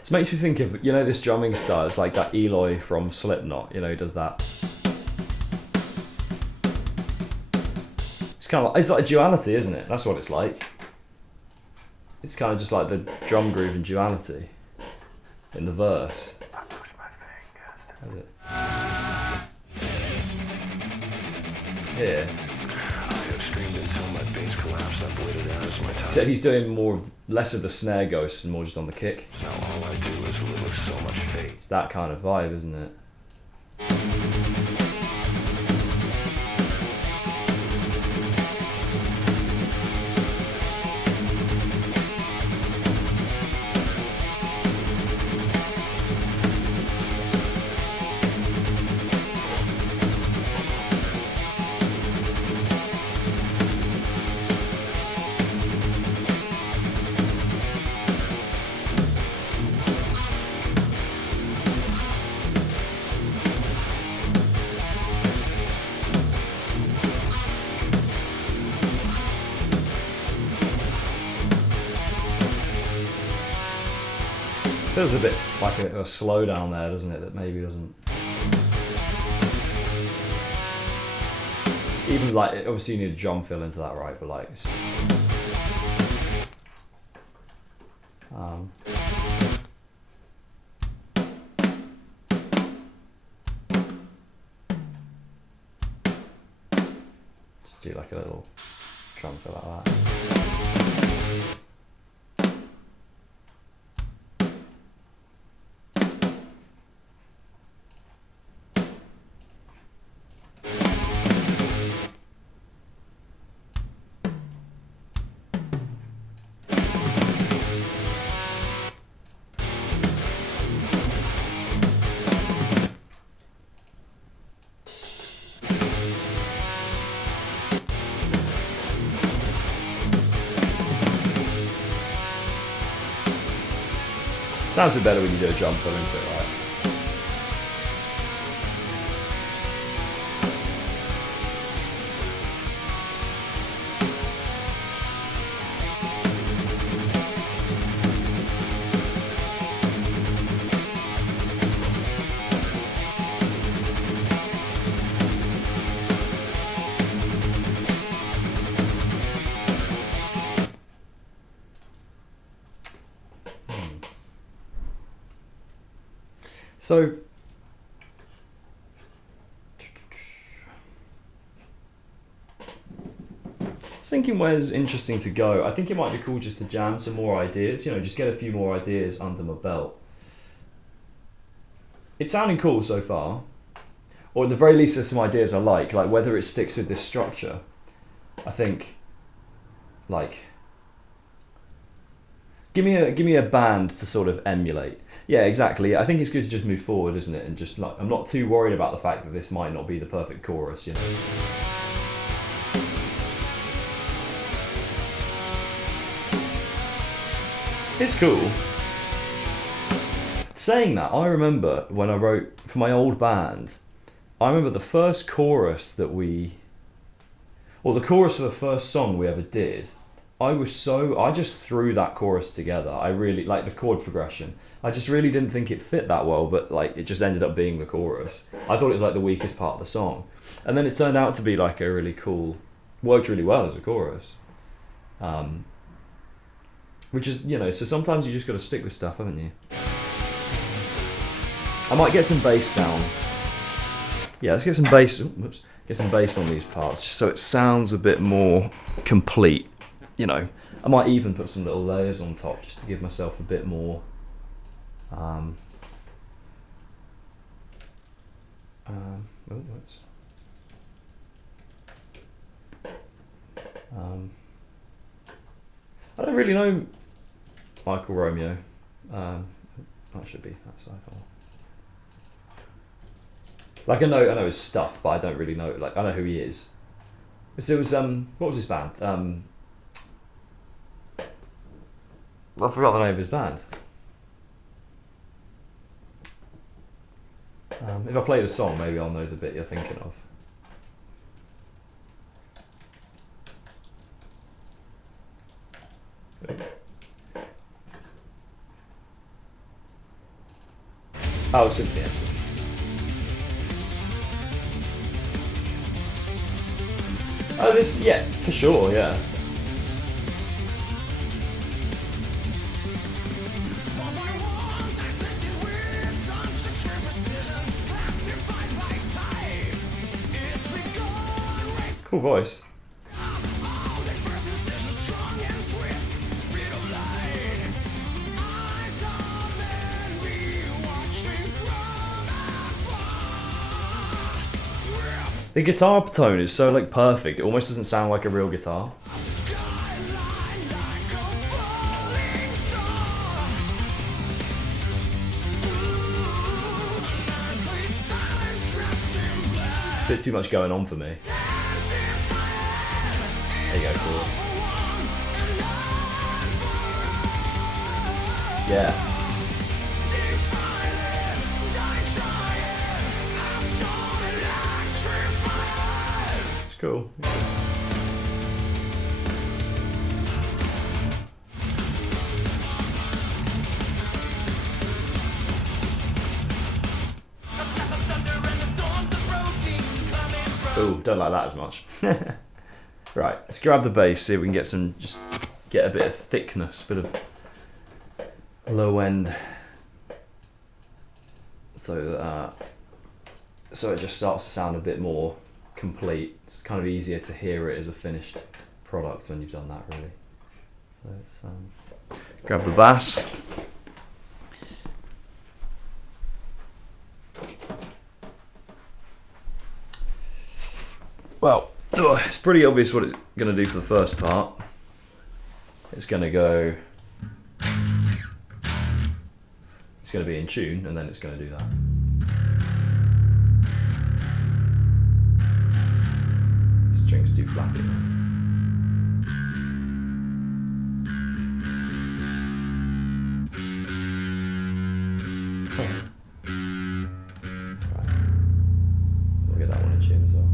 it makes me think of, this drumming style. It's like that Eloy from Slipknot, he does that. It's kind of it's like a duality, isn't it? That's what it's like. It's kind of just like the drum groove and duality in the verse. Is it? Here. Except he's doing less of the snare ghosts and more just on the kick. Now all I do is live with so much faith. It's that kind of vibe, isn't it? Feels a bit like a slowdown there, doesn't it? That maybe doesn't. Even like, obviously you need a drum fill into that, right? But like, it's just, just do like a little drum fill like that. Sounds a bit better when you do a drum fill into it, right? So, I was thinking where's interesting to go. I think it might be cool just to jam some more ideas, just get a few more ideas under my belt. It's sounding cool so far. or at the very least, there's some ideas I like whether it sticks with this structure. I think, like, give me a band to sort of emulate. Yeah, exactly. I think it's good to just move forward, isn't it? And just like, I'm not too worried about the fact that this might not be the perfect chorus, you know. It's cool. Saying that, I remember when I wrote for my old band, I remember the first chorus that the chorus of the first song we ever did, I just threw that chorus together. I really, like the chord progression, I just really didn't think it fit that well, but like it just ended up being the chorus. I thought it was like the weakest part of the song. And then it turned out to be like a really cool, worked really well as a chorus. Which is, you know, so sometimes you just got to stick with stuff, haven't you? I might get some bass down. Yeah, let's get some bass. Get some bass on these parts, just so it sounds a bit more complete. You know, I might even put some little layers on top just to give myself a bit more. I don't really know Michael Romeo. That should be that side. Like I know his stuff, but I don't really know. Like I know who he is. So it was what was his band? I forgot the name of his band. If I play the song, maybe I'll know the bit you're thinking of. Oh, Symphony MC. Oh, this, yeah, for sure, yeah. Cool voice. The guitar tone is so like perfect, it almost doesn't sound like a real guitar. Bit too much going on for me. There you go, chorus. Yeah. It's cool. Ooh, don't like that as much. Right, let's grab the bass, see if we can get some, just get a bit of thickness, bit of low end, so it just starts to sound a bit more complete. It's kind of easier to hear it as a finished product when you've done that, really. So let's grab the bass. Well, it's pretty obvious what it's going to do for the first part. It's going to go... It's going to be in tune, and then it's going to do that. The string's too flappy now. Right. I'll get that one in tune as well.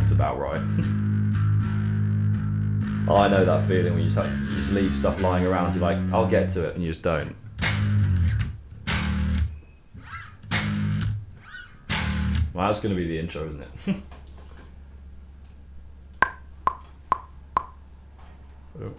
It's about right. Oh, I know that feeling when you just leave stuff lying around. You're like, I'll get to it, and you just don't. Well, that's going to be the intro, isn't it? Oh.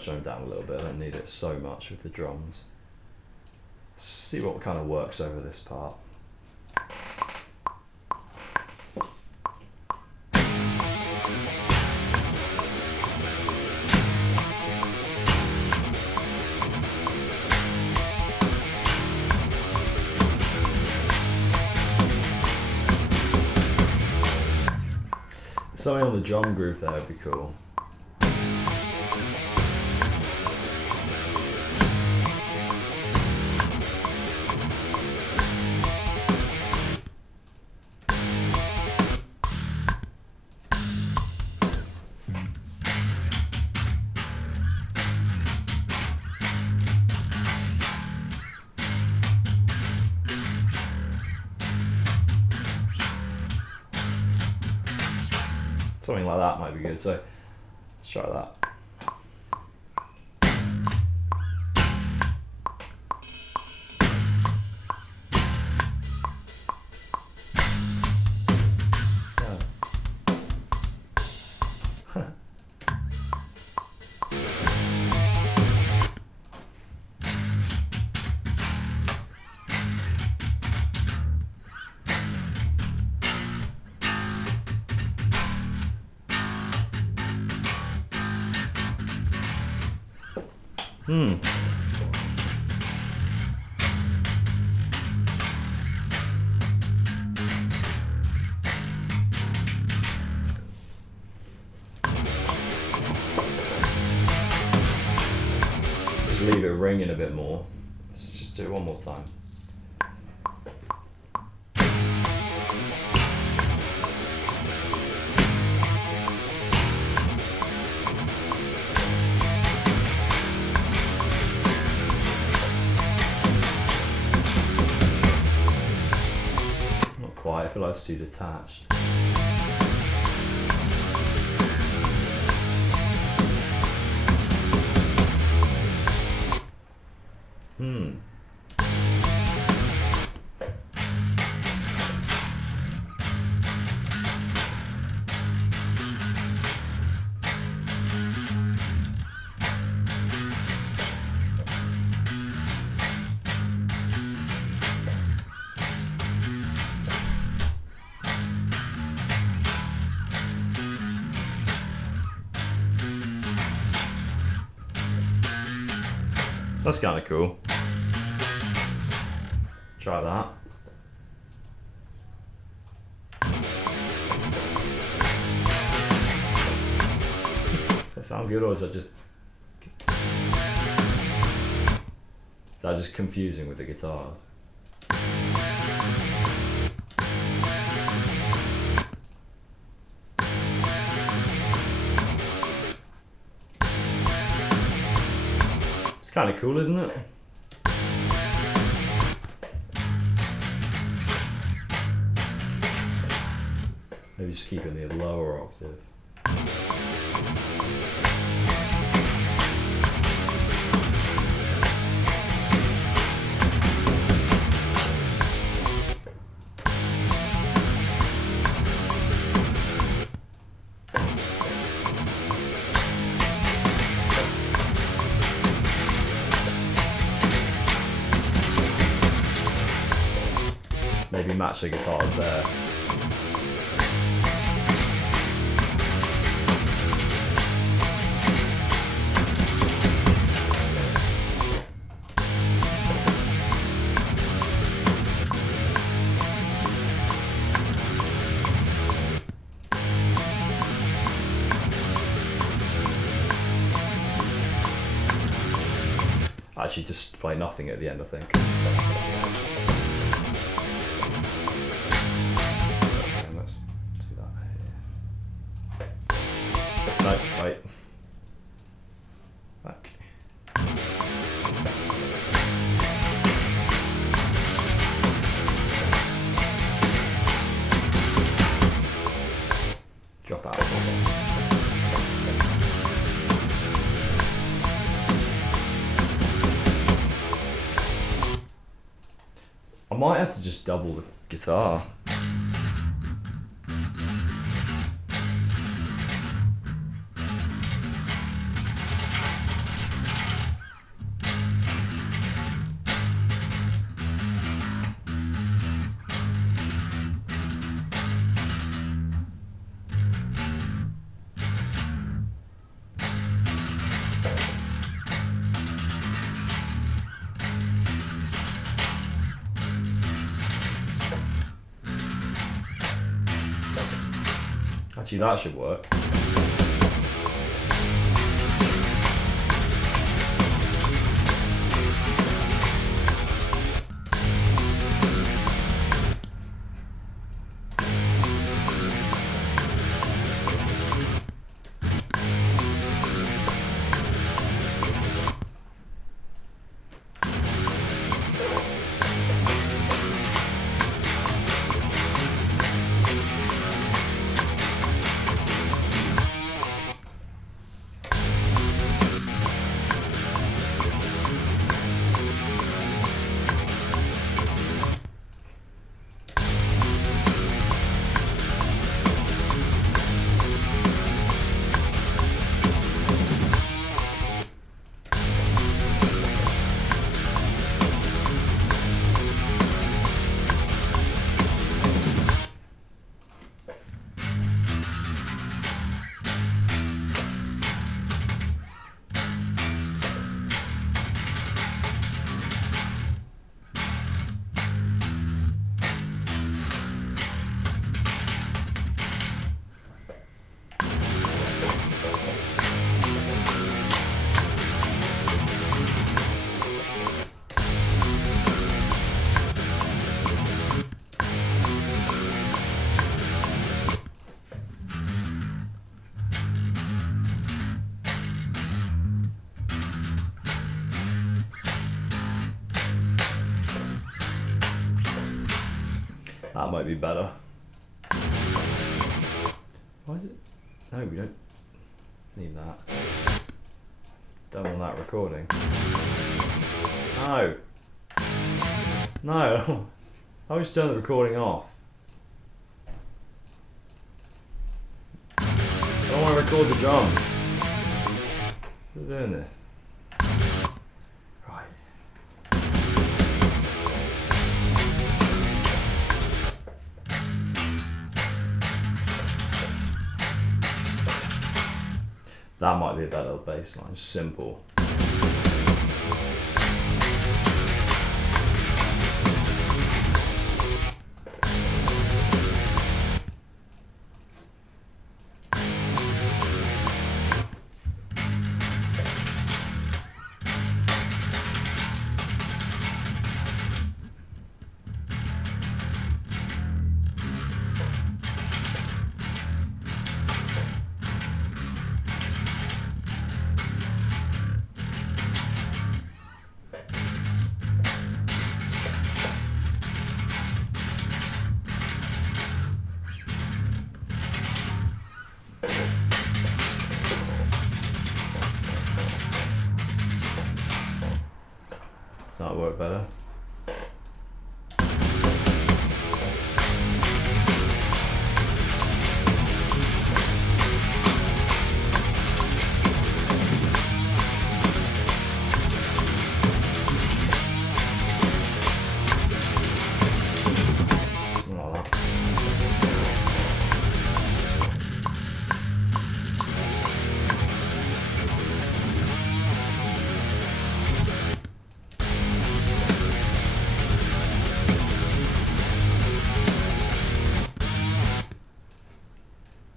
tone it down a little bit. I don't need it so much with the drums. See what kind of works over this part. Something on the drum groove there would be cool. Something like that might be good, so let's try that. Just leave it ringing a bit more. Let's just do it one more time. I feel like it's too detached. That's kind of cool. Try that. Does that sound good, or is that just confusing with the guitars? It's kind of cool, isn't it? Maybe just keep it in the lower octave. Maybe match the guitars there. Actually, just play nothing at the end, I think. Okay, let's do that here. No, wait. Back. Drop out. I might have to just double the guitar. Actually, that should work. That might be better. Why is it? No, we don't need that. Don't want that recording. No. No. I always turn the recording off. I don't want to record the drums. We're doing this. Right. That might be a better bass line. Simple. Does that work better? Something like that.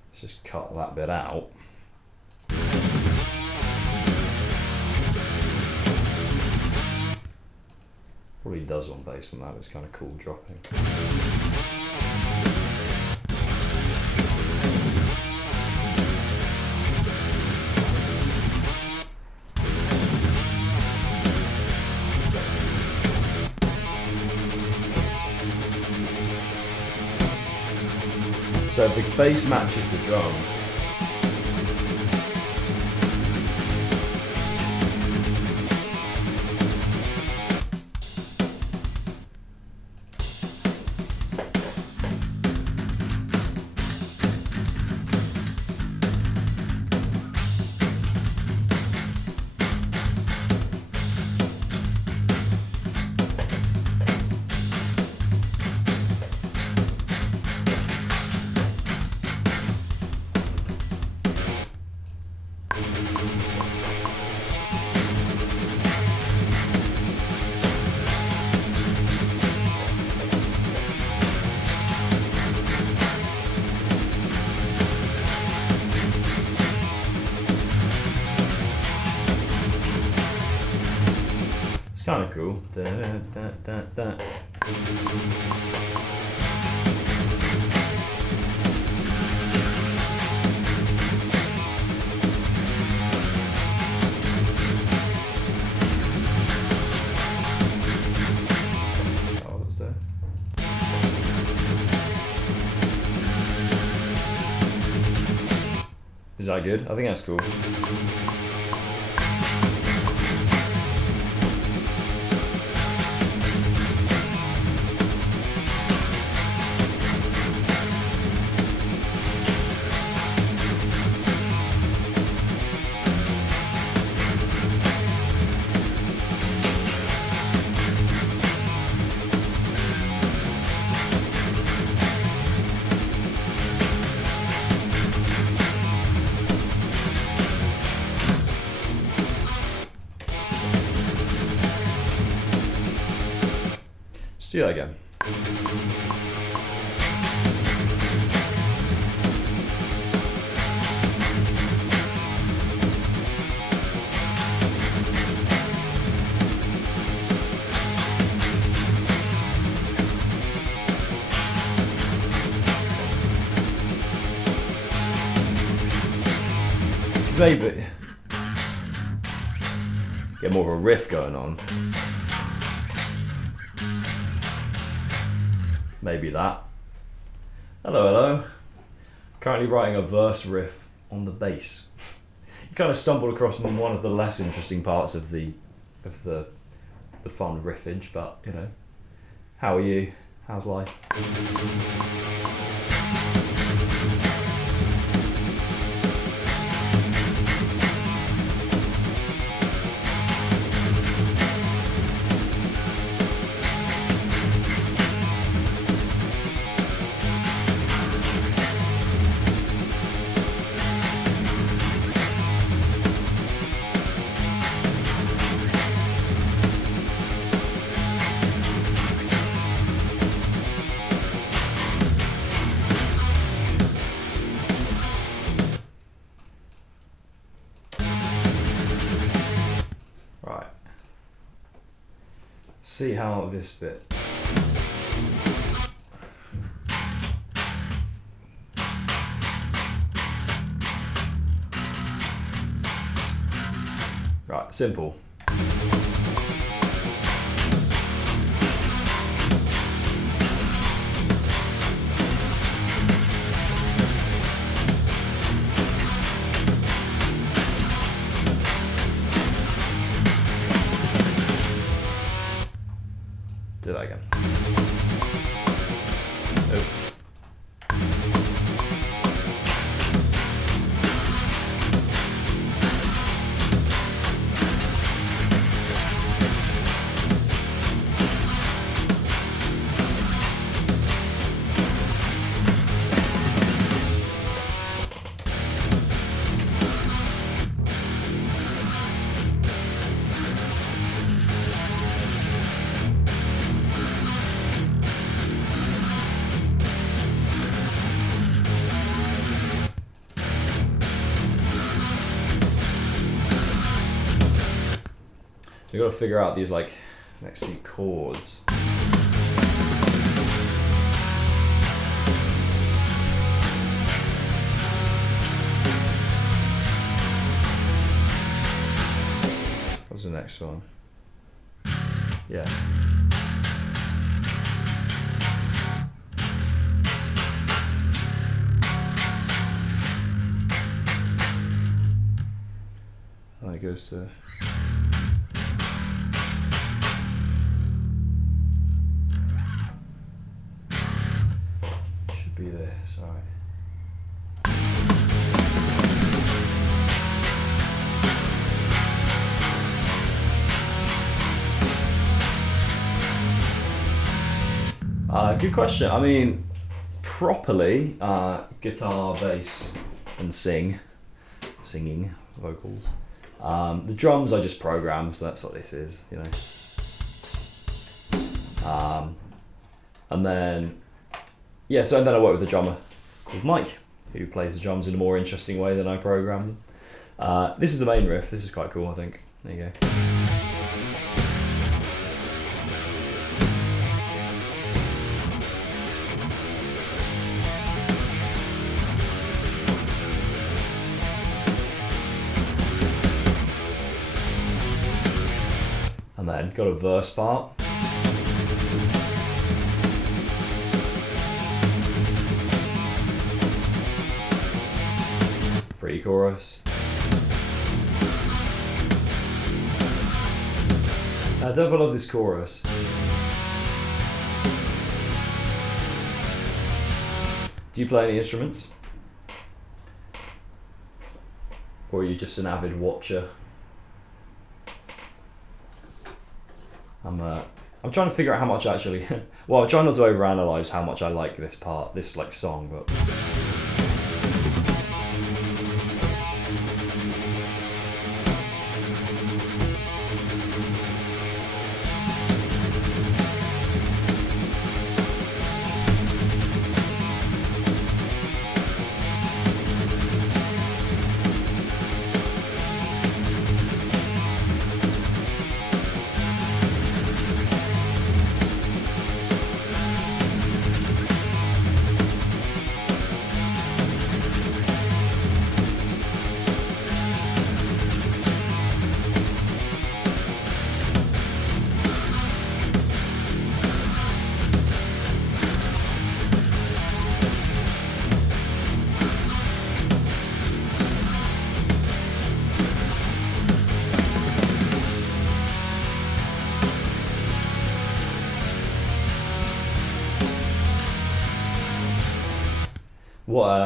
Let's just cut that bit out. Probably does on bass, and that was kind of cool dropping. So if the bass matches the drums, kind of cool. Da, da, da, da. Oh, that's there. Is that good? I think that's cool. Let's do that again. Maybe get more of a riff going on. Maybe that. Hello, hello. Currently writing a verse riff on the bass. You kind of stumbled across one of the less interesting parts of the fun riffage, but you know, how are you? How's life? Right. See how this bit. Right, simple. Do that again. Oh. You've got to figure out these like next few chords. What's the next one? Yeah. And it goes to. Be this, all right. Good question. I mean, properly, guitar, bass, and singing, vocals. The drums I just program, so that's what this is, you know. And then. Yeah, so then I work with a drummer called Mike, who plays the drums in a more interesting way than I program them. This is the main riff. This is quite cool, I think. There you go. then, got a verse part. Pre-chorus. I don't love this chorus. Do you play any instruments? Or are you just an avid watcher? I'm trying to figure out how much I actually well, I'm trying not to overanalyze how much I like this part, this like song, but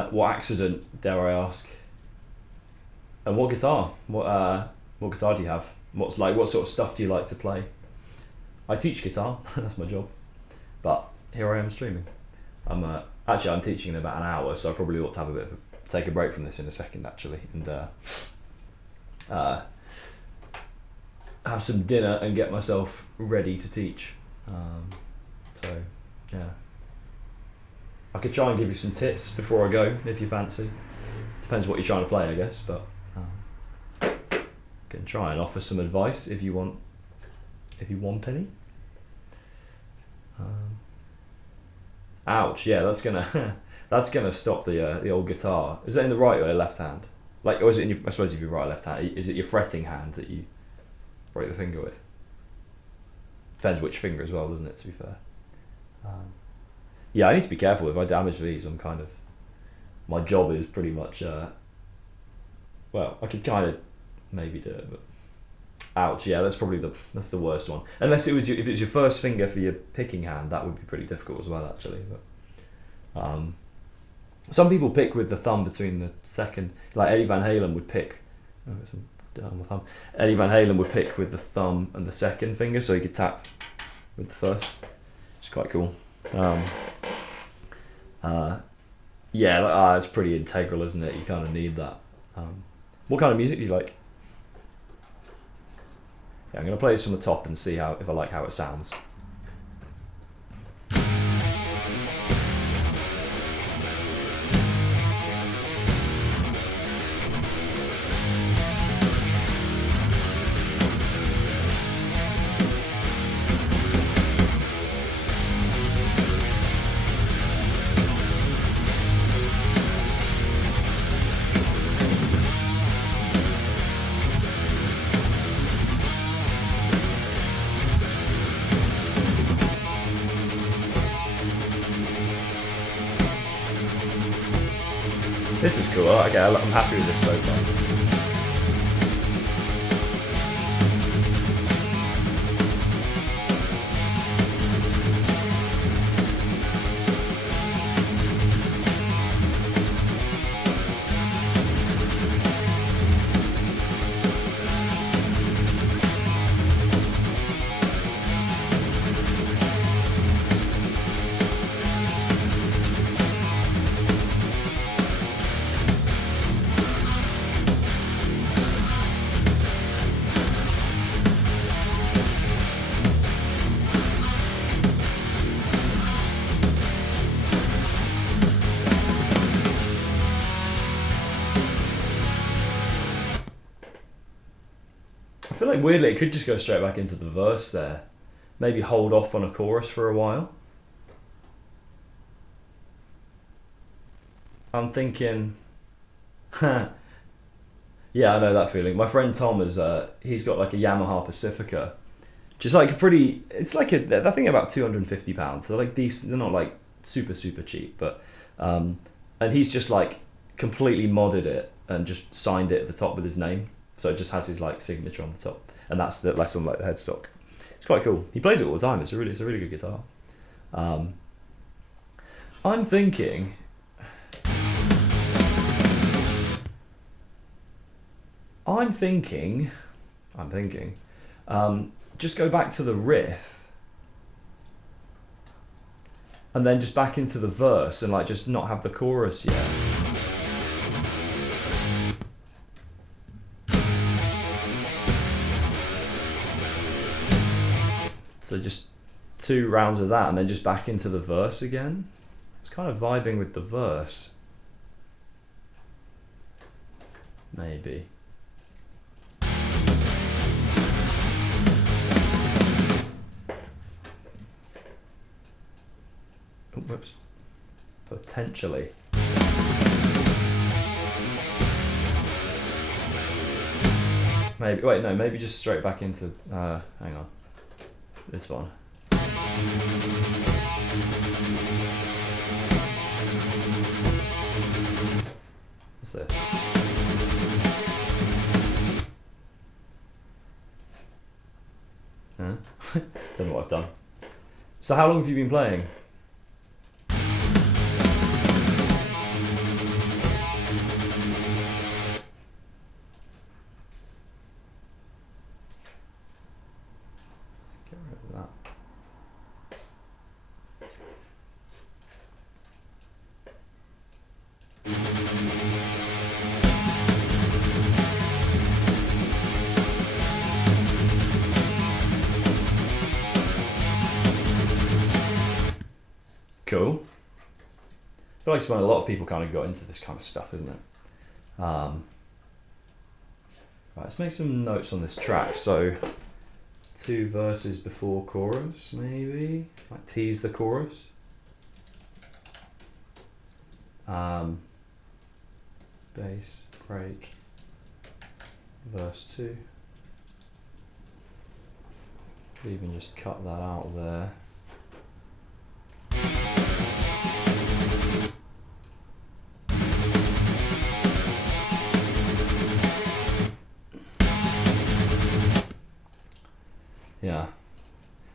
what accident, dare I ask? And what guitar? What guitar do you have? What sort of stuff do you like to play? I teach guitar. That's my job. But here I am streaming. I'm teaching in about an hour, so I probably ought to have take a break from this in a second actually, and have some dinner and get myself ready to teach. So yeah. I could try and give you some tips before I go, if you fancy. Depends what you're trying to play, I guess, but can try and offer some advice if you want any. Ouch! Yeah, that's gonna stop the old guitar. Is that in the right or left hand? Like, or is it in your? I suppose if you're right or left hand, is it your fretting hand that you break the finger with? Depends which finger as well, doesn't it? To be fair. Yeah, I need to be careful. If I damage these, my job is pretty much, well, I could kind of maybe do it, but ouch, yeah, that's probably that's the worst one. Unless if it was your first finger for your picking hand, that would be pretty difficult as well, actually. But some people pick with the thumb between the second, like Eddie Van Halen would pick, Eddie Van Halen would pick with the thumb and the second finger, so he could tap with the first. It's quite cool. Yeah, it's pretty integral, isn't it? You kind of need that. What kind of music do you like? Yeah, I'm going to play this from the top and see if I like how it sounds. This is cool. Okay, I'm happy with this so far. I feel like weirdly it could just go straight back into the verse there. Maybe hold off on a chorus for a while. I'm thinking, yeah, I know that feeling. My friend Tom he's got like a Yamaha Pacifica, Just like a pretty, it's like I think about £250. So they're like decent. They're not like super cheap, but and he's just like completely modded it and just signed it at the top with his name. So it just has his like signature on the top, and that's on like the headstock. It's quite cool. He plays it all the time. It's a really good guitar. I'm thinking. Just go back to the riff and then just back into the verse and like just not have the chorus yet. So just 2 rounds of that and then just back into the verse again. It's kind of vibing with the verse. Maybe. Oh, whoops. Potentially. Maybe, wait, no, maybe just straight back into, hang on, this one. What's this? Huh? Don't know what I've done. So how long have you been playing? Let's get rid of that. Cool. I feel like it's when a lot of people kind of got into this kind of stuff, isn't it? Right, let's make some notes on this track. So 2 verses before chorus, maybe. Like tease the chorus. Bass, break, verse 2. Could even just cut that out there. Yeah,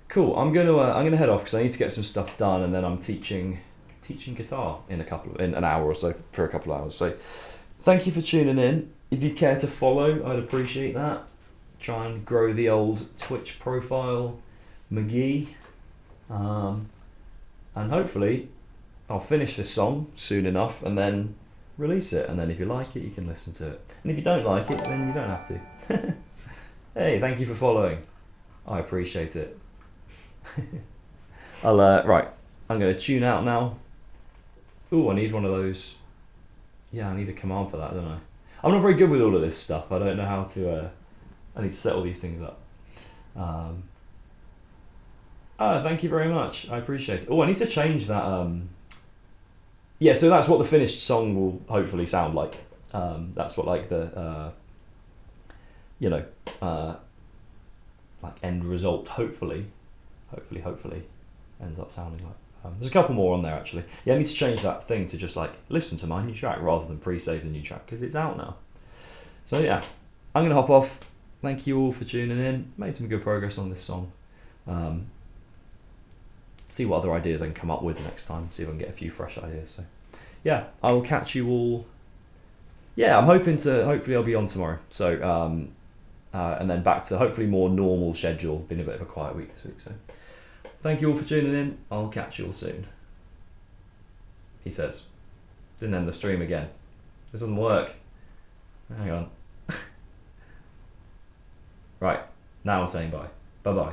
cool. I'm gonna head off because I need to get some stuff done, and then I'm teaching guitar in an hour or so, for a couple of hours. So, thank you for tuning in. If you'd care to follow, I'd appreciate that. Try and grow the old Twitch profile, McGee, and hopefully I'll finish this song soon enough and then release it. And then if you like it, you can listen to it. And if you don't like it, then you don't have to. Hey, thank you for following. I appreciate it. Right, I'm going to tune out now. Ooh, I need one of those. Yeah, I need a command for that, don't I? I'm not very good with all of this stuff. I don't know how to, I need to set all these things up. Thank you very much. I appreciate it. Oh, I need to change that. Yeah, so that's what the finished song will hopefully sound like. That's what like the, like end result hopefully ends up sounding like. There's a couple more on there actually. Yeah, I need to change that thing to just like listen to my new track rather than pre-save the new track because it's out now. So yeah, I'm gonna hop off. Thank you all for tuning in. Made some good progress on this song. See what other ideas I can come up with next time. See if I can get a few fresh ideas. So yeah, I will catch you all. Yeah, I'm hopefully I'll be on tomorrow. So and then back to hopefully more normal schedule. Been a bit of a quiet week this week, so thank you all for tuning in. I'll catch you all soon. He says. Didn't end the stream again. This doesn't work. Hang on. Right, now I'm saying bye. Bye bye.